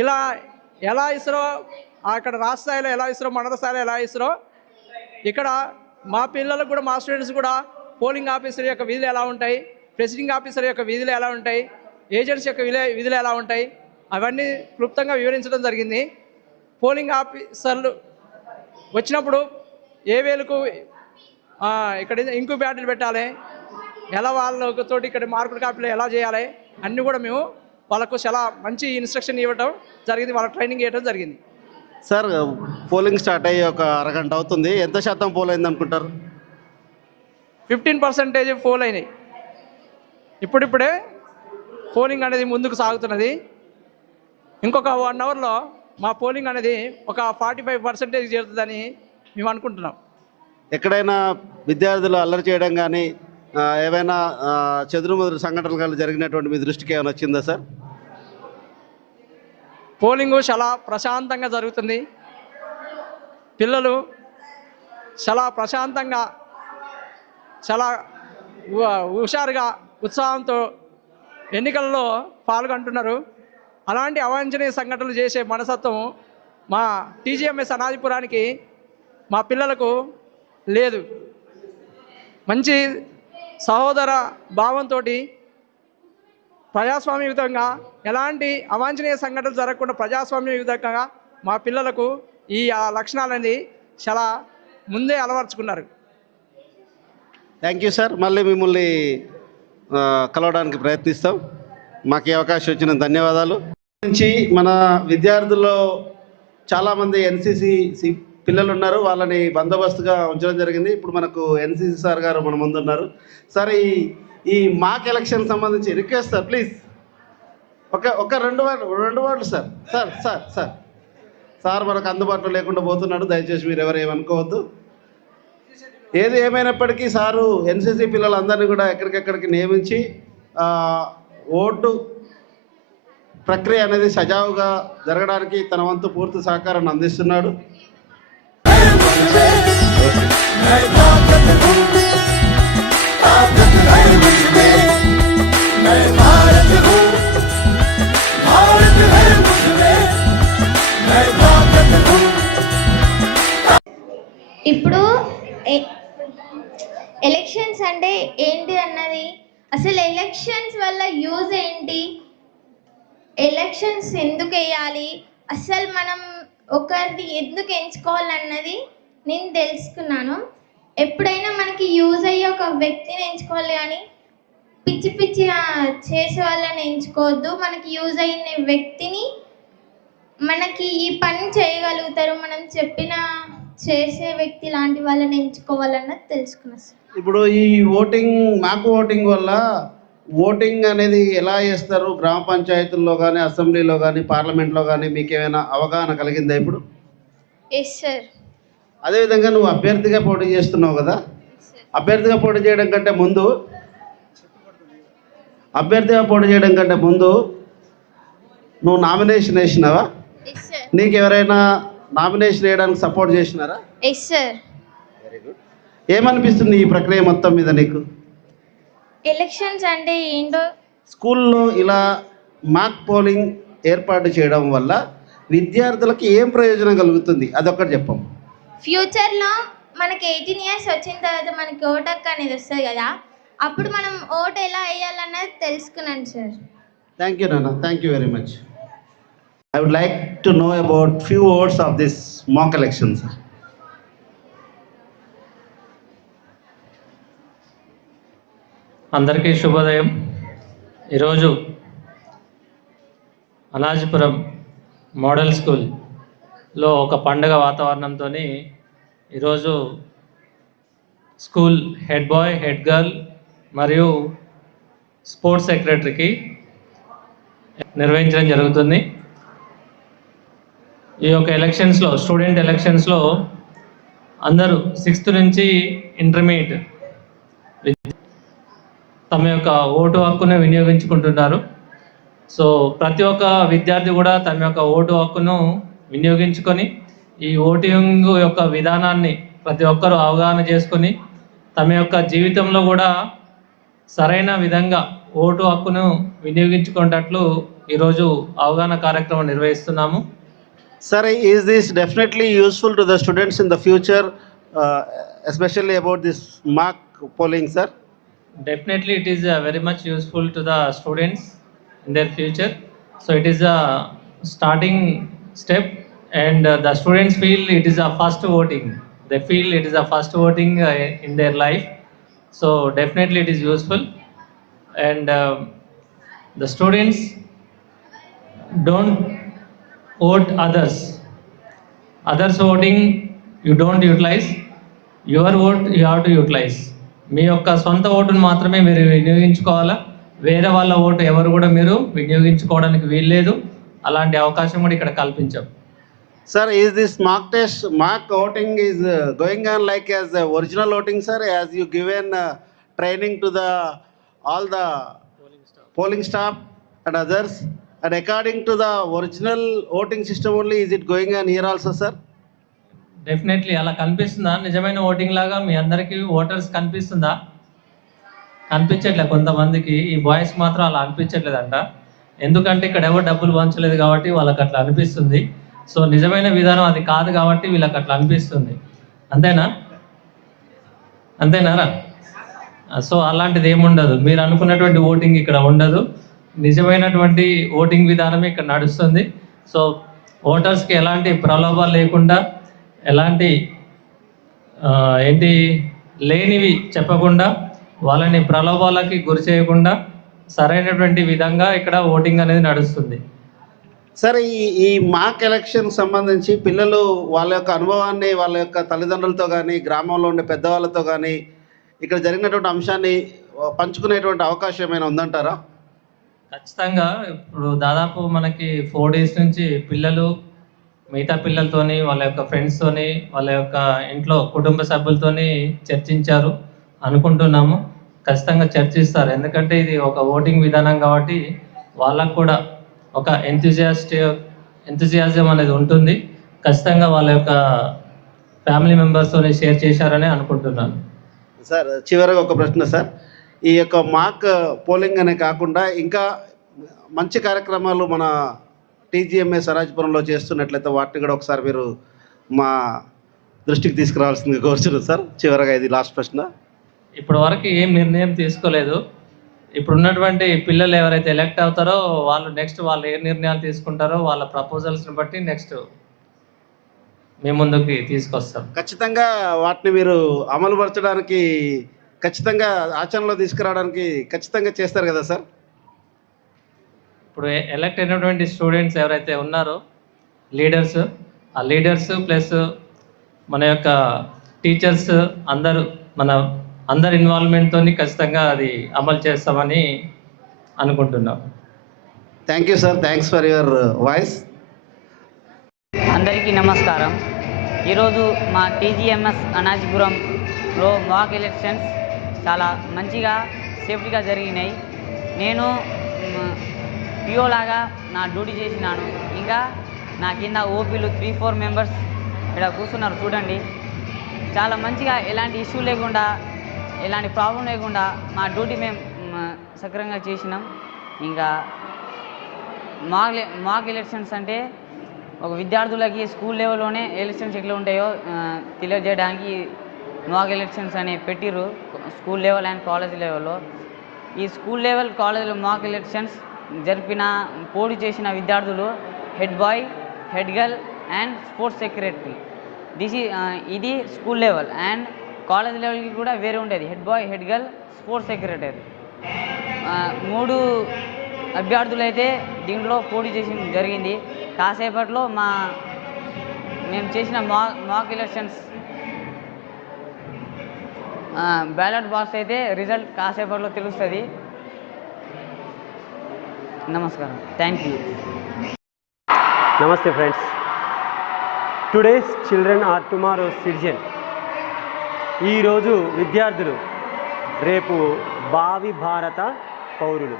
ఇలా ఎలా ఇస్తారో, అక్కడ రాష్ట్ర స్థాయిలో ఎలా ఇస్తారో, మండల స్థాయిలో ఎలా ఇస్తారో, ఇక్కడ మా పిల్లలకు కూడా, మా స్టూడెంట్స్ కూడా పోలింగ్ ఆఫీసర్ యొక్క విధులు ఎలా ఉంటాయి, ప్రెసిడింగ్ ఆఫీసర్ యొక్క విధులు ఎలా ఉంటాయి, ఏజెంట్స్ యొక్క విధులు ఎలా ఉంటాయి, అవన్నీ క్లుప్తంగా వివరించడం జరిగింది. పోలింగ్ ఆఫీసర్లు వచ్చినప్పుడు ఏ వేలకు ఇక్కడ ఇంకు బ్యాటరీ పెట్టాలి, ఎలా వాళ్ళతోటి ఇక్కడ మార్కుడు కాపీలు ఎలా చేయాలి అన్నీ కూడా మేము వాళ్ళకు చాలా మంచి ఇన్స్ట్రక్షన్ ఇవ్వడం జరిగింది, వాళ్ళ ట్రైనింగ్ ఇవ్వడం జరిగింది. సార్ పోలింగ్ స్టార్ట్ అయ్యి ఒక అరగంట అవుతుంది, ఎంత శాతం పోల్ అయింది అనుకుంటారు? 15% పోల్ అయినాయి. ఇప్పుడిప్పుడే పోలింగ్ అనేది ముందుకు సాగుతున్నది. ఇంకొక 1 అవర్లో మా పోలింగ్ అనేది ఒక 45% చేరుతుందని మేము అనుకుంటున్నాం. ఎక్కడైనా విద్యార్థులు అల్లరి చేయడం కానీ ఏవైనా చెదురుమదురు సంఘటనలు కానీ జరిగినటువంటి మీ దృష్టికి ఏమైనా వచ్చిందా సార్? పోలింగు చాలా ప్రశాంతంగా జరుగుతుంది. పిల్లలు చాలా ప్రశాంతంగా, చాలా హుషారుగా, ఉత్సాహంతో ఎన్నికల్లో పాల్గొంటున్నారు. అలాంటి అవాంఛనీయ సంఘటనలు చేసే మనస్తత్వం మా టీజీఎంఎస్ అనాదిపురానికి మా పిల్లలకు లేదు. మంచి సహోదర భావంతో ప్రజాస్వామ్యయుతంగా, ఎలాంటి అవాంఛనీయ సంఘటనలు జరగకుండా ప్రజాస్వామ్యయుతంగా మా పిల్లలకు ఈ లక్షణాలనేది చాలా ముందే అలవర్చుకున్నారు. Thank you sir. మళ్ళీ మిమ్మల్ని కలవడానికి ప్రయత్నిస్తాం. మాకు ఈ అవకాశం వచ్చిన ధన్యవాదాలు. నుంచి మన విద్యార్థుల్లో చాలామంది ఎన్సీసీ పిల్లలు ఉన్నారు, వాళ్ళని బందోబస్తుగా ఉంచడం జరిగింది. ఇప్పుడు మనకు ఎన్సీసీ సార్ గారు మన ముందు ఉన్నారు. సార్ ఈ మాక్ ఎలక్షన్ సంబంధించి రిక్వెస్ట్ సార్, ప్లీజ్ ఒక రెండు వర్డ్లు sir. Sir sir sir sir మనకు అందుబాటులో లేకుండా పోతున్నాడు, దయచేసి మీరు ఎవరు ఏమనుకోవద్దు. ఏది ఏమైనప్పటికీ సారు ఎన్సీసీ పిల్లలందరినీ కూడా ఎక్కడికెక్కడికి నియమించి ఓటు ప్రక్రియ అనేది సజావుగా జరగడానికి తన వంతు పూర్తి సహకారాన్ని అందిస్తున్నాడు. ఇప్పుడు ఎలక్షన్స్ అంటే ఏంటి అన్నది, అసలు ఎలక్షన్స్ వల్ల యూజ్ ఏంటి, ఎలక్షన్స్ ఎందుకు వేయాలి, అసలు మనం ఒకరిని ఎందుకు ఎంచుకోవాలన్నది నేను తెలుసుకున్నాను. ఎప్పుడైనా మనకి యూజ్ అయ్యే ఒక వ్యక్తిని ఎంచుకోవాలి కానీ పిచ్చి పిచ్చిగా చేసే వాళ్ళని ఎంచుకోవద్దు. మనకి యూజ్ అయిన వ్యక్తిని, మనకి ఈ పని చేయగలుగుతారు మనం చెప్పిన చేసే వ్యక్తి లాంటి వాళ్ళని ఎంచుకోవాలన్నది తెలుసుకున్నాను సార్. ఇప్పుడు ఈ మాకు ఓటింగ్ వల్ల ఓటింగ్ అనేది ఎలా చేస్తారు, గ్రామ పంచాయతీల్లో కానీ, అసెంబ్లీలో కానీ, పార్లమెంట్లో కానీ మీకు ఏమైనా అవగాహన కలిగిందా ఇప్పుడు? Yes sir. అదేవిధంగా నువ్వు అభ్యర్థిగా పోటీ చేస్తున్నావు కదా, అభ్యర్థిగా పోటీ చేయడం కంటే ముందు నువ్వు నామినేషన్ వేసినావా? నీకు ఎవరైనా నామినేషన్ వేయడానికి సపోర్ట్ చేసినారా? Yes sir. Very good. ఏమనిపిస్తుంది ఈ ప్రక్రియ మొత్తం మీద నీకు? ఎలక్షన్స్ అంటే ఏంటో, స్కూల్లో ఇలా మాక్ పోలింగ్ ఏర్పాటు చేయడం వల్ల విద్యార్థులకు ఏం ప్రయోజనం కలుగుతుంది అదొక్కటి చెప్పం. ఫ్యూచర్లో మనకి 18 years వచ్చిన తర్వాత మనకి ఓటు హక్కు అనేది వస్తుంది కదా, అప్పుడు మనం ఓటు ఎలా వేయాలన్నది తెలుసుకున్నాను సార్. థ్యాంక్ యూ నాన్న, thank you very much. I would like to know about few words of this mock election, sir. అందరికీ శుభోదయం. ఈరోజు అనాజిపురం మోడల్ స్కూల్లో ఒక పండుగ వాతావరణంతో ఈరోజు school head boy, head girl మరియు స్పోర్ట్స్ సెక్రటరీకి నిర్వహించడం జరుగుతుంది. ఈ యొక్క ఎలక్షన్స్లో, స్టూడెంట్ ఎలక్షన్స్లో అందరూ 6th నుంచి ఇంటర్మీడియట్ తమ యొక్క ఓటు హక్కును వినియోగించుకుంటున్నారు. సో ప్రతి ఒక్క విద్యార్థి కూడా తమ యొక్క ఓటు హక్కును వినియోగించుకొని ఈ ఓటింగ్ యొక్క విధానాన్ని ప్రతి ఒక్కరూ అవగాహన చేసుకొని తమ యొక్క జీవితంలో కూడా సరైన విధంగా ఓటు హక్కును వినియోగించుకునేటట్లు ఈరోజు అవగాహన కార్యక్రమం నిర్వహిస్తున్నాము. Sir, is this definitely useful to the students in the future, especially about this mock polling, sir? Definitely it is very much useful to the students in their future. So it is a starting step, and the students feel it is a first voting. They feel it is a first voting in their life. So definitely it is useful, and the students don't vote others. Others voting you don't utilize. Your vote you have to utilize. మీ యొక్క సొంత ఓటును మాత్రమే మీరు వినియోగించుకోవాలా. వేరే వాళ్ళ vote ఎవరు కూడా మీరు వినియోగించుకోవడానికి వీల్లేదు. అలాంటి అవకాశం కూడా ఇక్కడ కల్పించాం. Sir, is this mock voting is going on like as original voting, sir? As you given training to all the polling staff and others, and according to the original voting system only, is it going on here also, sir? Definitely అలా కనిపిస్తుందా? నిజమైన voting లాగా మీ అందరికీ voters కనిపిస్తుందా? కనిపించట్లే. కొంతమందికి ఈ boys మాత్రం అలా అనిపించట్లేదంట. ఎందుకంటే ఇక్కడ ఎవరు డబ్బులు పంచలేదు కాబట్టి వాళ్ళకి అట్లా అనిపిస్తుంది. సో నిజమైన విధానం అది కాదు కాబట్టి వీళ్ళకి అట్లా అనిపిస్తుంది. అంతేనా? అంతేనారా? సో అలాంటిది ఏముండదు. మీరు అనుకున్నటువంటి ఓటింగ్ ఇక్కడ ఉండదు. నిజమైనటువంటి ఓటింగ్ విధానమే ఇక్కడ నడుస్తుంది. సో ఓటర్స్కి ఎలాంటి ప్రలోభాలు లేకుండా, ఎలాంటి లేనివి చెప్పకుండా, వాళ్ళని ప్రలోభాలకి గురి చేయకుండా సరైనటువంటి విధంగా ఇక్కడ ఓటింగ్ అనేది నడుస్తుంది. సార్, ఈ మాక్ ఎలక్షన్ సంబంధించి పిల్లలు వాళ్ళ యొక్క అనుభవాన్ని వాళ్ళ యొక్క తల్లిదండ్రులతో కానీ, గ్రామంలో ఉండే పెద్దవాళ్ళతో కానీ ఇక్కడ జరిగినటువంటి అంశాన్ని పంచుకునేటువంటి అవకాశం ఏమైనా ఉందంటారా? ఖచ్చితంగా. ఇప్పుడు దాదాపు మనకి 4 days నుంచి పిల్లలు మిగతా పిల్లలతోని, వాళ్ళ యొక్క ఫ్రెండ్స్తోని, వాళ్ళ యొక్క ఇంట్లో కుటుంబ సభ్యులతోని చర్చించారు అనుకుంటున్నాము. ఖచ్చితంగా చర్చిస్తారు. ఎందుకంటే ఇది ఒక ఓటింగ్ విధానం కాబట్టి వాళ్ళకు కూడా ఒక ఎంతూజియాజం అనేది ఉంటుంది. ఖచ్చితంగా వాళ్ళ యొక్క ఫ్యామిలీ మెంబర్స్తోని షేర్ చేశారని అనుకుంటున్నాను. సార్, చివరిగా ఒక ప్రశ్న సార్. ఈ యొక్క మాక్ పోలింగ్ అనే కాకుండా ఇంకా మంచి కార్యక్రమాలు మన టీజీఎంఏ సరాజ్పురంలో చేస్తున్నట్లయితే వాటిని కూడా ఒకసారి మీరు మా దృష్టికి తీసుకురావాల్సిందిగా కోరుచున్నాను సార్. చివరిగా ఇది లాస్ట్ ప్రశ్న. ఇప్పటి వరకు ఏం నిర్ణయం తీసుకోలేదు. ఇప్పుడున్నటువంటి పిల్లలు ఎవరైతే ఎలక్ట్ అవుతారో వాళ్ళు నెక్స్ట్ వాళ్ళు ఏ నిర్ణయాలు తీసుకుంటారో వాళ్ళ ప్రపోజల్స్ని బట్టి నెక్స్ట్ మీ ముందుకి తీసుకొస్తాం. ఖచ్చితంగా వాటిని మీరు అమలుపరచడానికి, ఖచ్చితంగా ఆచరణలో తీసుకురావడానికి ఖచ్చితంగా చేస్తారు కదా సార్? ఇప్పుడు ఎలక్ట్ అయినటువంటి స్టూడెంట్స్ ఎవరైతే ఉన్నారో లీడర్స్, ఆ లీడర్స్ ప్లస్ మన యొక్క టీచర్స్ అందరి ఇన్వాల్వ్మెంట్తో ఖచ్చితంగా అది అమలు చేస్తామని అనుకుంటున్నాం. Thank you sir. Thanks for your voice. అందరికీ నమస్కారం. ఈరోజు మా టీజీఎంఎస్ అనాజిపురంలో మాక్ ఎలక్షన్స్ చాలా మంచిగా సేఫ్టీగా జరిగినాయి. నేను పిఓ లాగా నా డ్యూటీ చేసినాను. ఇంకా నా కింద ఓపీలు 3-4 మెంబర్స్ ఇక్కడ కూర్చున్నారు చూడండి. చాలా మంచిగా ఎలాంటి ఇష్యూ లేకుండా, ఎలాంటి ప్రాబ్లం లేకుండా మా డ్యూటీ మేము సక్రమంగా చేసినాం. ఇంకా మాక్ ఎలక్షన్స్ అంటే ఒక విద్యార్థులకి స్కూల్ లెవెల్లోనే ఎలక్షన్స్ ఎట్లా ఉంటాయో తెలియజేయడానికి మాక్ ఎలక్షన్స్ అని పెట్టిర్రు స్కూల్ లెవెల్ అండ్ కాలేజ్ లెవెల్లో. ఈ స్కూల్ లెవెల్ కాలేజ్ మాక్ ఎలక్షన్స్ జరిపిన పోటీ చేసిన విద్యార్థులు head boy, head girl and sports secretary. ఇది స్కూల్ లెవెల్. అండ్ కాలేజ్ లెవెల్కి కూడా వేరే ఉండేది, head boy, head girl, sports secretary. 3 అభ్యర్థులు అయితే దీంట్లో పోటీ చేసి జరిగింది. కాసేపట్లో మేము చేసిన మాక్ ఎలక్షన్స్ బ్యాలెట్ బాక్స్ అయితే రిజల్ట్ కాసేపట్లో తెలుస్తుంది. నమస్కారం. Thank you. నమస్తే friends. Today's children are tomorrow's citizen. ఈరోజు విద్యార్థులు రేపు భావి భారత పౌరులు.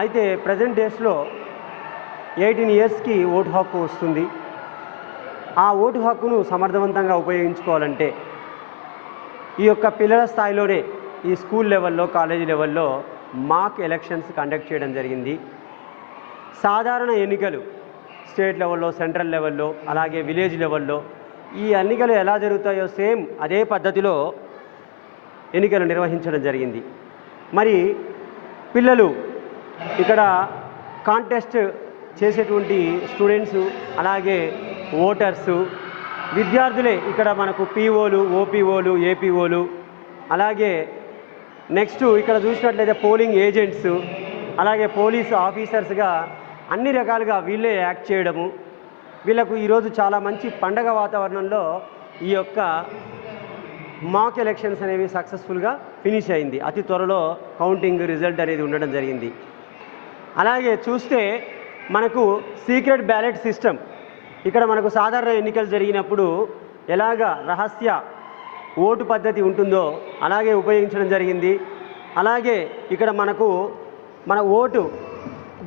అయితే ప్రజెంట్ డేస్లో 18 yearsకి ఓటు హక్కు వస్తుంది. ఆ ఓటు హక్కును సమర్థవంతంగా ఉపయోగించుకోవాలంటే ఈ యొక్క పిల్లల స్థాయిలోనే ఈ స్కూల్ లెవెల్లో, కాలేజీ లెవెల్లో మాక్ ఎలక్షన్స్ కండక్ట్ చేయడం జరిగింది. సాధారణ ఎన్నికలు స్టేట్ లెవెల్లో, సెంట్రల్ లెవెల్లో, అలాగే విలేజ్ లెవెల్లో ఈ ఎన్నికలు ఎలా జరుగుతాయో సేమ్ అదే పద్ధతిలో ఎన్నికలు నిర్వహించడం జరిగింది. మరి పిల్లలు ఇక్కడ కాంటెస్ట్ చేసేటువంటి స్టూడెంట్స్, అలాగే ఓటర్సు, విద్యార్థులే ఇక్కడ మనకు పీఓలు, ఓపీఓలు, ఏపీఓలు, అలాగే నెక్స్ట్ ఇక్కడ చూసినట్లయితే పోలింగ్ ఏజెంట్స్, అలాగే పోలీసు ఆఫీసర్స్గా అన్ని రకాలుగా వీళ్ళే యాక్ట్ చేయడము. వీళ్ళకు ఈరోజు చాలా మంచి పండగ వాతావరణంలో ఈ యొక్క మాక్ ఎలక్షన్స్ అనేవి సక్సెస్ఫుల్గా ఫినిష్ అయింది. అతి త్వరలో కౌంటింగ్ రిజల్ట్ అనేది ఉండడం జరిగింది. అలాగే చూస్తే మనకు సీక్రెట్ బ్యాలెట్ సిస్టమ్ ఇక్కడ మనకు సాధారణ ఎన్నికలు జరిగినప్పుడు ఎలాగ రహస్య ఓటు పద్ధతి ఉంటుందో అలాగే ఉపయోగించడం జరిగింది. అలాగే ఇక్కడ మనకు మన ఓటు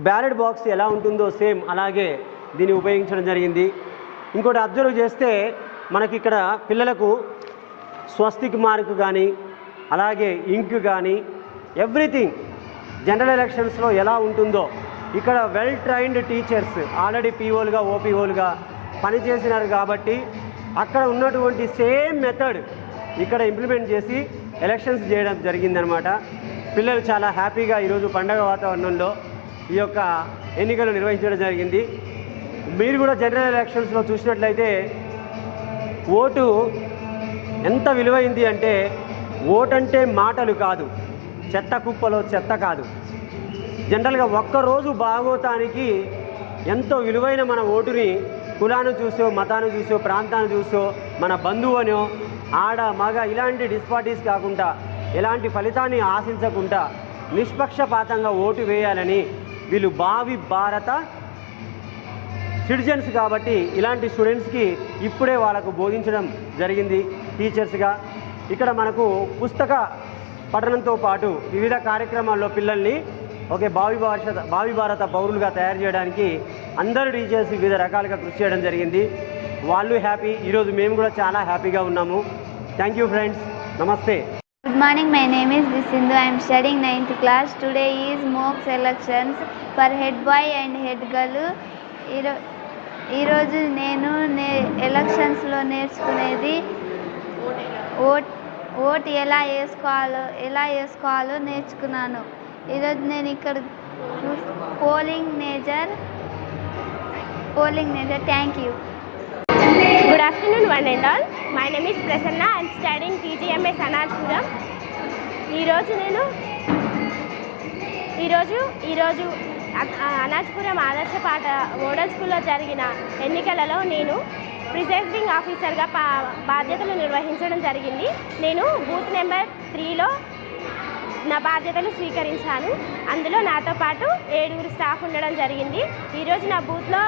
బ్యాలెట్ బాక్స్ ఎలా ఉంటుందో సేమ్ అలాగే దీన్ని ఉపయోగించడం జరిగింది. ఇంకోటి అబ్జర్వ్ చేస్తే మనకి ఇక్కడ పిల్లలకు స్వస్తిక్ మార్క్ కానీ, అలాగే ఇంక్ కానీ, ఎవ్రీథింగ్ జనరల్ ఎలక్షన్స్లో ఎలా ఉంటుందో ఇక్కడ వెల్ ట్రైన్డ్ టీచర్స్ ఆల్రెడీ పీఓలుగా, ఓపీఓలుగా పనిచేసినారు కాబట్టి అక్కడ ఉన్నటువంటి సేమ్ మెథడ్ ఇక్కడ ఇంప్లిమెంట్ చేసి ఎలక్షన్స్ చేయడం జరిగిందనమాట. పిల్లలు చాలా హ్యాపీగా ఈరోజు పండగ వాతావరణంలో ఈ యొక్క ఎన్నికలు నిర్వహించడం జరిగింది. మీరు కూడా జనరల్ ఎలక్షన్స్లో చూసినట్లయితే ఓటు ఎంత విలువైంది అంటే, ఓటంటే మాటలు కాదు, చెత్త కుప్పలో చెత్త కాదు. జనరల్గా ఒక్కరోజు బాగోతానికి ఎంతో విలువైన మన ఓటుని కులాన్ని చూసో, మతాన్ని చూసో, ప్రాంతాన్ని చూసో, మన బంధువునో, ఆడ మగ ఇలాంటి డిస్పార్టీస్ కాకుండా, ఎలాంటి ఫలితాన్ని ఆశించకుండా నిష్పక్షపాతంగా ఓటు వేయాలని వీళ్ళు భావి భారత సిటిజన్స్ కాబట్టి ఇలాంటి స్టూడెంట్స్కి ఇప్పుడే వాళ్ళకు బోధించడం జరిగింది టీచర్స్గా. ఇక్కడ మనకు పుస్తక పఠనంతో పాటు వివిధ కార్యక్రమాల్లో పిల్లల్ని ఒకే భావి భారత పౌరులుగా తయారు చేయడానికి అందరూ టీచర్స్ వివిధ రకాలుగా కృషి చేయడం జరిగింది. వాళ్ళు హ్యాపీ, ఈరోజు మేము కూడా చాలా హ్యాపీగా ఉన్నాము. థ్యాంక్ యూ ఫ్రెండ్స్, నమస్తే. Good morning, my name is Visindu. I am studying 9th class. Today is mock selections for head boy and head girl. ఈరోజు నేను ఎలక్షన్స్లో నేర్చుకునేది ఓట్ ఎలా వేసుకోవాలో నేర్చుకున్నాను. ఈరోజు నేను ఇక్కడ polling major. Thank you. Good afternoon, one and all. My name is Prasanna. I am studying TGMS Anajpuram. ఈరోజు అనాజ్పురం ఆదర్శ పాఠ మోడల్ స్కూల్లో జరిగిన ఎన్నికలలో నేను ప్రిసైడింగ్ ఆఫీసర్గా బాధ్యతలు నిర్వహించడం జరిగింది. నేను బూత్ నెంబర్ 3లో నా బాధ్యతలు స్వీకరించాను. అందులో నాతో పాటు 7 స్టాఫ్ ఉండడం జరిగింది. ఈరోజు నా బూత్లో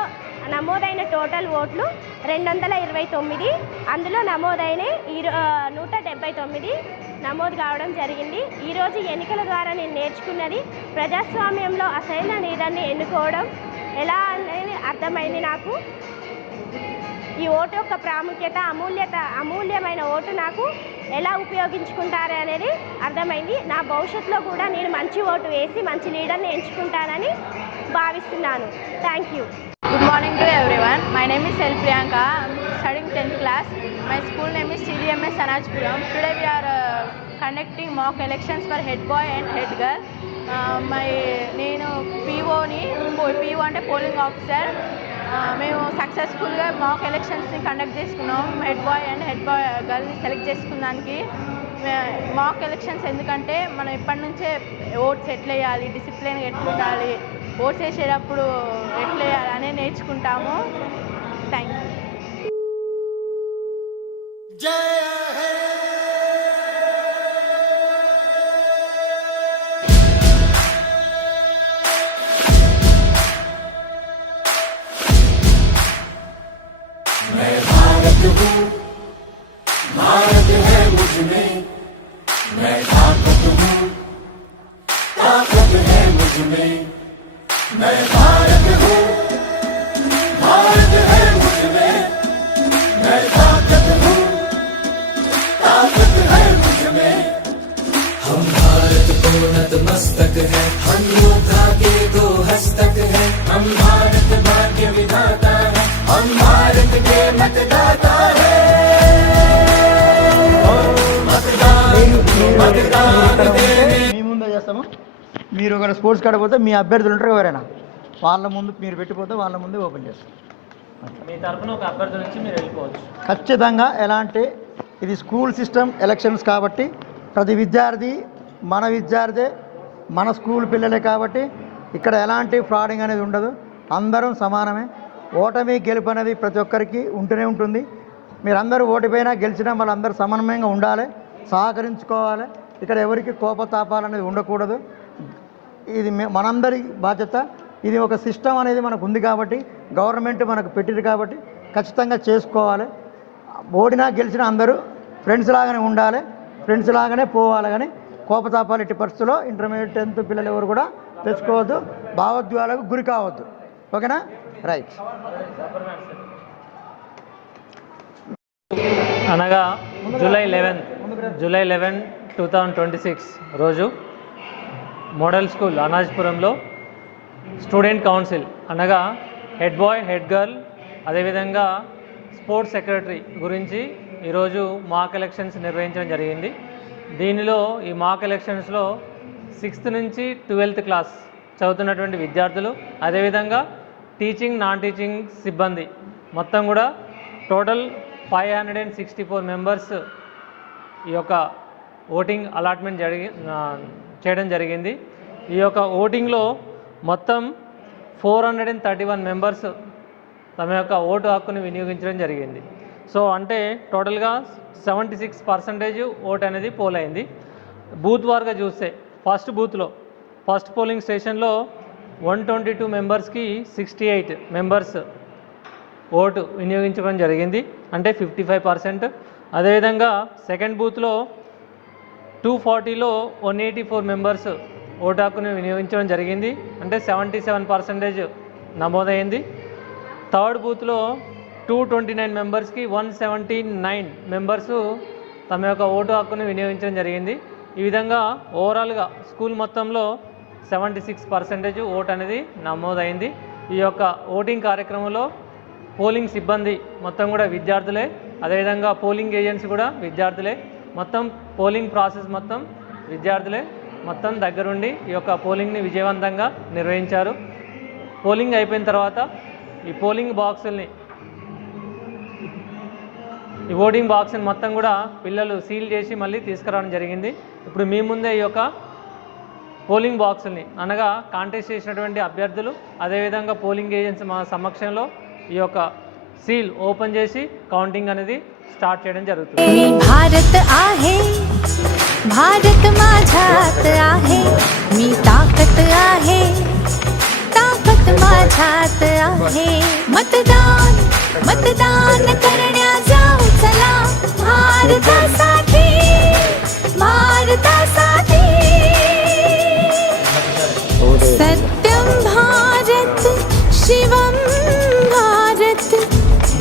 నమోదైన టోటల్ ఓట్లు 229. అందులో నమోదైన 179 నమోదు కావడం జరిగింది. ఈరోజు ఎన్నికల ద్వారా నేను నేర్చుకున్నది ప్రజాస్వామ్యంలో అసలైన లీడర్ని ఎన్నుకోవడం ఎలా అనేది అర్థమైంది నాకు. ఈ ఓటు యొక్క ప్రాముఖ్యత, అమూల్యమైన ఓటు నాకు ఎలా ఉపయోగించుకుంటారు అనేది అర్థమైంది. నా భవిష్యత్తులో కూడా నేను మంచి ఓటు వేసి మంచి లీడర్ని ఎంచుకుంటానని భావిస్తున్నాను. Thank you. Good morning to everyone. My name is L. Priyanka. I am studying 10th class. My school name is TGMS Anajpuram. Today we are conducting mock elections for head boy and head girl. నేను PO అంటే polling officer. మేము సక్సెస్ఫుల్గా mock ఎలక్షన్స్ని conduct చేసుకున్నాం. Head boy and head boy గర్ల్ని select చేసుకున్నానికి mock elections ఎందుకంటే మనం ఇప్పటి నుంచే ఓట్స్ ఎట్లా వేయాలి, డిసిప్లిన్ ఎట్లా ఉండాలి, ఓట్స్ వేసేటప్పుడు ఎట్లా వేయాలి అనేది నేర్చుకుంటాము. Thank you. भारत है मुझ में, मैं ताकत हूँ, ताकत है मुझ में, मैं भारत हूँ, भारत है मुझ में, नतमस्तक है, हम योद्धा के दो हस्तक है, हम भारत भाग्य विधाता है, हम भारत के मतदाता है। మీ ముందే చేస్తాము. మీరు ఒక స్పోర్ట్స్ కార్డు పోతే మీ అభ్యర్థులు ఉంటారు ఎవరైనా, వాళ్ళ ముందు మీరు పెట్టిపోతే వాళ్ళ ముందు ఓపెన్ చేస్తాం. మీ తరఫున ఒక అభ్యర్థి నుంచి మీరు వెళ్ళిపోవచ్చు. ఖచ్చితంగా ఎలాంటి ఇది స్కూల్ సిస్టమ్ ఎలక్షన్స్ కాబట్టి ప్రతి విద్యార్థి మన విద్యార్థి మన స్కూల్ పిల్లలే కాబట్టి ఇక్కడ ఎలాంటి ఫ్రాడింగ్ అనేది ఉండదు. అందరం సమానమే. ఓటమి గెలుపు అనేది ప్రతి ఒక్కరికి ఉంటూనే ఉంటుంది. మీరందరూ ఓడిపోయినా గెలిచినా వాళ్ళందరూ సమన్వయంగా ఉండాలి, సహకరించుకోవాలి. ఇక్కడ ఎవరికి కోపతాపాలు అనేది ఉండకూడదు. ఇది మనందరి బాధ్యత. ఇది ఒక సిస్టమ్ అనేది మనకు ఉంది కాబట్టి, గవర్నమెంట్ మనకు పెట్టింది కాబట్టి ఖచ్చితంగా చేసుకోవాలి. ఓడినా గెలిచినా అందరూ ఫ్రెండ్స్ లాగానే ఉండాలి, ఫ్రెండ్స్ లాగానే పోవాలి. కానీ కోపతాపాలు ఎట్టి పరిస్థితుల్లో ఇంటర్మీడియట్ 10th పిల్లలు ఎవరు కూడా తెచ్చుకోవద్దు, భావోద్వేగాలకు గురి కావద్దు. ఓకేనా? రైట్. అనగా జూలై 11, 2026 రోజు మోడల్ స్కూల్ అనాజ్పురంలో స్టూడెంట్ కౌన్సిల్ అనగా హెడ్ బాయ్, హెడ్ గర్ల్, అదేవిధంగా స్పోర్ట్స్ సెక్రటరీ గురించి ఈరోజు మాక్ ఎలక్షన్స్ నిర్వహించడం జరిగింది. దీనిలో ఈ మాక్ ఎలక్షన్స్లో 6th నుంచి 12th క్లాస్ చదువుతున్నటువంటి విద్యార్థులు, అదేవిధంగా టీచింగ్, నాన్ టీచింగ్ సిబ్బంది మొత్తం కూడా టోటల్ 564 మెంబర్స్ ఈ యొక్క ఓటింగ్ అలాట్మెంట్ చేయడం జరిగింది. ఈ యొక్క ఓటింగ్లో మొత్తం 431 మెంబర్స్ తమ యొక్క ఓటు హక్కుని వినియోగించడం జరిగింది. సో అంటే టోటల్గా 76% ఓట్ అనేది పోల్ అయింది. బూత్ వారుగా చూస్తే ఫస్ట్ పోలింగ్ స్టేషన్లో 122 మెంబర్స్కి 68 మెంబర్స్ ఓటు వినియోగించడం జరిగింది, అంటే 55%. అదేవిధంగా సెకండ్ బూత్లో 240లో 184 మెంబర్స్ ఓటు హక్కును వినియోగించడం జరిగింది, అంటే 77% నమోదైంది. థర్డ్ బూత్లో 229 మెంబర్స్కి 179 మెంబర్స్ తమ యొక్క ఓటు హక్కును వినియోగించడం జరిగింది. ఈ విధంగా ఓవరాల్గా స్కూల్ మొత్తంలో 76% ఓటు అనేది నమోదైంది. ఈ యొక్క ఓటింగ్ కార్యక్రమంలో పోలింగ్ సిబ్బంది మొత్తం కూడా విద్యార్థులే, అదేవిధంగా పోలింగ్ ఏజెంట్స్ కూడా విద్యార్థులే. మొత్తం పోలింగ్ ప్రాసెస్ మొత్తం విద్యార్థులే మొత్తం దగ్గరుండి ఈ యొక్క పోలింగ్ని విజయవంతంగా నిర్వహించారు. పోలింగ్ అయిపోయిన తర్వాత ఈ పోలింగ్ బాక్సుల్ని, ఈ ఓటింగ్ బాక్స్ని మొత్తం కూడా పిల్లలు సీల్ చేసి మళ్ళీ తీసుకురావడం జరిగింది. ఇప్పుడు మీ ముందే ఈ యొక్క పోలింగ్ బాక్సుల్ని అనగా కాంటెస్ట్ చేసినటువంటి అభ్యర్థులు, అదేవిధంగా పోలింగ్ ఏజెంట్స్ మా సమక్షంలో ఈ యొక్క సీల్ ఓపెన్ చేసి కౌంటింగ్ అనేది స్టార్ట్ చేయడం జరుగుతుంది. भारत आहे, भारत माझ्यात आहे, मी ताकत आहे, ताकत माझ्यात आहे. मतदान मतदान करण्या जाऊ चला, भारतासाठी भारतासाठी. सत्यम भारत, शिवम भारत,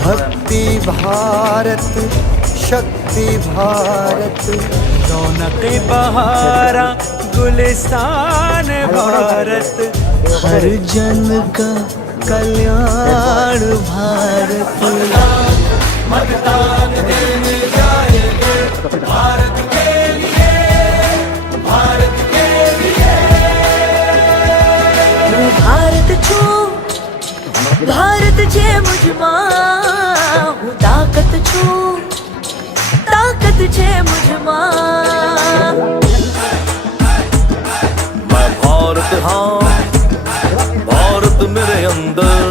भक्ति भारत, शक्ति भारत, रौनक बहारा गुलिस्तान भारत, हर जन का कल्याण भारत. मतदान देने जाएंगे भारत के लिए, भारत के लिए. भारत छो, भारत जे मुझमा, ताकत छो, ताकत जे मुझमा. मैं भारत हाँ, भारत मेरे अंदर,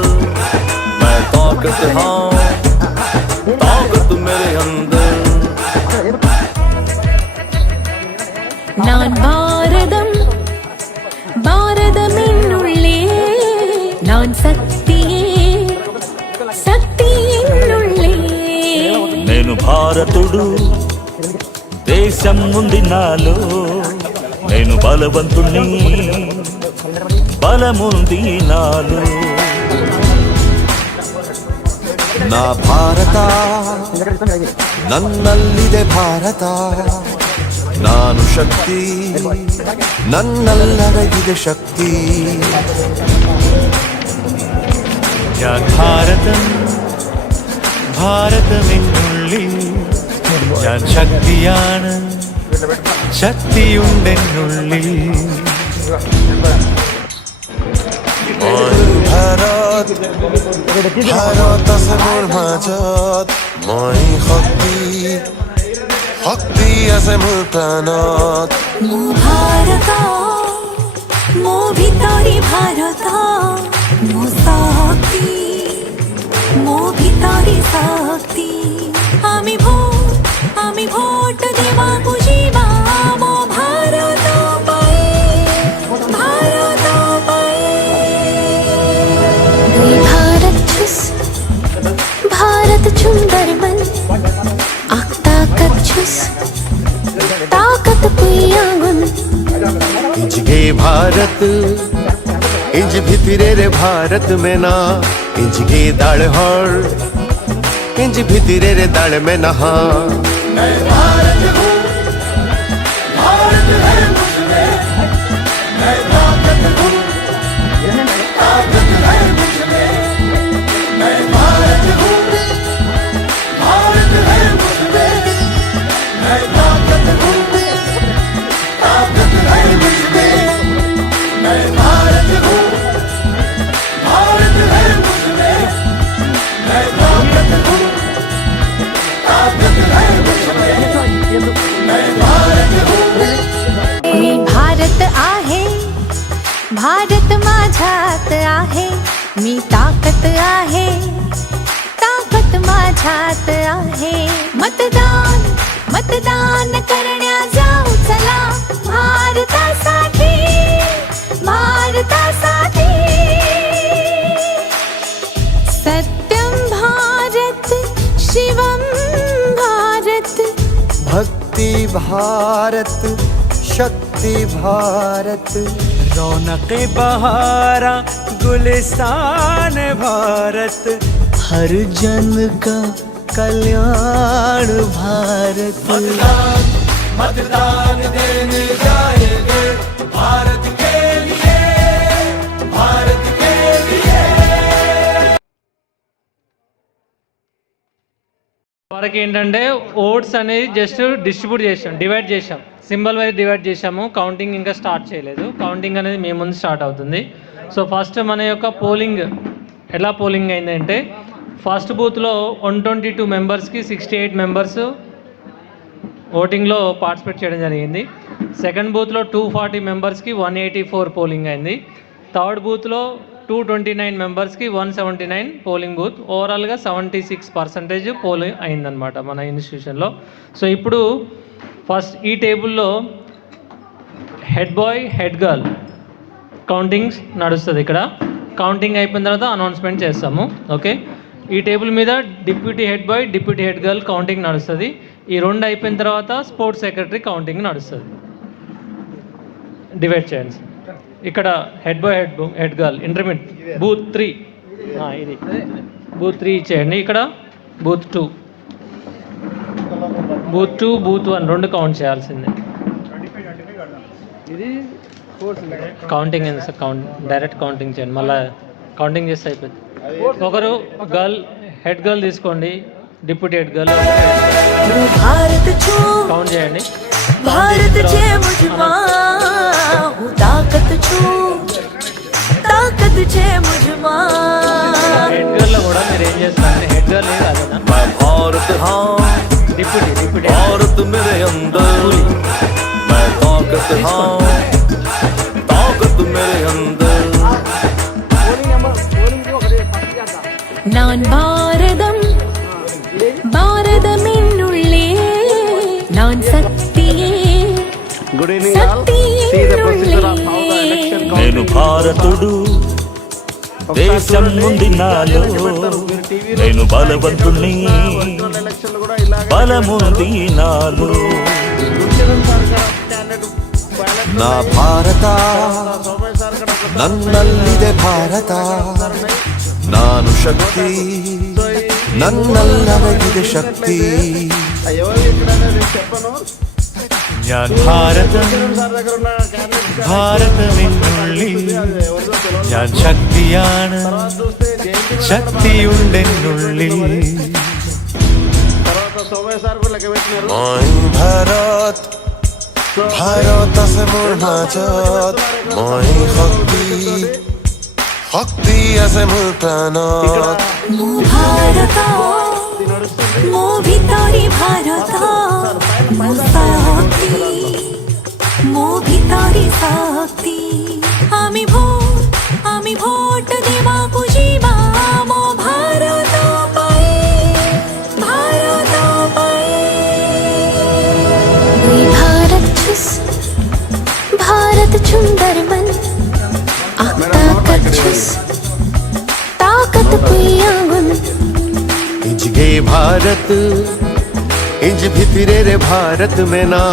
मैं ताकत हाँ, ताकत मेरे अंदर. நான் பாரதம், பாரதமின்னுள்ளே, நான் சக்தியே, சக்தியின்னுள்ளே. నేను భారతుడు, దేశం ఉంది నాలో, నేను బలవంతుణ్ణి, బలముంది నాలో. ನಾ ಭಾರತ ನನ್ನಲ್ಲಿದೆ ಭಾರತ ನಾನು ಶಕ್ತಿ ನನ್ನಲ್ಲಡಗಿದೆ ಶಕ್ತಿ ഞാൻ ഭാരതം ഭാരതമെന്നുള്ളിൽ ഞാൻ ശക്തിയാണ് ശക്തിയുണ്ടെന്നുള്ളിൽ ভারত ভারত আছে মোৰ মাজত মই শক্তি শক্তি আছে মোৰ প্ৰাণত মো ভারত মো ভিতরে ভারত মো শক্তি মো ভিতরে শক্তি আমি ভোট দেবাকু যিবা মো ভারত পাই ভারত পাই भारत छुस भारत चुंदर मन आख ताकत छुस ताकत पुयागुन इंज गे भारत इंज भितरे रे भारत में ना इंज गे दाड़ हर इंज भितरे रे दाड़ में नहा मैं भारत हूँ भारत है मुझमें मैं ताकत हूँ ताकत है मुझमें मैं भारत हूँ भारत है मुझमें मैं ताकत हूँ ताकत है मुझमें मैं भारत हूँ भारत है मुझमें मैं ताकत हूँ ताकत है मुझमें मैं भारत हूँ मी भारत आहे भारत माझ्यात आहे मी ताकत आहे ताकत माझ्यात आहे मतदान मतदान करण्या जाऊ चला भारतासाठी भारतासाठी सत्यम भारत शिवम भारत भक्ति भारत शक्ति भारत रौनक बहारा गुलिस्तान भारत हर जन का कल्याण भारत मतदान देने जाएंगे भारत के लिए भारत के लिए వరకు ఏంటంటే ఓట్స్ అనేది జస్ట్ డిస్ట్రిబ్యూట్ చేసాం, డివైడ్ చేసాం, సింబల్ వైజ్ డివైడ్ చేసాము. కౌంటింగ్ ఇంకా స్టార్ట్ చేయలేదు. కౌంటింగ్ అనేది మేము ముందు స్టార్ట్ అవుతుంది. సో ఫస్ట్ మన యొక్క పోలింగ్ ఎలా పోలింగ్ అయిందంటే ఫస్ట్ బూత్లో 122 మెంబర్స్కి 68 మెంబర్స్ ఓటింగ్లో పార్టిసిపేట్ చేయడం జరిగింది. సెకండ్ బూత్లో 240 మెంబర్స్కి 184 పోలింగ్ అయింది. థర్డ్ బూత్లో 229 మెంబర్స్కి 179 పోలింగ్ బూత్. ఓవరాల్గా 76% పోలింగ్ అయిందనమాట మన ఇన్స్టిట్యూషన్లో. సో ఇప్పుడు ఫస్ట్ ఈ టేబుల్లో head boy head girl countings నడుస్తుంది. ఇక్కడ కౌంటింగ్ అయిపోయిన తర్వాత అనౌన్స్మెంట్ చేస్తాము. ఓకే, ఈ టేబుల్ మీద deputy head boy deputy head girl counting నడుస్తుంది. ఈ రెండు అయిపోయిన తర్వాత స్పోర్ట్స్ సెక్రటరీ కౌంటింగ్ నడుస్తుంది. డివైడ్ చేయండి. ఇక్కడ head boy head girl intermediate booth 3 ఇది బూత్ 3 ఇచ్చేయండి. ఇక్కడ బూత్ 2 బూత్ 1 రెండు కౌంట్ చేయాల్సిందే. ఇది కౌంటింగ్ డైరెక్ట్ కౌంటింగ్ చేయండి. మళ్ళీ కౌంటింగ్ చేస్తే అయిపోయింది. ఒకరు హెడ్ గర్ల్ తీసుకోండి, డిప్యూటీ హెడ్ గర్ల్ కౌంట్ చేయండి. भारत जे मुझमा हूँ ताकत छू ताकत जे मुझमा హెడ్ గర్ల్ కూడా మీరు ఏం చేస్తారంటే హెడ్ గర్ల్ ఏం కాదు भारत हाँ డిప్యూటీ भारत मेरे अंदर मैं ताकत हाँ ताकत मेरे अंदर நான் பாரதம் பாரதமென்னுள்ளே நான் சக்தியே నేను భారతుడు దేశం ఉంది నాలో నేను బలవంతుణ్ణి బలముంది నాలో ನಾ ಭಾರತ ನನ್ನಲ್ಲಿದೆ ಭಾರತ ನಾನು ಶಕ್ತಿ ನನ್ನಲ್ಲಡಗಿದೆ ಶಕ್ತಿ ഞാൻ ഭാരതം ഭാരതമെന്നുള്ളിൽ ഞാൻ ശക്തിയാണ് ശക്തിയുണ്ടെന്നുള്ളിൽ মই ভাৰত ভাৰত আছে মোৰ মাজত মই শক্তি শক্তি আছে মোৰ প্ৰাণত ମୋ ଭାରତ ମୋ ଭିତରେ ଭାରତ ମୋ ଶକ୍ତି ମୋ ଭିତରେ ଶକ୍ତି আমি ভোট দেବାକୁ ଯିବା ମୋ ଭାରତ ପାଇଁ भारत सुंदर मन ताकत पियागुन इंज गे भारत इंज भितरे रे भारत में ना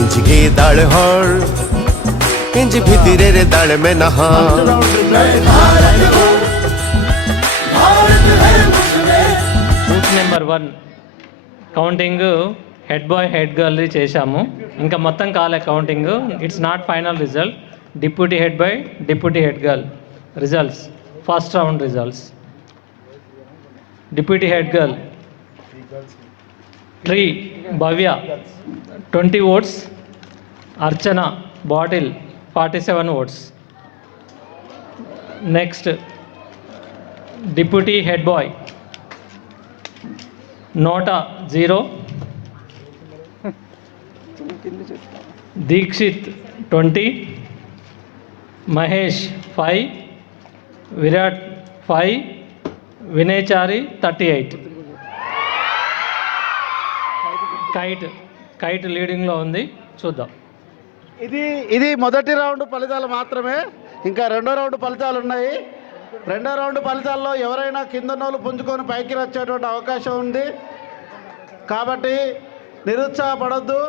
इंज गे दाड़ हर इंज भितरे रे दाड़ में नहा booth number 1 counting head boy head girl చేశాము. ఇంకా మొత్తం కాలే counting. It's not final result. Deputy head boy deputy head girl results. First round results. Deputy head girl tree Bhavya 20 votes. Archana bottle 47 votes. Next deputy head boy NOTA 0, Dikshit 20, Mahesh 5, Virat 5, Vinayachari 38. Kite లీడింగ్లో ఉంది. చూద్దాం. ఇది మొదటి round ఫలితాలు మాత్రమే. ఇంకా రెండో రౌండ్ ఫలితాలు ఉన్నాయి. రెండో రౌండ్ ఫలితాల్లో ఎవరైనా కింద నోళ్ళు పుంజుకొని పైకి వచ్చేటువంటి అవకాశం ఉంది. కాబట్టి నిరుత్సాహపడొద్దు.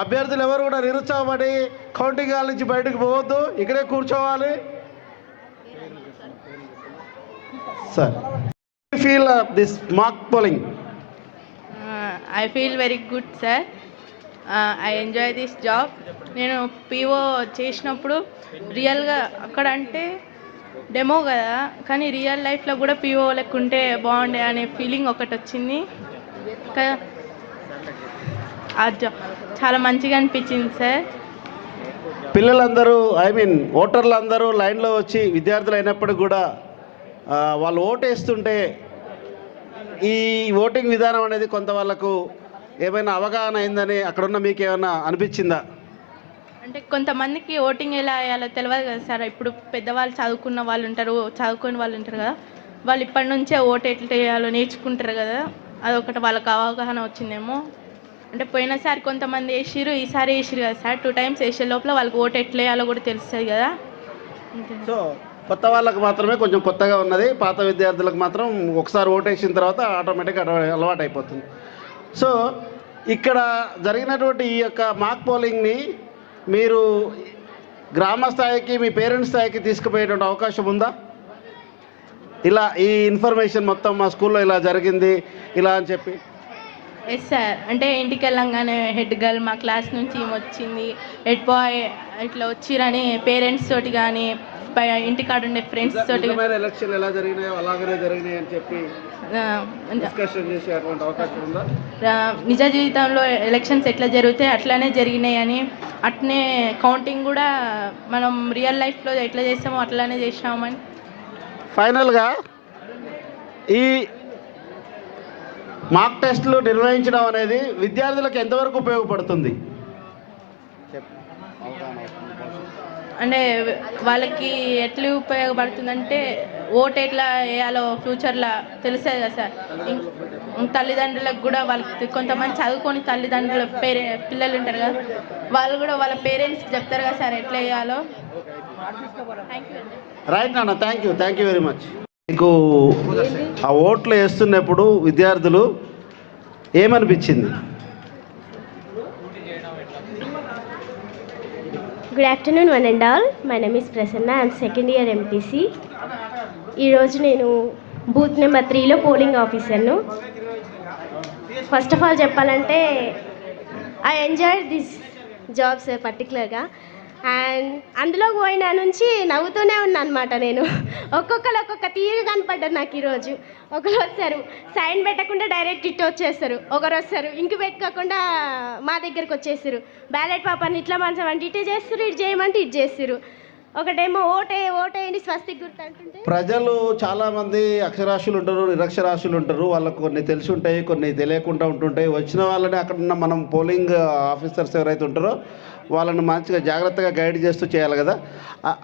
అభ్యర్థులు ఎవరు కూడా నిరుత్సాహపడి కౌంటింగ్ హాల్ నుంచి బయటకు పోవద్దు. ఇక్కడే కూర్చోవాలి. Sir, feel this mock polling? I feel very good, sir. I enjoy this job. నేను పీఓ చేసినప్పుడు రియల్గా అక్కడ అంటే డెమో కదా, కానీ రియల్ లైఫ్లో కూడా పీఓ లెక్కుంటే బాగుండే అనే ఫీలింగ్ ఒకటి వచ్చింది. ఆ జాబ్ చాలా మంచిగా అనిపించింది సార్. పిల్లలందరూ ఓటర్లు అందరూ లైన్లో వచ్చి విద్యార్థులు అయినప్పటికీ కూడా వాళ్ళు ఓటేస్తుంటే ఈ ఓటింగ్ విధానం అనేది కొంత వాళ్ళకు ఏమైనా అవగాహన అయిందని అక్కడున్న మీకు ఏమైనా అనిపించిందా? అంటే కొంతమందికి ఓటింగ్ ఎలా వేయాలో తెలియదు కదా సార్. ఇప్పుడు పెద్దవాళ్ళు చదువుకున్న వాళ్ళు ఉంటారు, చదువుకుని వాళ్ళు ఉంటారు కదా, వాళ్ళు ఇప్పటి నుంచే ఓటు ఎట్లా వేయాలో నేర్చుకుంటారు కదా, అదొకటి వాళ్ళకి అవగాహన వచ్చిందేమో. అంటే పోయినసారి కొంతమంది వేసిరు, ఈసారి వేసిరు కదా సార్. 2 టైమ్స్ వేసే లోపల వాళ్ళకి ఓటు ఎట్లా వేయాలో కూడా తెలుస్తుంది కదా. సో కొత్త వాళ్ళకు మాత్రమే కొంచెం కొత్తగా ఉన్నది. పాత విద్యార్థులకు మాత్రం ఒకసారి ఓటేసిన తర్వాత ఆటోమేటిక్గా అలవాటు అయిపోతుంది. సో ఇక్కడ జరిగినటువంటి ఈ యొక్క మాక్ పోలింగ్ని మీరు గ్రామ స్థాయికి మీ పేరెంట్స్ స్థాయికి తీసుకుపోయేటువంటి అవకాశం ఉందా? ఇలా ఈ ఇన్ఫర్మేషన్ మొత్తం మా స్కూల్లో ఇలా జరిగింది ఇలా అని చెప్పి. Yes sir. అంటే ఇంటికి వెళ్ళంగానే హెడ్ గర్ల్ మా క్లాస్ నుంచి వచ్చింది, హెడ్ బాయ్ ఇట్లా వచ్చిరని పేరెంట్స్ తోటి కానీ ఇంటికాడ ఉండే ఫ్రెండ్స్ తోటి ఎలక్షన్ ఎలా జరిగినాయో అలాగనే జరిగినాయి అని చెప్పి డిస్కషన్ చేసే అటువంటి అవకాశం ఉందా? నిజ జీవితంలో ఎలక్షన్స్ ఎట్లా జరుగుతాయి అట్లానే జరిగినాయి అని, అట్నే కౌంటింగ్ కూడా మనం రియల్ లైఫ్లో ఎట్లా చేస్తామో అట్లానే చేసామని. ఫైనల్గా ఈ మాక్ టెస్టులు నిర్వహించడం అనేది విద్యార్థులకు ఎంతవరకు ఉపయోగపడుతుంది? అంటే వాళ్ళకి ఎట్లా ఉపయోగపడుతుందంటే ఓటు ఎట్లా వేయాలో ఫ్యూచర్లో తెలుస్తుంది కదా సార్. తల్లిదండ్రులకు కూడా వాళ్ళకి కొంతమంది చదువుకొని తల్లిదండ్రుల పిల్లలు ఉంటారు కదా, వాళ్ళు కూడా వాళ్ళ పేరెంట్స్కి చెప్తారు కదా సార్ ఎట్లా వేయాలో. రైట్ నాన్న, థ్యాంక్ యూ వెరీ మచ్. మీకు ఆ ఓట్లు వేస్తున్నప్పుడు విద్యార్థులు ఏమనిపించింది? Good afternoon one and all. My name is Prasanna. I'm second year MPC. ఈరోజు నేను బూత్ నెంబర్ 3లో పోలింగ్ ఆఫీసర్ను. ఫస్ట్ ఆఫ్ ఆల్ చెప్పాలంటే ఐ ఎంజాయ్డ్ దిస్ జాబ్స్ పర్టికులర్గా. అండ్ అందులోకి పోయిన నుంచి నవ్వుతూనే ఉన్నా అనమాట నేను. ఒక్కొక్కరు ఒక్కొక్క తీరు కనపడ్డారు నాకు ఈరోజు. ఒకరు వస్తారు సైన్ పెట్టకుండా డైరెక్ట్ ఇటు వచ్చేస్తారు, ఒకరు వస్తారు ఇంక పెట్టుకోకుండా మా దగ్గరకు వచ్చేస్తారు, బ్యాలెట్ పేపర్ని ఇట్లా మంచం అంటే ఇటు చేస్తారు, ఇటు చేయమంటే ఇటు చేస్తారు. ఒకటేమో ఓటేయండి స్వస్తిక్ గుర్తు అంటుంటే. ప్రజలు చాలామంది అక్షరాస్యులు ఉంటారు, నిరక్షరాస్యులు ఉంటారు. వాళ్ళకు కొన్ని తెలిసి ఉంటాయి, కొన్ని తెలియకుండా ఉంటుంటాయి. వచ్చిన వాళ్ళని అక్కడ ఉన్న మనం పోలింగ్ ఆఫీసర్స్ ఎవరైతే ఉంటారో వాళ్ళని మంచిగా జాగ్రత్తగా గైడ్ చేస్తూ చేయాలి కదా.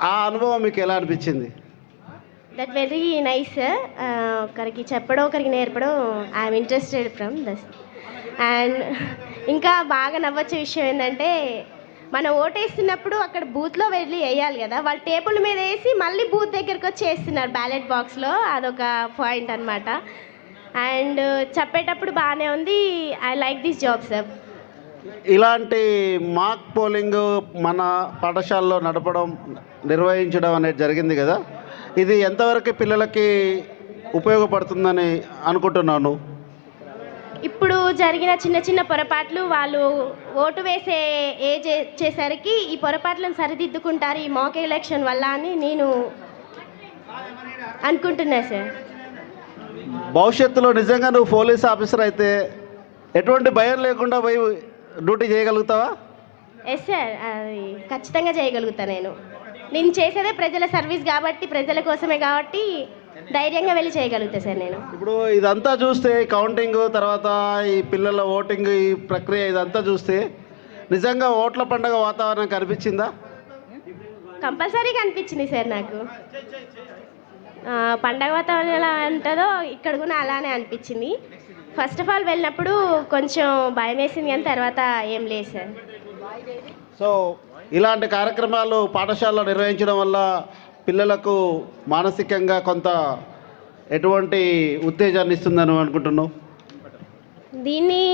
ఆ అనుభవం మీకు ఎలా అనిపించింది? That very nice sir. ఒకరికి చెప్పడం ఒకరికి నేర్పడం I'm interested from thus. And ఇంకా బాగా నవ్వొచ్చే విషయం ఏంటంటే మనం ఓటేస్తున్నప్పుడు అక్కడ బూత్లో వెళ్ళి వేయాలి కదా, వాళ్ళు టేబుల్ మీద వేసి మళ్ళీ బూత్ దగ్గరికి వచ్చి వేస్తున్నారు బ్యాలెట్ బాక్స్లో. అదొక పాయింట్ అనమాట. అండ్ చెప్పేటప్పుడు బాగానే ఉంది. I like this job sir. ఇలాంటి మాక్ పోలింగ్ మన పాఠశాలలో నిర్వహించడం అనేది జరిగింది కదా, ఇది ఎంతవరకు పిల్లలకి ఉపయోగపడుతుందని అనుకుంటున్నాను? ఇప్పుడు జరిగిన చిన్న చిన్న పొరపాట్లు వాళ్ళు ఓటు వేసే ఏజ్ వచ్చేసరికి ఈ పొరపాట్లను సరిదిద్దుకుంటారు ఈ మాక్ ఎలక్షన్ వల్ల అని నేను అనుకుంటున్నా సార్. భవిష్యత్తులో నిజంగా నువ్వు పోలీస్ ఆఫీసర్ అయితే ఎటువంటి భయం లేకుండా పోయి డ్యూటీ చేయగలుగుతావా? ఎస్ సార్, అది ఖచ్చితంగా చేయగలుగుతా. నేను చేసేదే ప్రజల సర్వీస్ కాబట్టి, ప్రజల కోసమే కాబట్టి ధైర్యంగా వెళ్ళి చేయగలుగుతా సార్ నేను. ఇప్పుడు ఇదంతా చూస్తే కౌంటింగ్ తర్వాత ఈ పిల్లల ఓటింగ్ ఈ ప్రక్రియ ఇదంతా చూస్తే నిజంగా ఓట్ల పండుగ వాతావరణం కనిపించిందా? కంపల్సరీగా అనిపించింది సార్ నాకు. పండగ వాతావరణం ఎలా ఉంటుందో ఇక్కడ కూడా అలానే అనిపించింది. ఫస్ట్ ఆఫ్ ఆల్ వెళ్ళినప్పుడు కొంచెం భయం వేసింది కానీ తర్వాత ఏం లేదు సార్. సో ఇలాంటి కార్యక్రమాలు పాఠశాలలో నిర్వహించడం వల్ల పిల్లలకు మానసికంగా కొంత ఎటువంటి ఉత్తేజాన్ని ఇస్తుందని అనుకుంటున్నావు? దీన్ని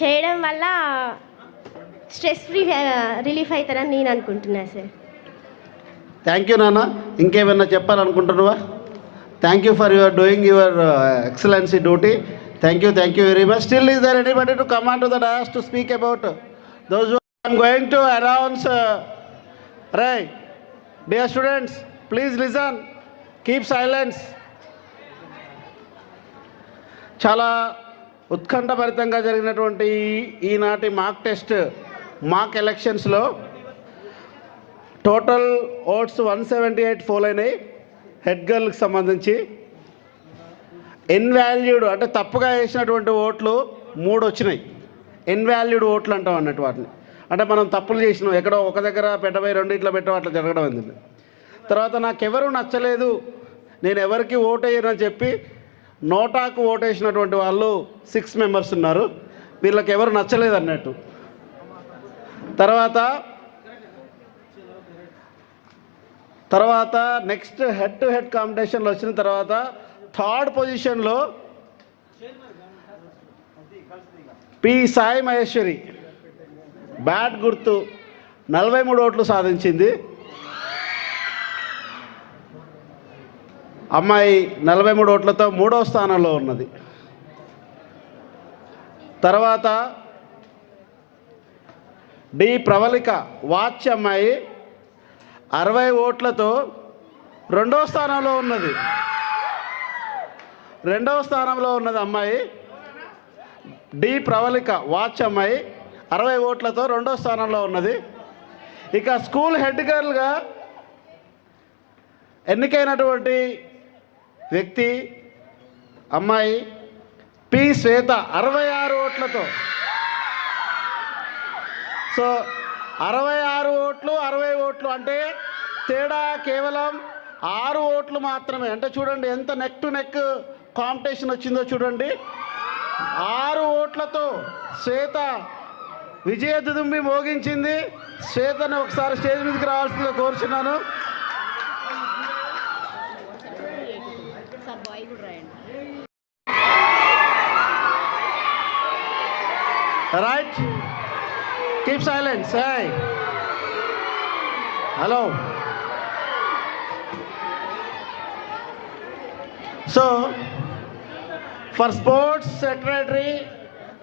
చేయడం వల్ల స్ట్రెస్ ఫ్రీ రిలీఫ్ అవుతారని నేను అనుకుంటున్నాను సార్. థ్యాంక్ యూ నాన్న. ఇంకేమైనా చెప్పాలనుకుంటున్నావా? Thank you for your doing your excellency duty. Thank you very much. Still, is there anybody to come on to the dais to speak about those who I'm going to announce? Right, dear students, please listen. Keep silence. చాలా ఉత్కంఠభరితంగా జరిగినటువంటి ఈనాటి మాక్ ఎలక్షన్స్లో total votes 178 pole అయినాయి. Head గర్ల్కి సంబంధించి ఇన్వాల్యూడ్ అంటే తప్పుగా వేసినటువంటి ఓట్లు 3 వచ్చినాయి. ఇన్వాల్యూడ్ ఓట్లు అంటాం అన్నట్టు వాటిని. అంటే మనం తప్పులు చేసినాం, ఎక్కడో ఒక దగ్గర పెట్టబోయి 2 ఇట్లా పెట్టడం అట్లా జరగడం ఎందుకు. తర్వాత నాకెవరు నచ్చలేదు, నేను ఎవరికి ఓటేయనని చెప్పి నోటాకు ఓటేసినటువంటి వాళ్ళు 6 మెంబర్స్ ఉన్నారు. వీళ్ళకి ఎవరు నచ్చలేదు అన్నట్టు. తర్వాత నెక్స్ట్ హెడ్ టు హెడ్ కాంపిటీషన్లో వచ్చిన తర్వాత థర్డ్ పొజిషన్లో పి సాయి మహేశ్వరి బ్యాట్ గుర్తు 43 ఓట్లు సాధించింది. అమ్మాయి 43 ఓట్లతో 3వ స్థానంలో ఉన్నది. తర్వాత డి ప్రవళిక వాచ్ అమ్మాయి 60 ఓట్లతో 2వ స్థానంలో ఉన్నది. 2వ స్థానంలో ఉన్నది అమ్మాయి డి ప్రవళిక వాచ్ అమ్మాయి 60 ఓట్లతో 2వ స్థానంలో ఉన్నది. ఇక స్కూల్ హెడ్ గర్ల్గా ఎన్నికైనటువంటి వ్యక్తి అమ్మాయి పి శ్వేత 66 ఓట్లతో. సో 66 ఓట్లు 60 ఓట్లు అంటే తేడా కేవలం 6 ఓట్లు మాత్రమే. అంటే చూడండి ఎంత నెక్ టు నెక్ కాంపిటీషన్ వచ్చిందో చూడండి. 6 ఓట్లతో శ్వేత విజయ దుదుంబి మోగించింది. శ్వేతను ఒకసారి స్టేజ్ మీదకి రావాల్సిందిగా కోరుచున్నాను. Right, keep silence. Hello. So, for sports secretary,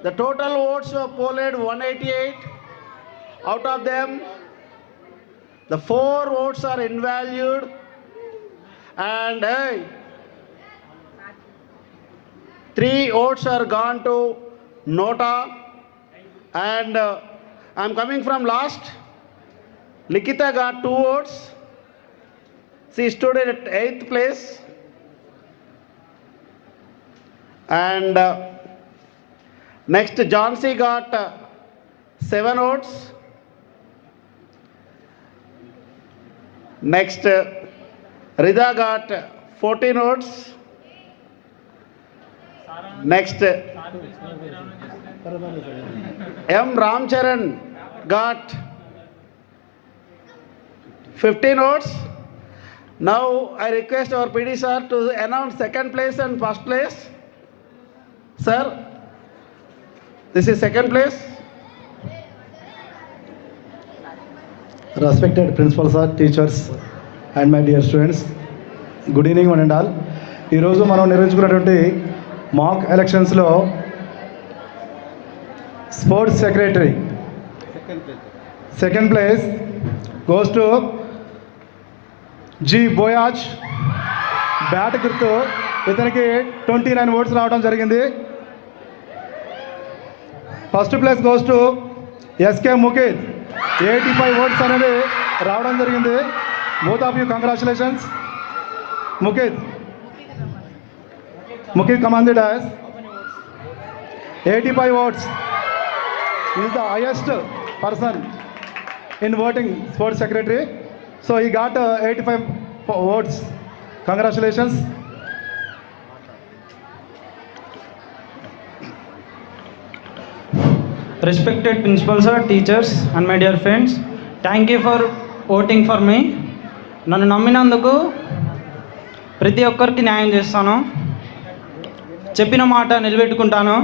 the total votes were polled 188. Out of them, the 4 votes are invalued, and 3 votes are gone to Nota. And I'm coming from last. Likita got 2 votes. She stood at 8th place. And next, Jhansi got 7 votes. Next, Rida got 14 votes. Next, M. Ramcharan got 15 votes. Now I request our PD sir to announce second place and first place. Sir, this is second place. Respected principal sir, teachers and my dear students, good evening one and all. ఈరోజు మనం నిర్వహించుకున్నటువంటి mock ఎలక్షన్స్లో sports secretary second place goes to G Boyaj. Bat గుర్తు, ఇతనికి 29 votes రావడం జరిగింది. First place goes to SK Mukhit, 85 votes అనేవి రావడం జరిగింది. Both of you congratulations. Mukhit commanded as 85 votes. He is the highest person in voting sports secretary. So he got 85 votes. Congratulations. Respected principal sir, teachers and my dear friends, thank you for voting for me. నన్ను నమ్మినందుకు ప్రతి ఒక్కరికి న్యాయం చేస్తాను, చెప్పిన మాట నిలబెట్టుకుంటాను.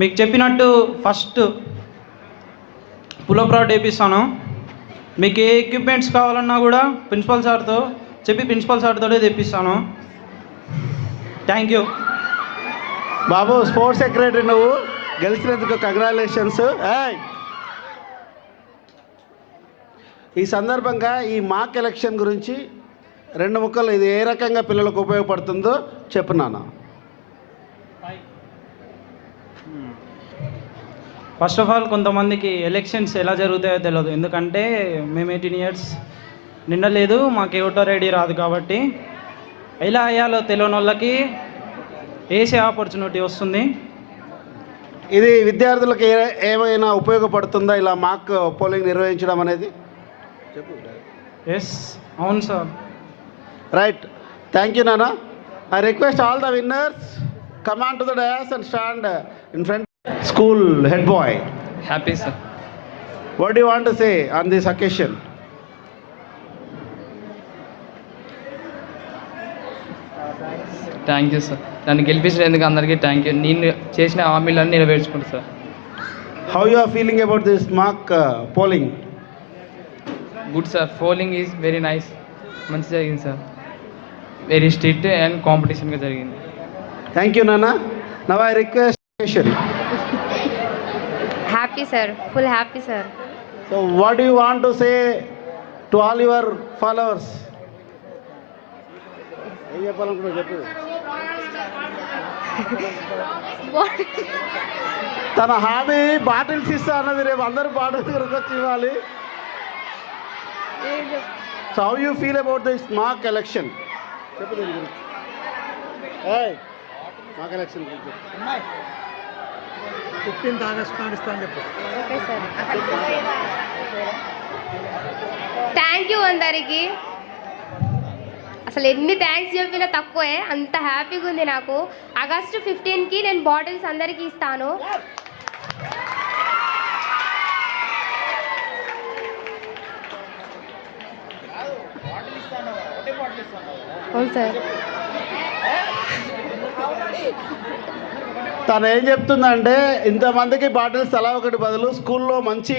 మీకు చెప్పినట్టు first pull-up rod వేపిస్తాను. మీకు ఏ ఎక్విప్మెంట్స్ కావాలన్నా కూడా ప్రిన్సిపల్ సార్తో చెప్పి ప్రిన్సిపల్ సార్తోనే తెప్పిస్తాను. Thank you. Babu, sports secretary నువ్వు గెలిచినందుకు కంగ్రాచులేషన్స్. ఈ సందర్భంగా ఈ మాక్ ఎలక్షన్ గురించి 2 ముక్కలు ఇది ఏ రకంగా పిల్లలకు ఉపయోగపడుతుందో చెప్పున్నాను. ఫస్ట్ ఆఫ్ ఆల్ కొంతమందికి ఎలక్షన్స్ ఎలా జరుగుతాయో తెలియదు, ఎందుకంటే మేము 18 ఇయర్స్ నిండలేదు, మాకు ఓటర్ ఐడి రాదు. కాబట్టి ఎలా అయ్యాలో తెలియని వాళ్ళకి వేసే ఆపర్చునిటీ వస్తుంది. ఇది విద్యార్థులకు ఏమైనా ఉపయోగపడుతుందా ఇలా మాక్ పోలింగ్ నిర్వహించడం అనేది? ఎస్, అవును సార్. రైట్, థ్యాంక్ యూ నాన్న. I request all the winners come on to the dais and stand in front. School head boy. Happy sir. What do you want to say on this occasion? Thank you sir. నన్ను గెలిపించినందుకు అందరికీ thank you. నేను చేసిన హామీలన్నీ నెరవేర్చుకుంటా sir. How you are feeling about this mock polling? Good sir. Polling is very nice. మంచి జరిగింది సార్. వెరీ స్ట్రిక్ట్ అండ్ కాంపిటీషన్గా జరిగింది. Thank you, Nana. Now I request question. Happy sir, full happy sir. So what do you want to say to all your followers? తన హామీ bottles ఇస్తా అన్నది, రేపు అందరూ బాటిల్స్ వచ్చి ఇవ్వాలి. So how you feel about this mock election? చెప్పు దీని గురించి. మాక్ ఎలక్షన్ 15th ఆగస్ట్ నాడుస్తా అని చెప్పు. Okay sir. థ్యాంక్ యూ అందరికి. అసలు ఎన్ని థ్యాంక్స్ చెప్పినా తక్కువే, అంత హ్యాపీగా ఉంది నాకు. ఆగస్టు 15కి నేను బాటిల్స్ అందరికీ ఇస్తాను. అవును సార్. తను ఏం చెప్తుందంటే, ఇంతమందికి బాటిల్స్ తలా ఒకటి బదులు స్కూల్లో మంచి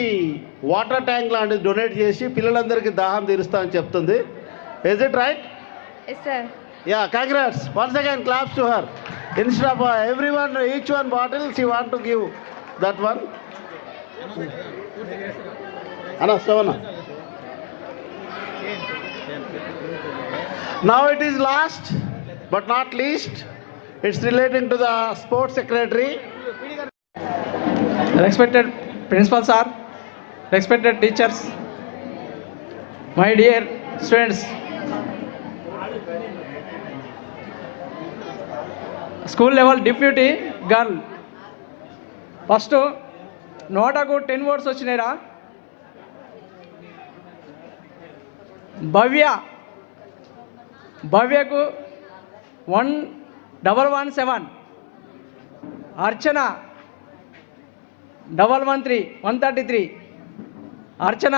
వాటర్ ట్యాంక్ లాంటిది డొనేట్ చేసి పిల్లలందరికీ దాహం తీరుస్తా అని చెప్తుంది. Is it right? Yes sir. Yeah, congrats. Once again, claps to her. Instead of everyone, each one bottle, she want to give that one. Anna, Savannah. Now it is last but not least. It's relating to the sports secretary. Respected principal sir, respected teachers, my dear students, school level deputy girl. First నోటకు 10 words వచ్చినాయిరా. భవ్యకు 1117, Archana 113. Archana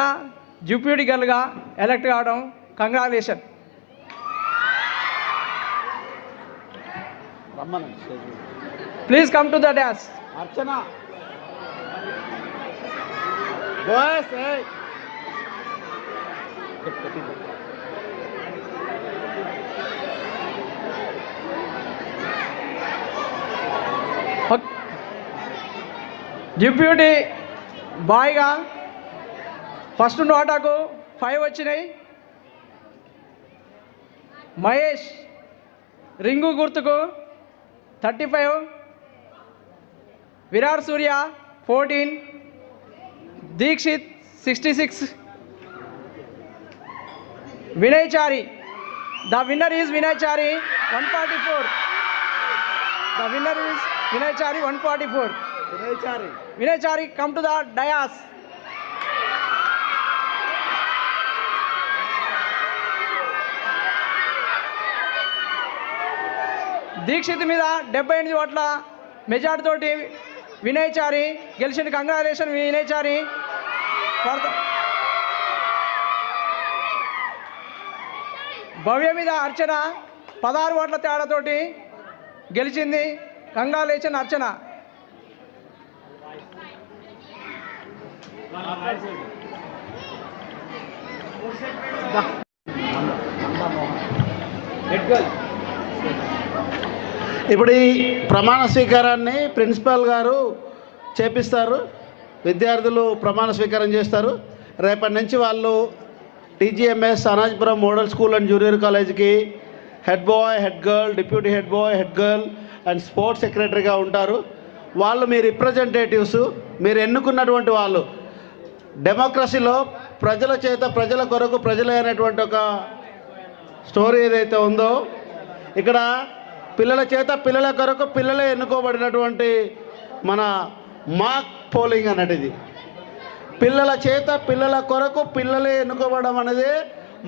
deputy గర్ల్గా elect కావడం congratulation. Please come to the dais. Archana. Boys, hey. డిప్యూటీ బాయ్గా first నోటాకు 5 వచ్చినాయి. Mahesh ring గుర్తుకు 35, Virat Surya 14, Dikshit 66, Vinay Chari. The winner is Vinay Chari 144. The winner is Vinay Chari 144. Vinay Chari, come to the dais. Dikshit మీద 78 ఓట్ల మెజార్టీ తోటి వినయ్ చారి గెలిచిన. కంగ్రాచులేషన్ వినయ్ చారి. భవ్య మీద అర్చన 16 ఓట్ల తేడాతోటి గెలిచింది. కంగ్రాచులేషన్ అర్చన. ఇప్పుడు ఈ ప్రమాణ స్వీకారాన్ని ప్రిన్సిపాల్ గారు చేపిస్తారు. విద్యార్థులు ప్రమాణ స్వీకారం చేస్తారు. రేపటి నుంచి వాళ్ళు TGMS Anajpuram model school and junior కాలేజ్కి head boy, head girl, deputy head boy, head girl and sports సెక్రటరీగా ఉంటారు. వాళ్ళు మీ రిప్రజెంటేటివ్స్, మీరు ఎన్నుకున్నటువంటి వాళ్ళు. డెమోక్రసీలో ప్రజల చేత ప్రజల కొరకు ప్రజలే అనేటువంటి ఒక స్టోరీ ఏదైతే ఉందో, ఇక్కడ పిల్లల చేత పిల్లల కొరకు పిల్లలే ఎన్నుకోబడినటువంటి మన మాక్ పోలింగ్ అనేది. పిల్లల చేత పిల్లల కొరకు పిల్లలే ఎన్నుకోవడం అనేది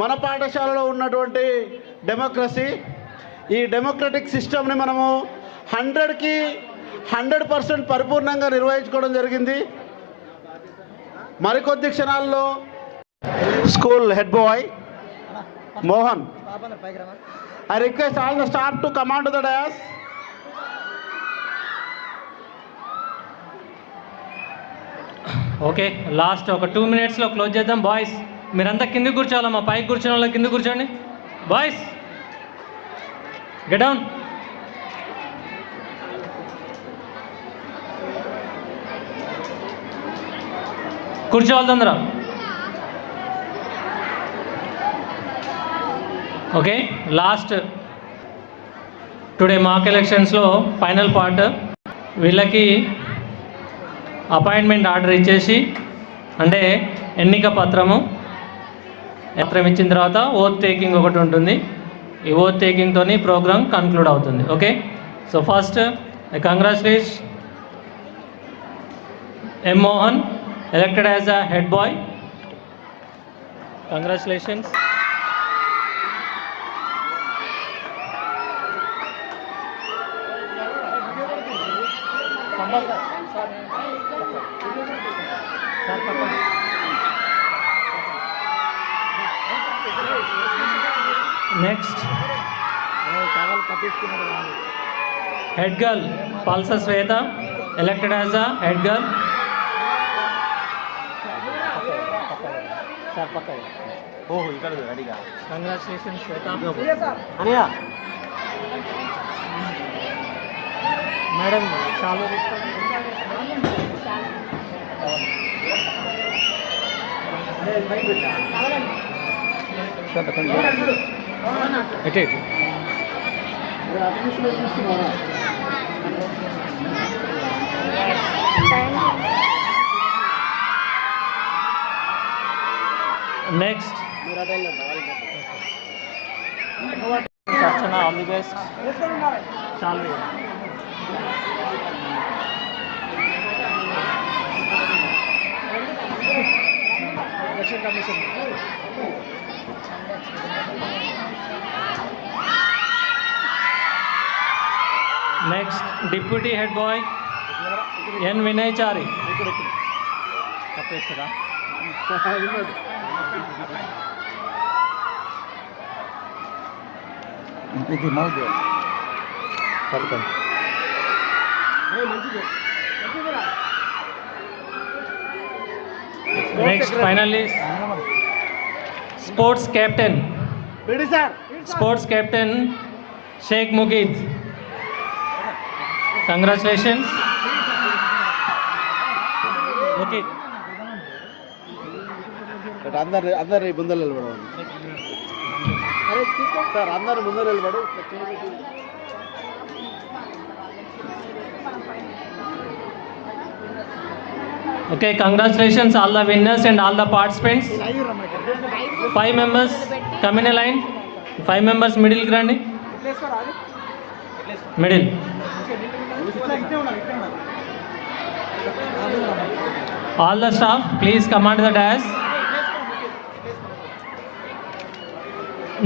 మన పాఠశాలలో ఉన్నటువంటి డెమోక్రసీ. ఈ డెమోక్రటిక్ సిస్టమ్ని మనము 100కి 100% పరిపూర్ణంగా నిర్వహించుకోవడం జరిగింది. మరికొద్ది క్షణాల్లో school head bye Mohan, I request all the staff to come on to the dais. Okay, last ఒక 2 minutesలో క్లోజ్ చేద్దాం. బాయ్స్ మీరంతా కింద కూర్చోవాలమ్మా. పైకి కూర్చోని వాళ్ళు కింద కూర్చోండి. Boys get down. కూర్చోవాలి తొందర. ఓకే, లాస్ట్ టుడే మాక్ ఎలక్షన్స్లో ఫైనల్ పార్ట్. వీళ్ళకి అపాయింట్మెంట్ ఆర్డర్ ఇచ్చేసి, అంటే ఎన్నిక పత్రం ఇచ్చిన తర్వాత ఓత్ టేకింగ్ ఒకటి ఉంటుంది. ఈ ఓత్ టేకింగ్తో ప్రోగ్రామ్ కన్క్లూడ్ అవుతుంది. Okay, so first congratulate M Mohan, elected as a head boy. Congratulations. Next, head girl Palsa Sweta, elected as a head girl. Congratulations Sweta. Aniya. Madam, shalu Next. Archana, all the best. Shall we? Next, Deputy Head Boy N. Vinay Chari. Next, finally, Sports Captain. Sports Captain Sheikh Mughith. Congratulations. Mughith. అందరు ముందర నిలబడవాలి sir, అందరు ముందర నిలబడు. Okay, congratulations all the winners and all the participants. 5 members come in a line. 5 members middle grandi. Middle. All the staff, please come onto the dais.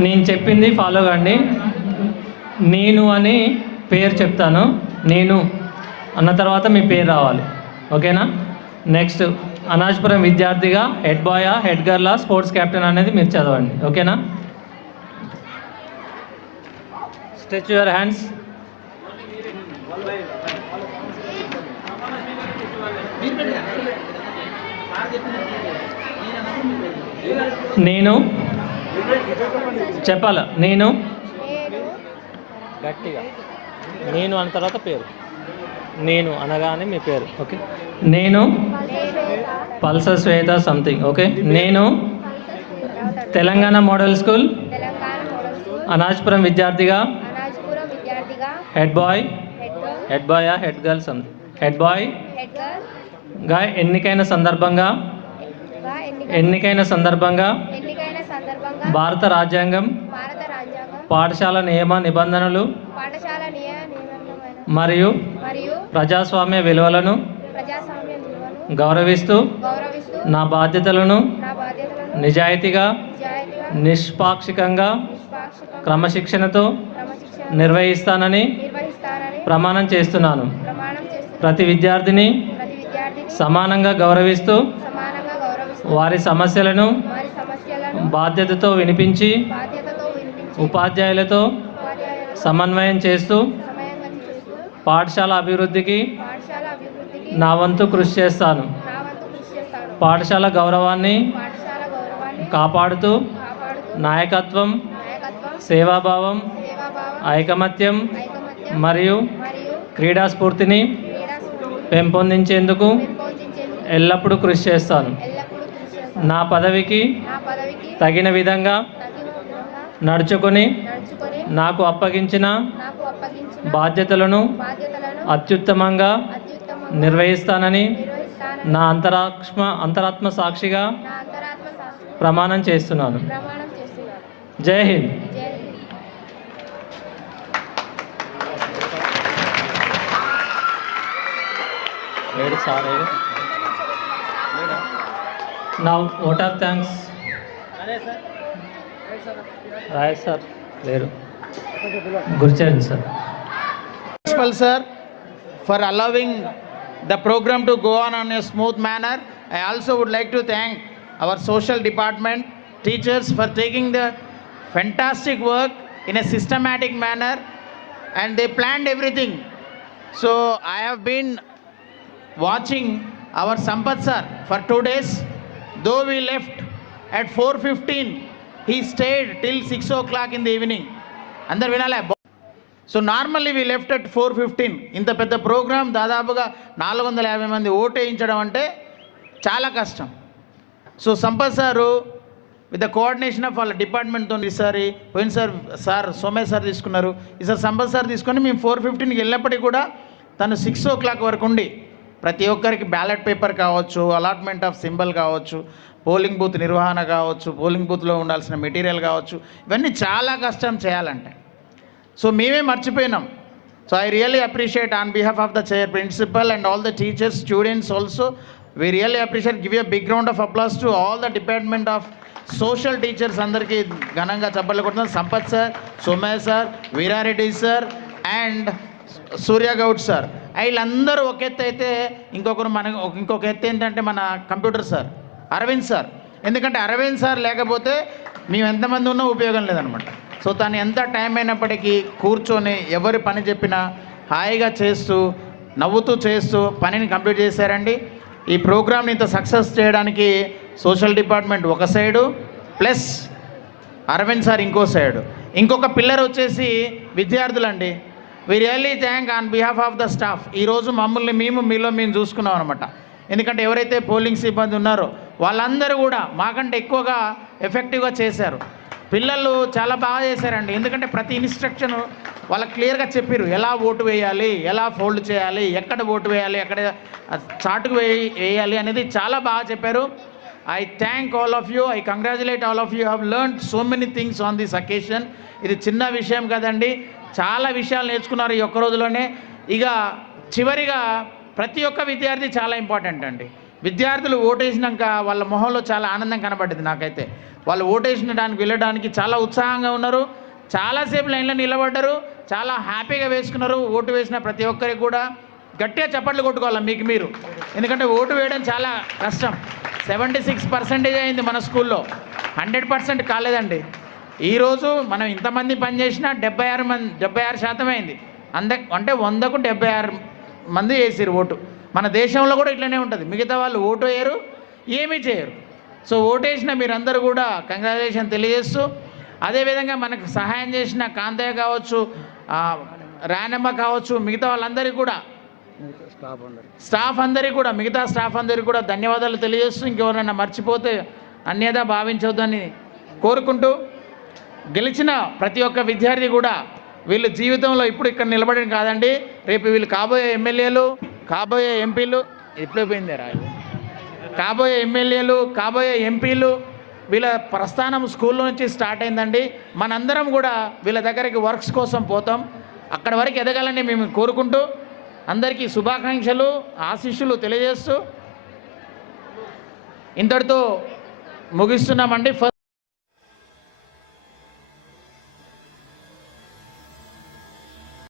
నేను చెప్పింది follow కండి. నేను అని పేరు చెప్తాను. నేను అన్న తర్వాత మీ పేరు రావాలి. ఓకేనా? నెక్స్ట్, అనాజ్పురం విద్యార్థిగా హెడ్ బాయా హెడ్ గర్లా స్పోర్ట్స్ కెప్టెన్ అనేది మీరు చదవండి. ఓకేనా? Stretch your hands. నేను చెప్పాలా? నేను గట్టిగా నేను అన్న తర్వాత పేరు. నేను అనగానే మీ పేరు. ఓకే. నేను పల్సర్ శ్వేత సంథింగ్. ఓకే. నేను తెలంగాణ మోడల్ స్కూల్ అనాజ్పురం విద్యార్థిగా హెడ్ బాయ్ హెడ్ బాయా head girl something head boy గా ఎన్నికైన సందర్భంగా భారత రాజ్యాంగం పాఠశాల నియమ నిబంధనలు మరియు ప్రజాస్వామ్య విలువలను గౌరవిస్తూ నా బాధ్యతలను నిజాయితీగా నిష్పాక్షికంగా క్రమశిక్షణతో నిర్వహిస్తానని ప్రమాణం చేస్తున్నాను. ప్రతి విద్యార్థిని సమానంగా గౌరవిస్తూ వారి సమస్యలను బాధ్యతతో వినిపించి ఉపాధ్యాయులతో సమన్వయం చేస్తూ పాఠశాల అభివృద్ధికి నా వంతు కృషి చేస్తాను. పాఠశాల గౌరవాన్ని కాపాడుతూ నాయకత్వం, సేవాభావం, ఐకమత్యం మరియు క్రీడా స్ఫూర్తిని పెంపొందించేందుకు ఎల్లప్పుడూ కృషి చేస్తాను. నా పదవికి తగిన విధంగా నడుచుకొని నాకు అప్పగించిన బాధ్యతలను అత్యుత్తమంగా నిర్వహిస్తానని నా అంతరాత్మ సాక్షిగా ప్రమాణం చేస్తున్నాను. జై Hind. Now, vote of thanks. Right, sir. Leru. Gurcharan, sir. Principal, sir, for allowing the program to go on a smooth manner. I also would like to thank our social department, teachers for taking the fantastic work in a systematic manner, and they planned everything. So I have been watching our Sampath sir for 2 days. Though we left at 4:15, he stayed till 6 o'clock in the evening. Andar vinale. So normally we left at 4:15. ఇంత పెద్ద programme దాదాపుగా 450 మంది vote వేయించడం అంటే చాలా కష్టం. So Sampath sir with the coordination of వాళ్ళ డిపార్ట్మెంట్తో ఈసారి పోయినసారి సార్ సోమయ్య సార్ తీసుకున్నారు, ఈసారి సంపత్ సార్ తీసుకొని మేము 4:15కి వెళ్ళినప్పటికీ కూడా తను 6 o'clock వరకు ఉండి ప్రతి ఒక్కరికి బ్యాలెట్ పేపర్ కావచ్చు, అలాట్మెంట్ ఆఫ్ సింబల్ కావచ్చు, పోలింగ్ బూత్ నిర్వహణ కావచ్చు, పోలింగ్ బూత్లో ఉండాల్సిన మెటీరియల్ కావచ్చు, ఇవన్నీ చాలా కష్టం చేయాలంటే. సో మేమే మర్చిపోయినాం. So I really appreciate on behalf of the chair principal and all the teachers, students also. We really appreciate, give you a big round of applause to all the department of social teachers అందరికీ ఘనంగా చప్పట్లు కొడుతున్నాం. Sampath sir, Somaiah sir, Veerareddy sir and Surya Goud sir, వీళ్ళందరూ ఒక ఎత్తు అయితే ఇంకొక ఎత్తు ఏంటంటే మన కంప్యూటర్ సార్ అరవింద్ సార్. ఎందుకంటే అరవింద్ సార్ లేకపోతే మేము ఎంతమంది ఉన్నా ఉపయోగం లేదనమాట. సో తను ఎంత టైం అయినప్పటికీ కూర్చొని ఎవరి పని చెప్పినా హాయిగా చేస్తూ నవ్వుతూ చేస్తూ పనిని కంప్లీట్ చేశారండి. ఈ ప్రోగ్రామ్ని ఇంత సక్సెస్ చేయడానికి సోషల్ డిపార్ట్మెంట్ ఒక సైడు ప్లస్ అరవింద్ సార్ ఇంకో సైడు, ఇంకొక పిల్లర్ వచ్చేసి విద్యార్థులండి. We really thank on behalf of the staff. ఈరోజు మమ్మల్ని మేము చూసుకున్నాం అనమాట. ఎందుకంటే ఎవరైతే పోలింగ్ సిబ్బంది ఉన్నారో వాళ్ళందరూ కూడా మాకంటే ఎక్కువగా ఎఫెక్టివ్గా చేశారు. పిల్లలు చాలా బాగా చేశారండి. ఎందుకంటే ప్రతి ఇన్స్ట్రక్షన్ వాళ్ళకి క్లియర్గా చెప్పారు, ఎలా ఓటు వేయాలి, ఎలా ఫోల్డ్ చేయాలి, ఎక్కడ ఓటు వేయాలి, ఎక్కడ చాటుకు వేయాలి అనేది చాలా బాగా చెప్పారు. I thank all of you, I congratulate all of you have learned so many things on this occasion. ఇది చిన్న విషయం కదండి, చాలా విషయాలు నేర్చుకున్నారు ఈ ఒక్క రోజులోనే. ఇక చివరిగా ప్రతి ఒక్క విద్యార్థి చాలా ఇంపార్టెంట్ అండి. విద్యార్థులు ఓటేసినాక వాళ్ళ మొహంలో చాలా ఆనందం కనబడ్డది నాకైతే. వాళ్ళు ఓటేసినడానికి వెళ్ళడానికి చాలా ఉత్సాహంగా ఉన్నారు, చాలాసేపు లైన్లో నిలబడ్డారు, చాలా హ్యాపీగా వేసుకున్నారు. ఓటు వేసిన ప్రతి ఒక్కరికి కూడా గట్టిగా చప్పట్లు కొట్టుకోవాలి మీకు మీరు. ఎందుకంటే ఓటు వేయడం చాలా కష్టం. 76% అయింది మన స్కూల్లో, 100% కాలేదండి. ఈరోజు మనం ఇంతమంది పనిచేసినా 76% అయింది. అంటే 100కు 76 మంది వేసారు ఓటు. మన దేశంలో కూడా ఇట్లనే ఉంటుంది, మిగతా వాళ్ళు ఓటు వేయరు, ఏమీ చేయరు. సో ఓటేసిన మీరందరూ కూడా కంగ్రాచులేషన్ తెలియజేస్తూ, అదేవిధంగా మనకు సహాయం చేసిన కాంతయ్య కావచ్చు, రానమ్మ కావచ్చు, మిగతా వాళ్ళందరికీ కూడా మిగతా స్టాఫ్ అందరికీ కూడా ధన్యవాదాలు తెలియజేస్తూ, ఇంకెవరైనా మర్చిపోతే అన్యదా భావించవద్దని కోరుకుంటూ, గెలిచిన ప్రతి ఒక్క విద్యార్థి కూడా వీళ్ళు జీవితంలో ఇప్పుడు ఇక్కడ నిలబడిన కాదండి, రేపు వీళ్ళు కాబోయే ఎమ్మెల్యేలు, కాబోయే ఎంపీలు, ఎప్పుడైపోయిందే రాదు, కాబోయే ఎమ్మెల్యేలు, కాబోయే ఎంపీలు, వీళ్ళ ప్రస్థానం స్కూల్లో నుంచి స్టార్ట్ అయిందండి. మనందరం కూడా వీళ్ళ దగ్గరికి వర్క్స్ కోసం పోతాం. అక్కడ వరకు ఎదగాలని మేము కోరుకుంటూ అందరికీ శుభాకాంక్షలు, ఆశీస్సులు తెలియజేస్తూ ఇంతటితో ముగిస్తున్నామండి. ఫస్ట్